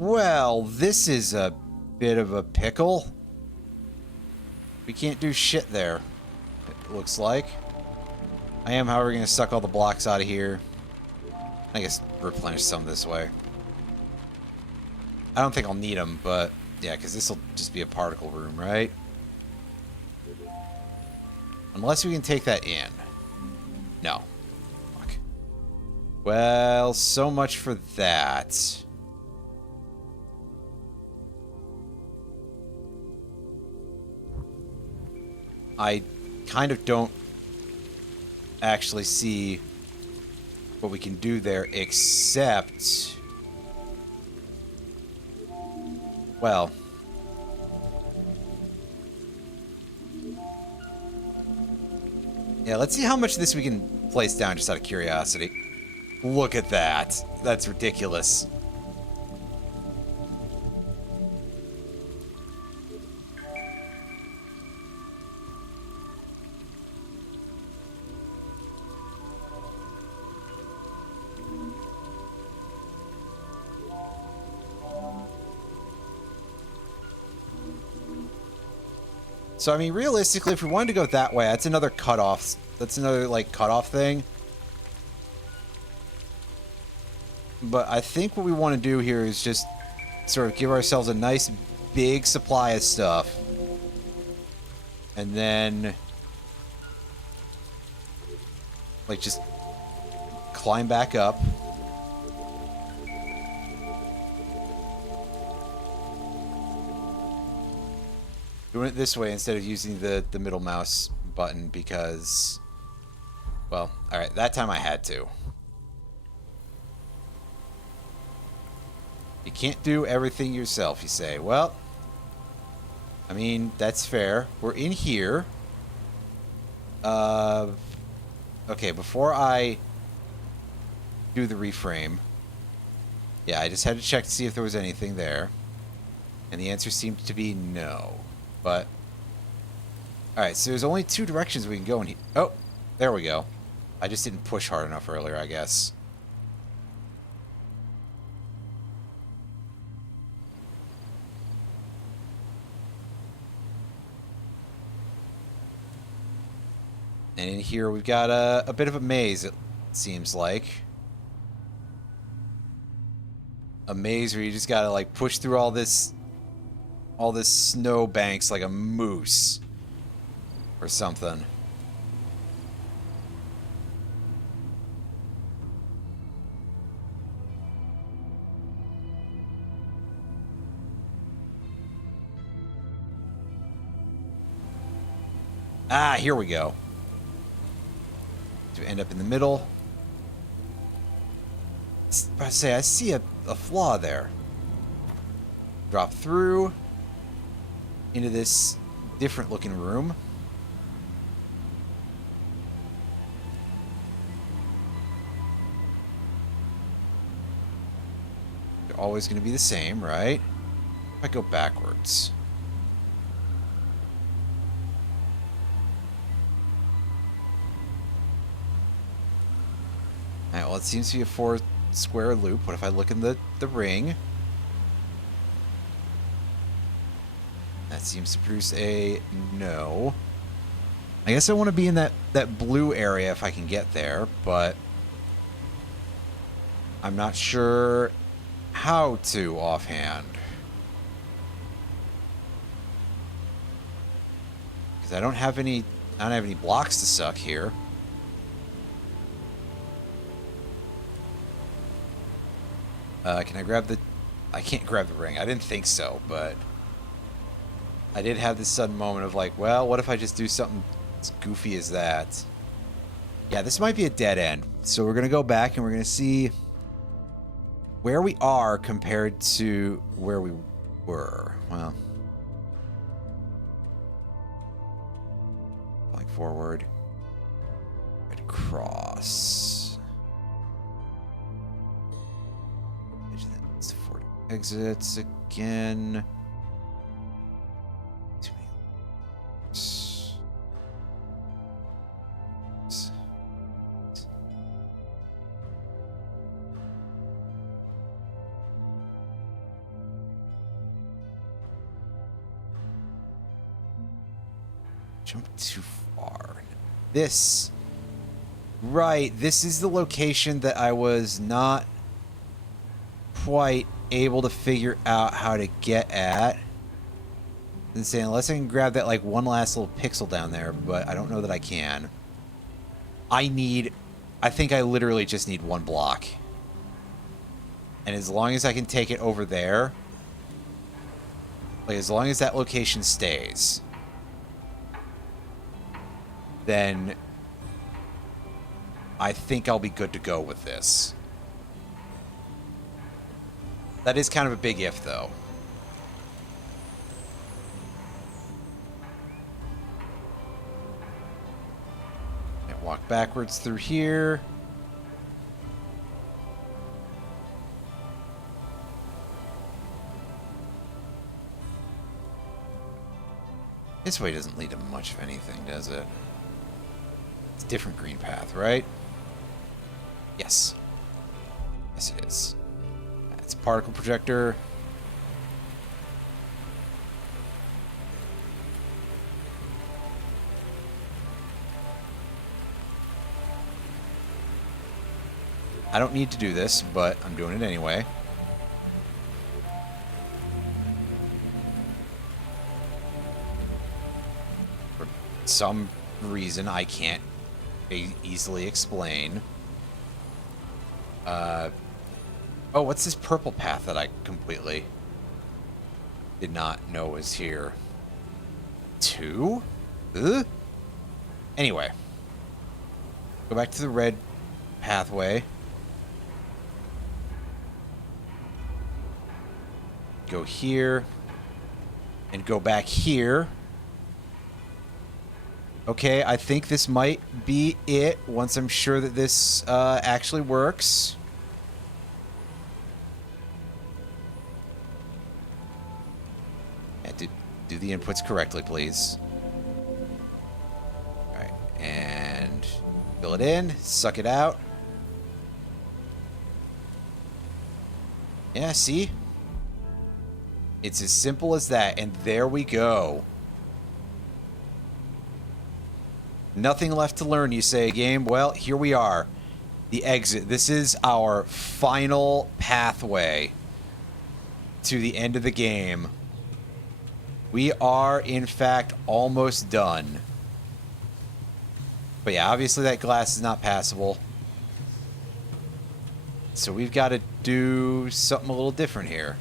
Well, this is a bit of a pickle. We can't do shit there, it looks like. I am, however, going to suck all the blocks out of here. I guess replenish some this way. I don't think I'll need them, but yeah, because this will just be a particle room, right? Unless we can take that in. No. Fuck. Well, so much for that. I kind of don't actually see what we can do there, except... Well... Yeah, let's see how much of this we can place down just out of curiosity. Look at that. That's ridiculous. So, I mean, realistically, if we wanted to go that way, that's another cutoff. That's another, like, cutoff thing. But I think what we want to do here is just sort of give ourselves a nice big supply of stuff. And then... like, just climb back up. Doing it this way instead of using the middle mouse button because, well, alright, that time I had to. You can't do everything yourself, you say. Well, I mean, that's fair. We're in here. Okay, before I do the reframe, yeah, I just had to check to see if there was anything there. And the answer seemed to be no. But, alright, so there's only two directions we can go in here. Oh, there we go. I just didn't push hard enough earlier, I guess. And in here we've got a bit of a maze, it seems like. A maze where you just gotta, like, push through all this snow banks like a moose or something. Ah, here we go. To end up in the middle. I say, I see a flaw there. Drop through into this different looking room. They're always going to be the same, right? If I go backwards. Alright, well, it seems to be a 4-square loop. What if I look in the ring? That seems to produce a no. I guess I want to be in that blue area if I can get there, but I'm not sure how to offhand. Because I don't have any blocks to suck here. Can I grab the... I can't grab the ring. I didn't think so, but... I did have this sudden moment of like, well, what if I just do something as goofy as that? Yeah, this might be a dead end. So we're going to go back and we're going to see where we are compared to where we were. Well... Going forward. Right across. Exits again. Too many. Jump too far. This. Right, this is the location that I was not quite able to figure out how to get at. And say, unless I can grab that, like, one last little pixel down there, but I don't know that I can. I think I literally just need one block. And as long as I can take it over there, like, as long as that location stays, then I think I'll be good to go with this. That is kind of a big if, though. And walk backwards through here. This way doesn't lead to much of anything, does it? It's a different green path, right? Yes. Yes, it is. It's a particle projector. I don't need to do this, but I'm doing it anyway. For some reason I can't easily explain. Oh, what's this purple path that I completely did not know was here? 2? Ugh? Anyway. Go back to the red pathway. Go here. And go back here. Okay, I think this might be it once I'm sure that this actually works. Yeah, do the inputs correctly, please. Alright, and fill it in, suck it out. Yeah, see? It's as simple as that, and there we go. Nothing left to learn, you say, game. Well, here we are. The exit. This is our final pathway to the end of the game. We are, in fact, almost done. But yeah, obviously that glass is not passable. So we've got to do something a little different here.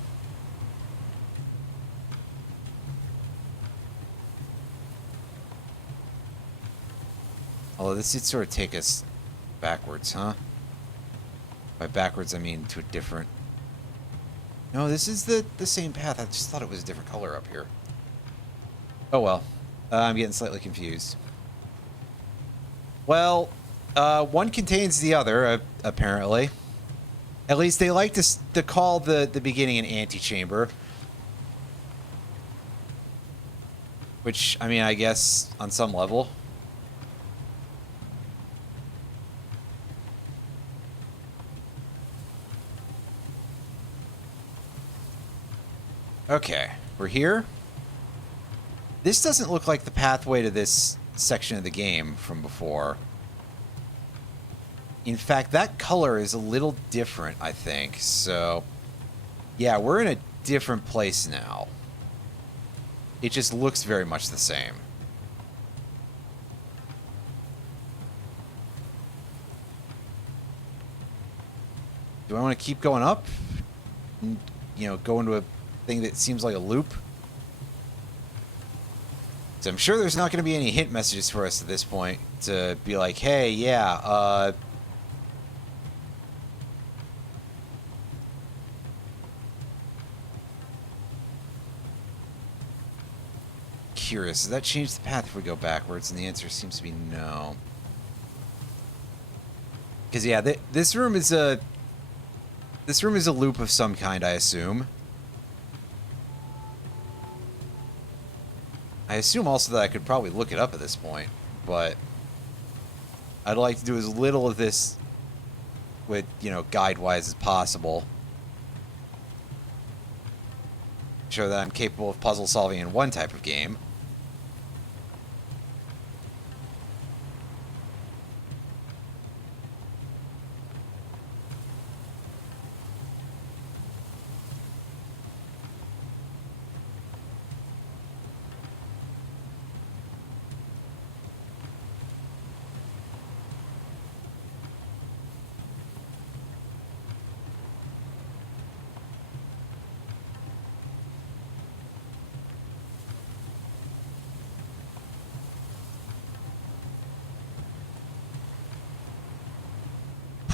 Although this did sort of take us backwards, huh? By backwards, I mean to a different... No, this is the same path. I just thought it was a different color up here. Oh well. I'm getting slightly confused. Well, one contains the other, apparently. At least they like to call the beginning an antechamber. Which, I mean, I guess on some level... Okay, we're here. This doesn't look like the pathway to this section of the game from before. In fact, that color is a little different, I think. So, yeah, we're in a different place now. It just looks very much the same. Do I want to keep going up? And, you know, go into a thing that seems like a loop? So I'm sure there's not going to be any hint messages for us at this point to be like, hey, yeah, curious, does that change the path if we go backwards? And the answer seems to be no. Because yeah, this room is a loop of some kind, I assume. I assume also that I could probably look it up at this point, but I'd like to do as little of this with, you know, guide-wise as possible. Show that I'm capable of puzzle solving in one type of game.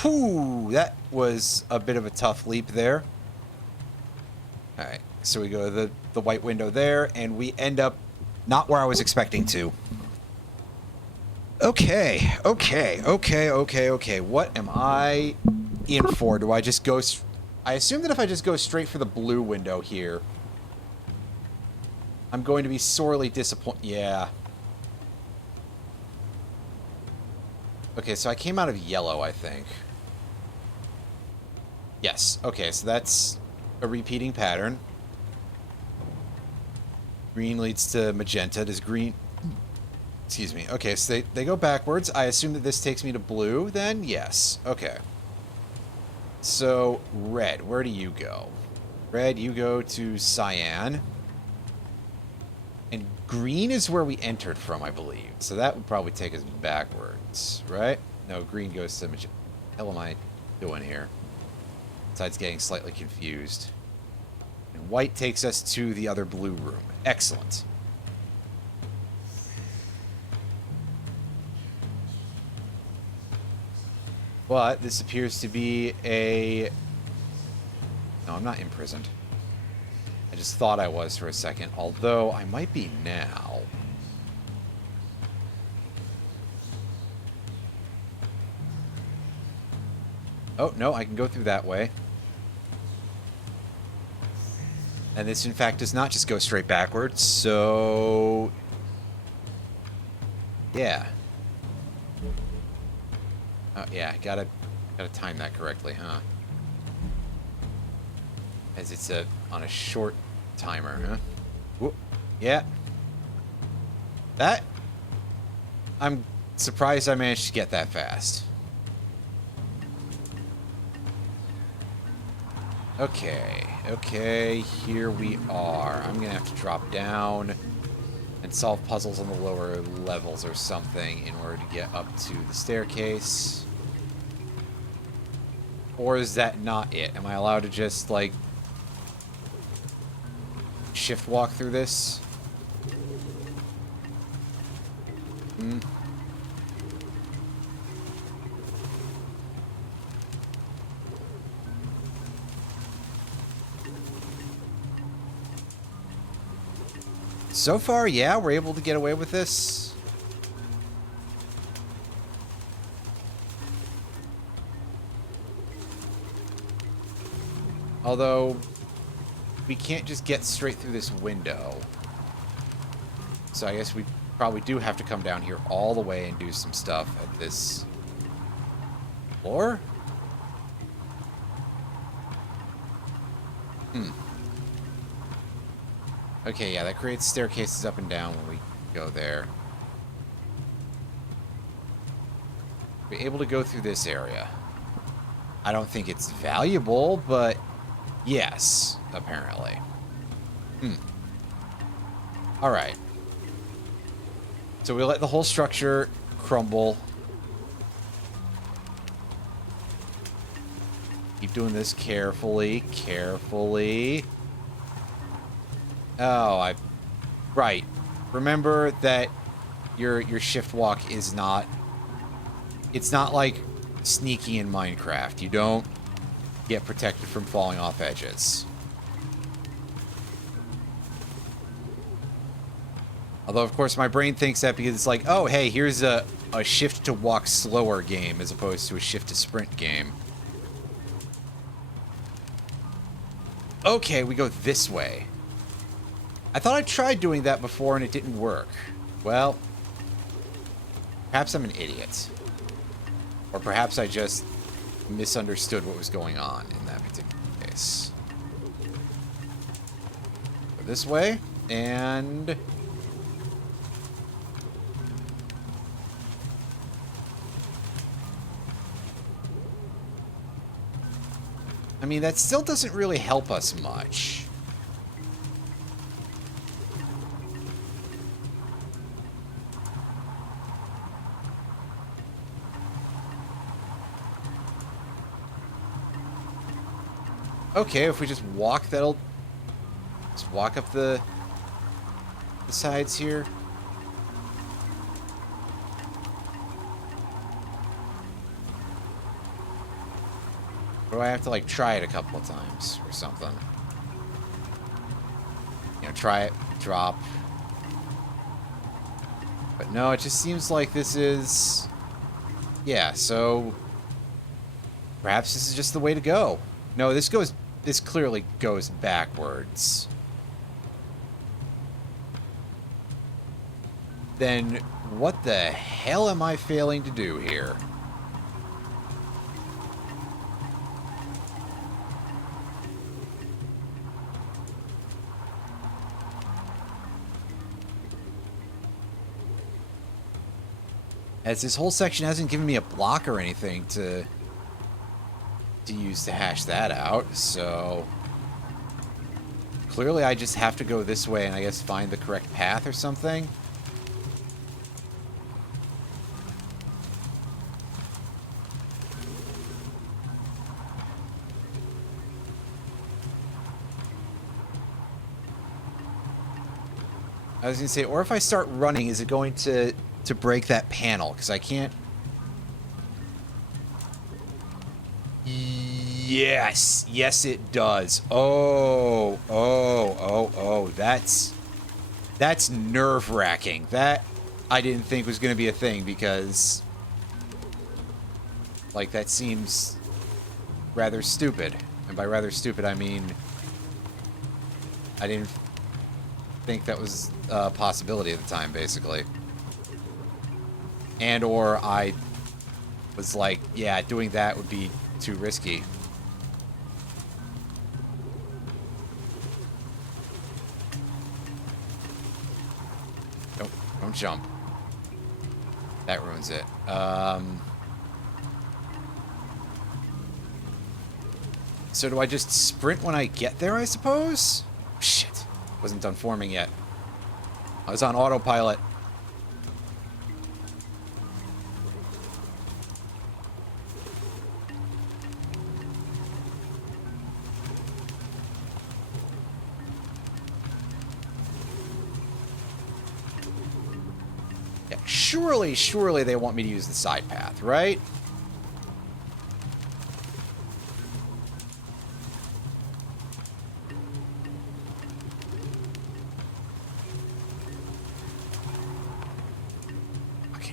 Whew, that was a bit of a tough leap there. All right, so we go to the white window there, and we end up not where I was expecting to. Okay. What am I in for? Do I just go... I assume that if I just go straight for the blue window here, I'm going to be sorely disappointed. Yeah. Okay, so I came out of yellow, I think. Yes. Okay, so that's a repeating pattern. Green leads to magenta. Does green... Excuse me. Okay, so they go backwards. I assume that this takes me to blue, then? Yes. Okay. So, red, where do you go? Red, you go to cyan. And green is where we entered from, I believe. So that would probably take us backwards, right? No, green goes to magenta. What the hell am I doing here? Besides getting slightly confused. And white takes us to the other blue room. Excellent. But this appears to be a... No, I'm not imprisoned. I just thought I was for a second, although I might be now. Oh, no, I can go through that way. And this, in fact, does not just go straight backwards, so... Yeah. Oh, yeah, gotta time that correctly, huh? As it's on a short timer, huh? Whoop. Yeah. That... I'm surprised I managed to get that fast. Okay, here we are. I'm gonna have to drop down and solve puzzles on the lower levels or something in order to get up to the staircase. Or is that not it? Am I allowed to just, like, shift walk through this? So far, yeah, we're able to get away with this. Although, we can't just get straight through this window. So I guess we probably do have to come down here all the way and do some stuff at this floor? Okay, yeah, that creates staircases up and down when we go there. We're able to go through this area. I don't think it's valuable, but yes, apparently. Alright. So we let the whole structure crumble. Keep doing this carefully, carefully. Oh, right. Remember that your shift walk is not... It's not like sneaky in Minecraft. You don't get protected from falling off edges. Although, of course, my brain thinks that because it's like, oh, hey, here's a shift to walk slower game as opposed to a shift to sprint game. Okay, we go this way. I thought I tried doing that before and it didn't work. Well, perhaps I'm an idiot. Or perhaps I just misunderstood what was going on in that particular case. Go this way, and... I mean, that still doesn't really help us much. Okay, if we just walk, that'll... Just walk up the sides here. Or do I have to, like, try it a couple of times or something? You know, try it, drop. But no, it just seems like this is... Yeah, so... Perhaps this is just the way to go. No, this goes... This clearly goes backwards. Then what the hell am I failing to do here? As this whole section hasn't given me a block or anything to use to hash that out, so... Clearly I just have to go this way and I guess find the correct path or something. I was going to say, or if I start running, is it going to break that panel? Because I can't... Yes! Yes, it does. Oh, that's nerve-wracking. That I didn't think was going to be a thing because... Like, that seems rather stupid. And by rather stupid, I mean... I didn't think that was a possibility at the time, basically. And or I was like, yeah, doing that would be too risky. Don't jump. That ruins it. So do I just sprint when I get there, I suppose? Shit. Wasn't done forming yet. I was on autopilot. Yeah, surely they want me to use the side path, right?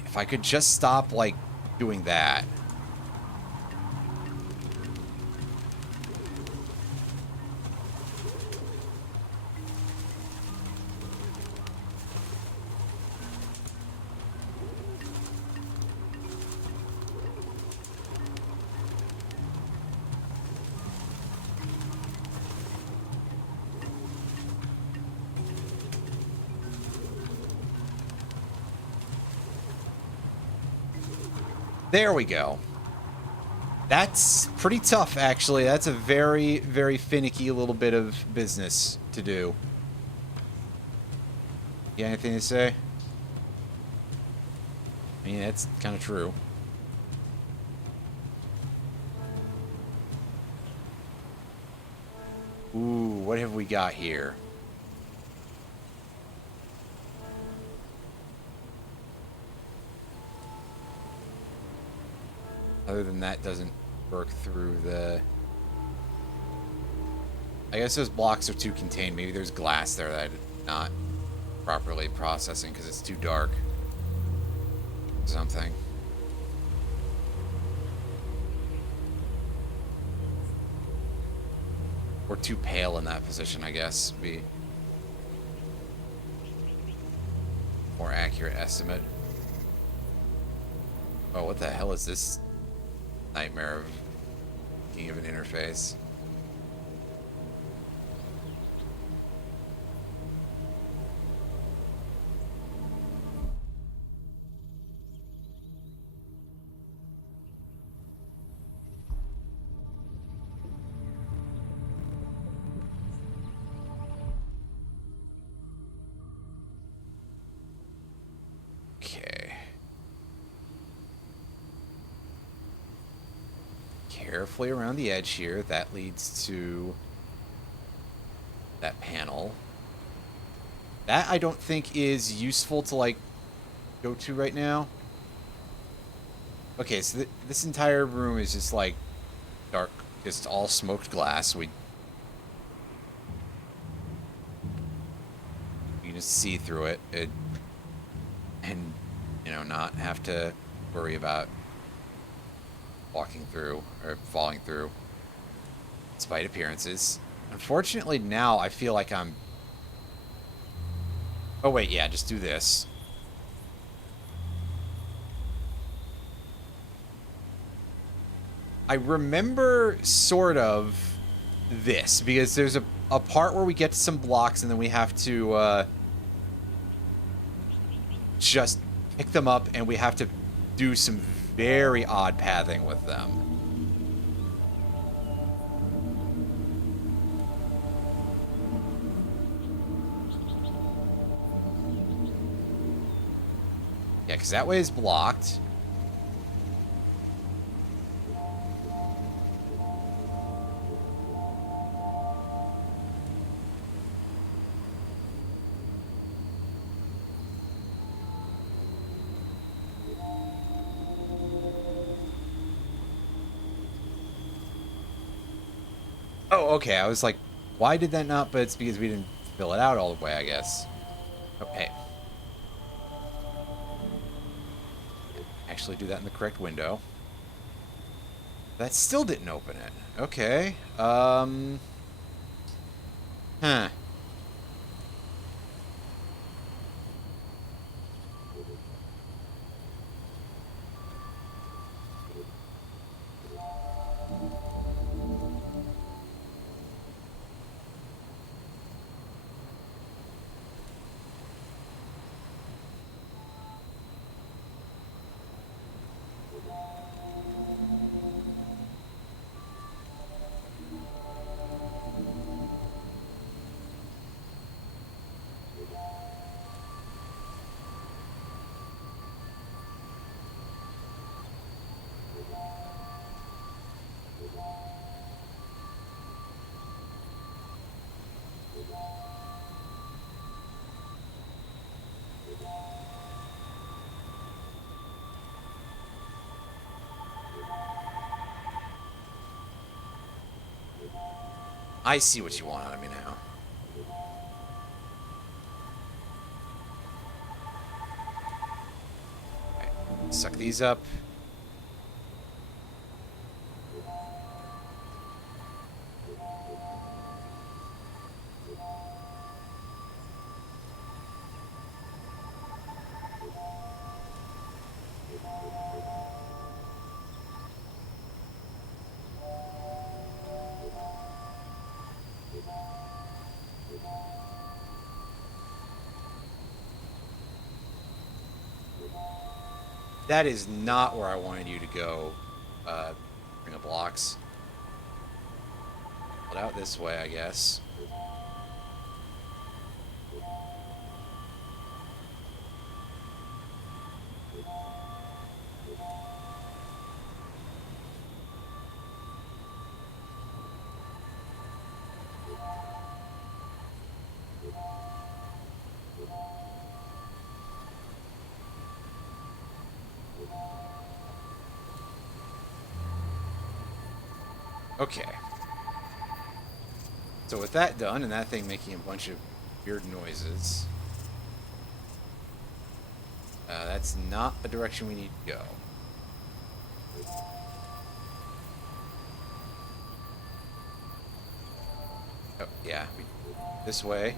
If I could just stop, like, doing that. There we go. That's pretty tough, actually. That's a very, very finicky little bit of business to do. You got anything to say? I mean, that's kind of true. Ooh, what have we got here? Other than that, doesn't work through the... I guess those blocks are too contained. Maybe there's glass there that I'm not properly processing because it's too dark. Something. Or too pale in that position, I guess. Would be more accurate estimate. Oh, what the hell is this nightmare of being of an interface? Okay. Carefully around the edge here. That leads to that panel. That I don't think is useful to, like, go to right now. Okay, so this entire room is just, like, dark It's all smoked glass. We you just see through it, and you know, not have to worry about walking through or falling through, despite appearances. Unfortunately, now I feel like I'm. Oh wait, yeah, just do this. I remember sort of this because there's a part where we get to some blocks and then we have to just pick them up and we have to do some very odd pathing with them. Yeah, because that way is blocked. Oh, okay. I was like, why did that not? But it's because we didn't fill it out all the way, I guess. Okay. Actually do that in the correct window. That still didn't open it. Okay. Huh. I see what you want out of me now. Okay. Suck these up. That is not where I wanted you to go. Bring up blocks. Pull it out this way, I guess. Okay. So with that done, and that thing making a bunch of weird noises, that's not a direction we need to go. Oh, yeah. This way.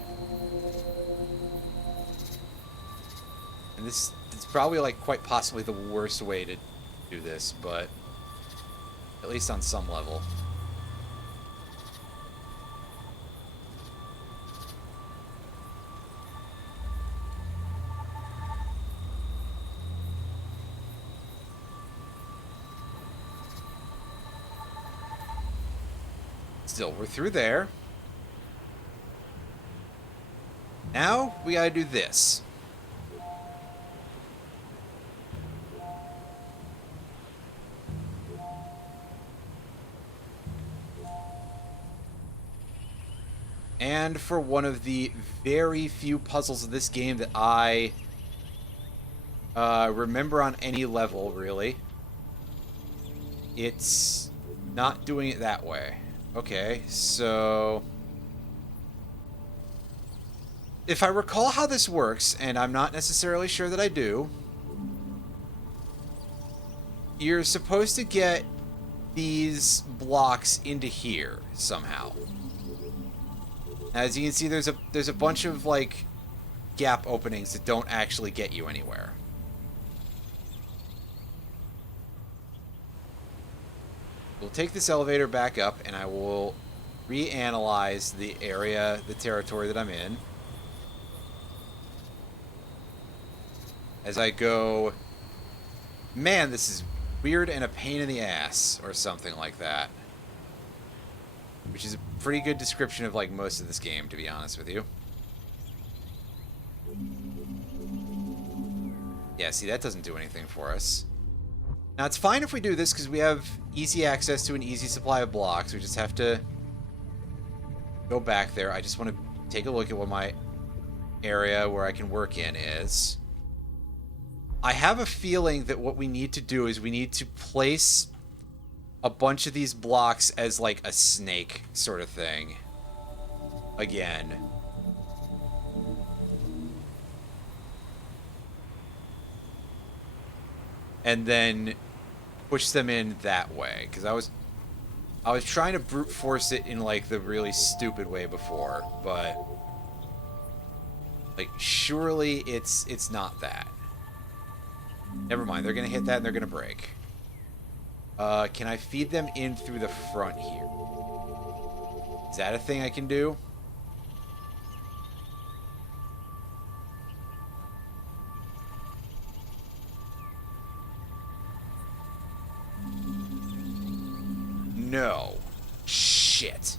And this is probably, like, quite possibly the worst way to do this, but at least on some level. Still, we're through there. Now, we gotta do this. And for one of the very few puzzles of this game that I remember on any level, really, it's Not doing it that way. Okay, so... if I recall how this works, and I'm not necessarily sure that I do, you're supposed to get these blocks into here somehow. As you can see, there's a bunch of, like, gap openings that don't actually get you anywhere. We'll take this elevator back up, and I will reanalyze the area, the territory that I'm in. As I go, man, this is weird and a pain in the ass, or something like that. Which is a pretty good description of, like, most of this game, to be honest with you. Yeah, see, that doesn't do anything for us. Now, it's fine if we do this, because we have easy access to an easy supply of blocks. We just have to go back there. I just want to take a look at what my area where I can work in is. I have a feeling that what we need to do is we need to place a bunch of these blocks as, like, a snake sort of thing. Again. And then push them in that way. Because I was trying to brute force it in, like, the really stupid way before, but, like, surely it's not that. Never mind, they're gonna hit that and they're gonna break. Can I feed them in through the front here? Is that a thing I can do? No. Shit.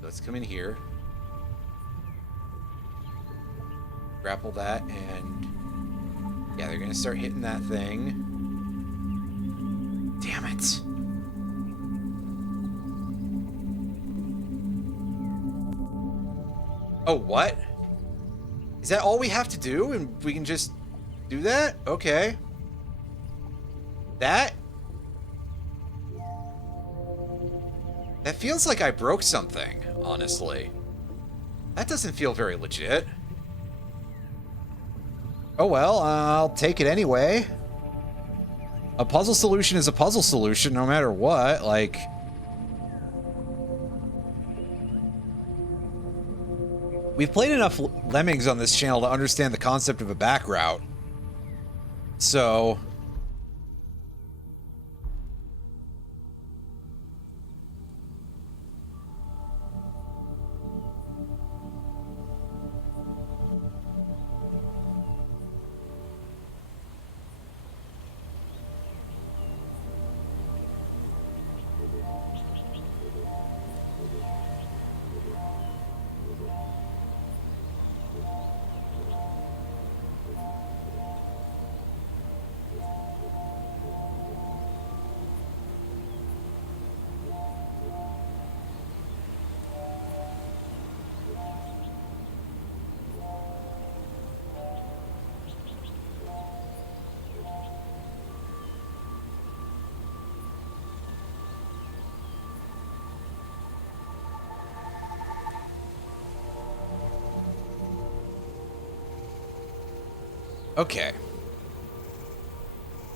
Let's come in here. Grapple that, and... yeah, they're gonna start hitting that thing. Damn it. Oh, what? Is that all we have to do? And we can just do that? Okay. That feels like I broke something, honestly. That doesn't feel very legit. Oh well, I'll take it anyway. A puzzle solution is a puzzle solution, no matter what. Like... we've played enough Lemmings on this channel to understand the concept of a back route. So... okay.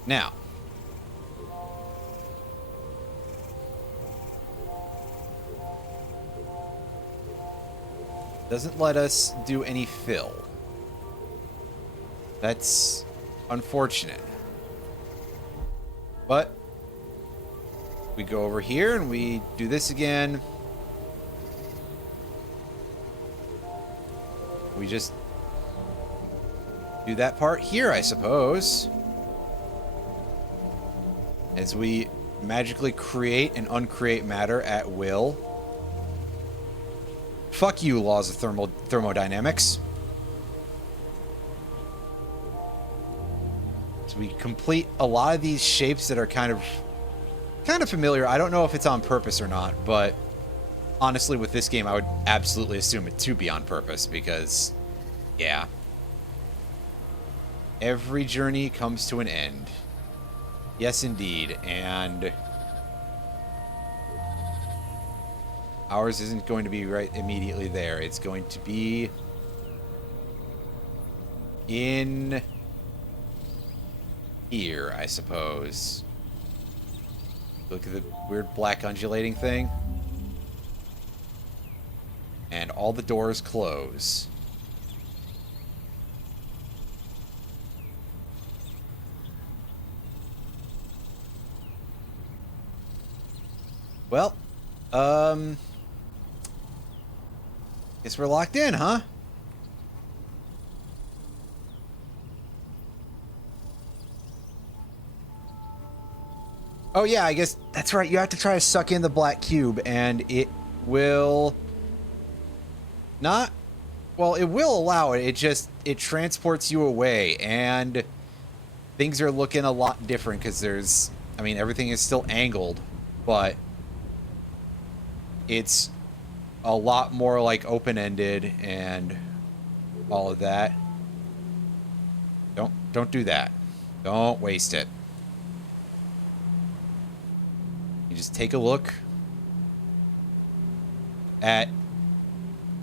Now. Doesn't let us do any fill. That's unfortunate. But we go over here and we do this again. We just do that part here, I suppose. As we magically create and uncreate matter at will. Fuck you, laws of thermodynamics. So we complete a lot of these shapes that are kind of familiar. I don't know if it's on purpose or not, but Honestly, with this game, I would absolutely assume it to be on purpose because, yeah. Every journey comes to an end. Yes, indeed. And ours isn't going to be right immediately there. It's going to be in here, I suppose. Look at the weird black undulating thing. And all the doors close. Well, guess we're locked in, huh? Oh yeah, I guess that's right. You have to try to suck in the black cube, and it will not... Well, it will allow it. It transports you away, and things are looking a lot different because there's... I mean, everything is still angled, but it's a lot more like open-ended and all of that. Don't do that. Don't waste it. You just take a look at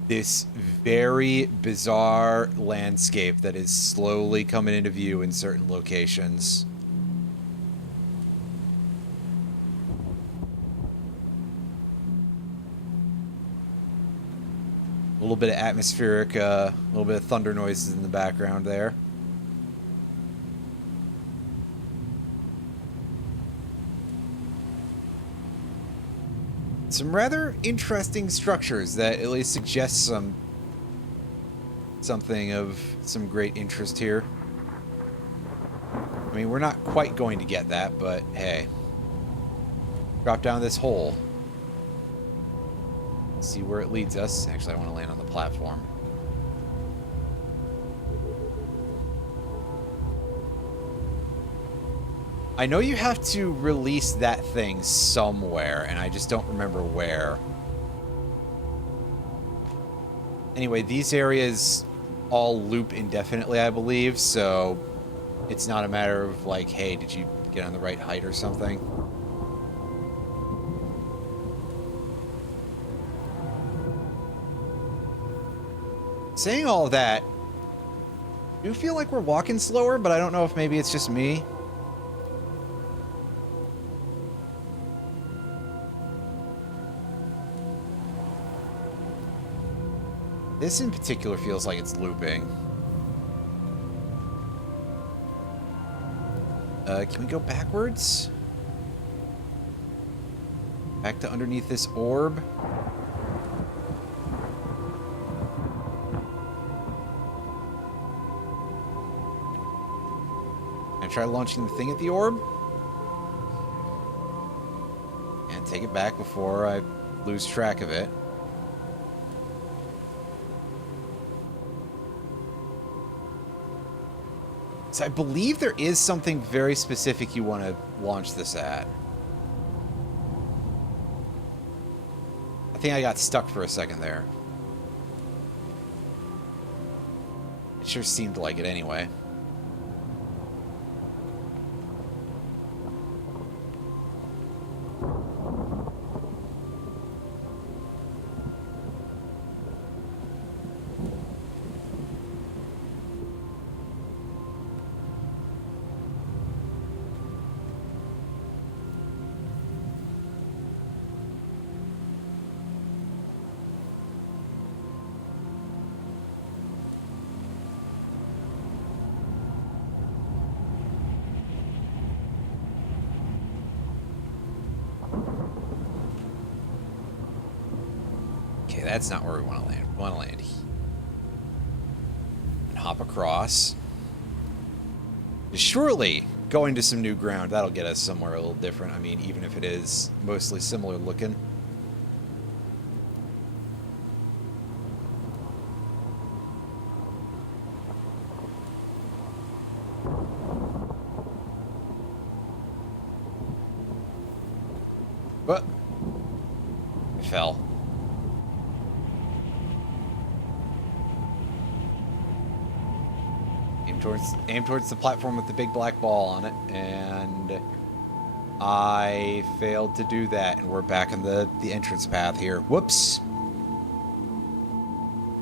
this very bizarre landscape that is slowly coming into view in certain locations. A little bit of atmospheric, a little bit of thunder noises in the background there. Some rather interesting structures that at least suggest something of some great interest here. I mean, we're not quite going to get that, but hey. Drop down this hole. See where it leads us. Actually, I want to land on the platform. I know you have to release that thing somewhere, and I just don't remember where. Anyway, these areas all loop indefinitely, I believe, so it's not a matter of like, hey, did you get on the right height or something? Saying all of that, I do feel like we're walking slower, but I don't know if maybe it's just me. This in particular feels like it's looping. Can we go backwards? Back to underneath this orb? Can I try launching the thing at the orb? And take it back before I lose track of it. So I believe there is something very specific you want to launch this at. I think I got stuck for a second there. It sure seemed like it anyway. That's not where we want to land. We want to land here. And hop across. Surely going to some new ground, that'll get us somewhere a little different. I mean, even if it is mostly similar looking. But I fell. Aim towards the platform with the big black ball on it, and I failed to do that, and we're back in the entrance path here. Whoops.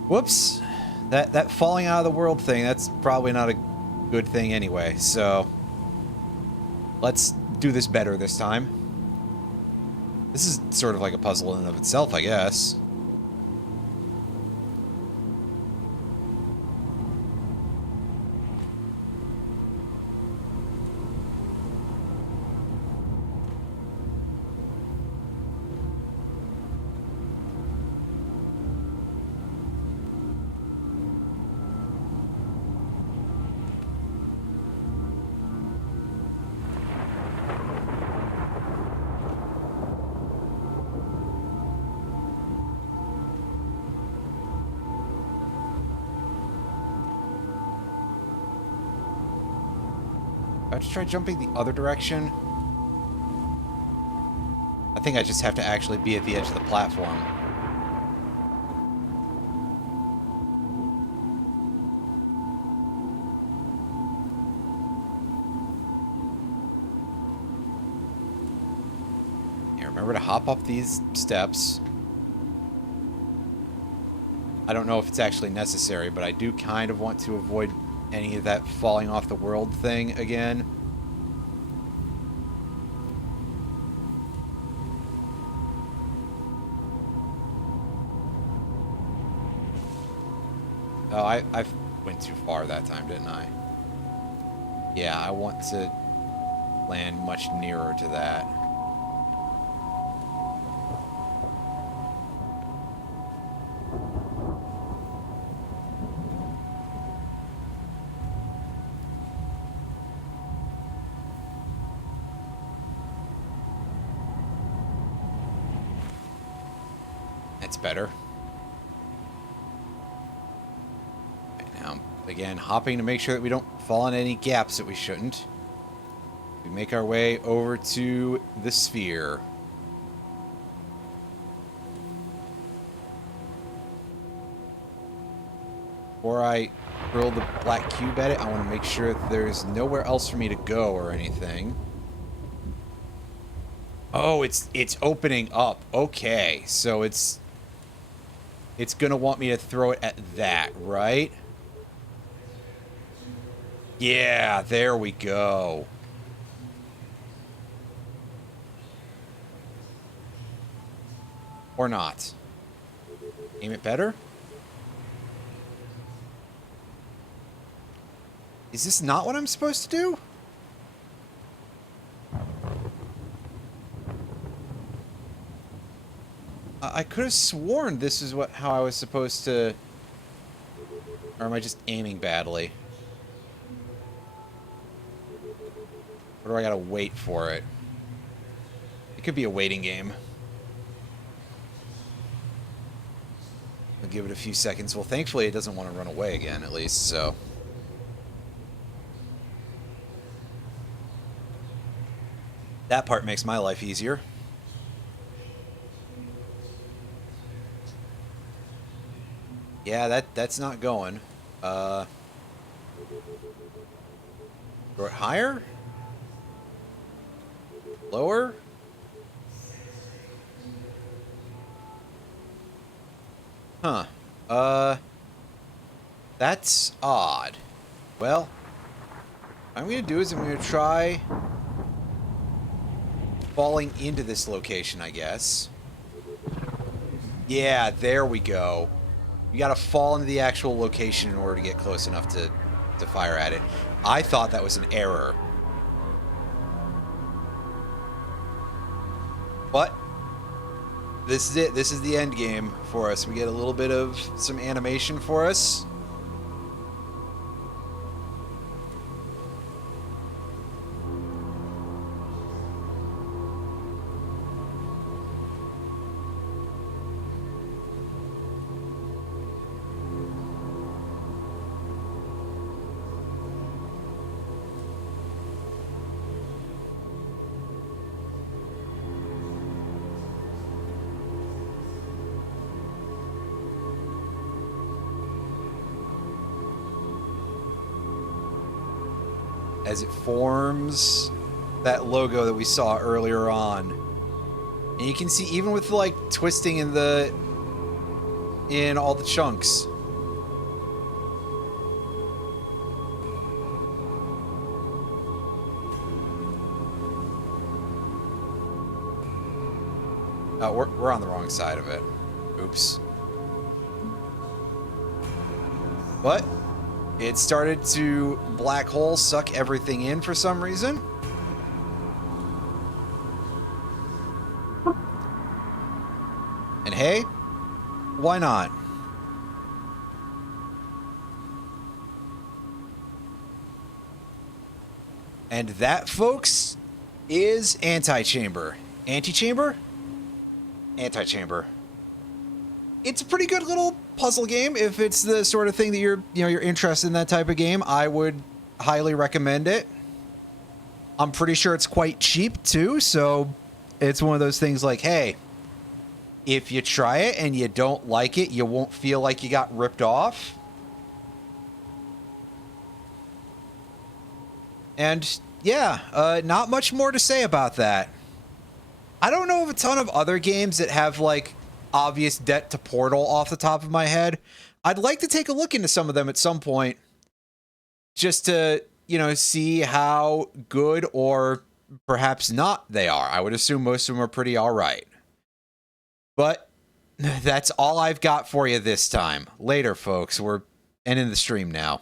Whoops. That falling out of the world thing, that's probably not a good thing anyway, so let's do this better this time. This is sort of like a puzzle in and of itself, I guess. I have to try jumping the other direction. I think I just have to actually be at the edge of the platform. Yeah, remember to hop up these steps. I don't know if it's actually necessary, but I do kind of want to avoid any of that falling off the world thing again. Oh, I went too far that time, didn't I? Yeah, I want to land much nearer to that. That's better. Right, now, again, hopping to make sure that we don't fall in any gaps that we shouldn't. We make our way over to the sphere. Before I hurl the black cube at it, I want to make sure that there's nowhere else for me to go or anything. Oh, it's opening up. Okay, so it's gonna want me to throw it at that, right? Yeah, there we go. Or not. Aim it better? Is this not what I'm supposed to do? I could have sworn this is how I was supposed to... Or am I just aiming badly? Or do I gotta wait for it? It could be a waiting game. I'll give it a few seconds. Well, thankfully it doesn't want to run away again, at least, so... That part makes my life easier. Yeah, that's not going. Throw it higher? Lower? Huh. That's odd. Well, what I'm gonna do is I'm gonna try falling into this location, I guess. Yeah, there we go. You gotta fall into the actual location in order to get close enough to fire at it. I thought that was an error. But this is it. This is the end game for us. We get a little bit of some animation for us. as it forms that logo that we saw earlier on. And you can see even with like twisting in all the chunks. Oh, we're on the wrong side of it. Oops. But it started to black hole suck everything in for some reason. And hey, why not? And that, folks, is Antichamber. Antichamber? Antichamber. It's a pretty good little puzzle game. If it's the sort of thing that you're interested in, that type of game, I would highly recommend it. I'm pretty sure it's quite cheap too, so it's one of those things like, hey, if you try it and you don't like it, you won't feel like you got ripped off. And yeah, not much more to say about that. I don't know of a ton of other games that have like obvious debt to Portal off the top of my head. I'd like to take a look into some of them at some point just to, see how good or perhaps not they are. I would assume most of them are pretty all right. But that's all I've got for you this time. Later, folks. We're ending the stream now.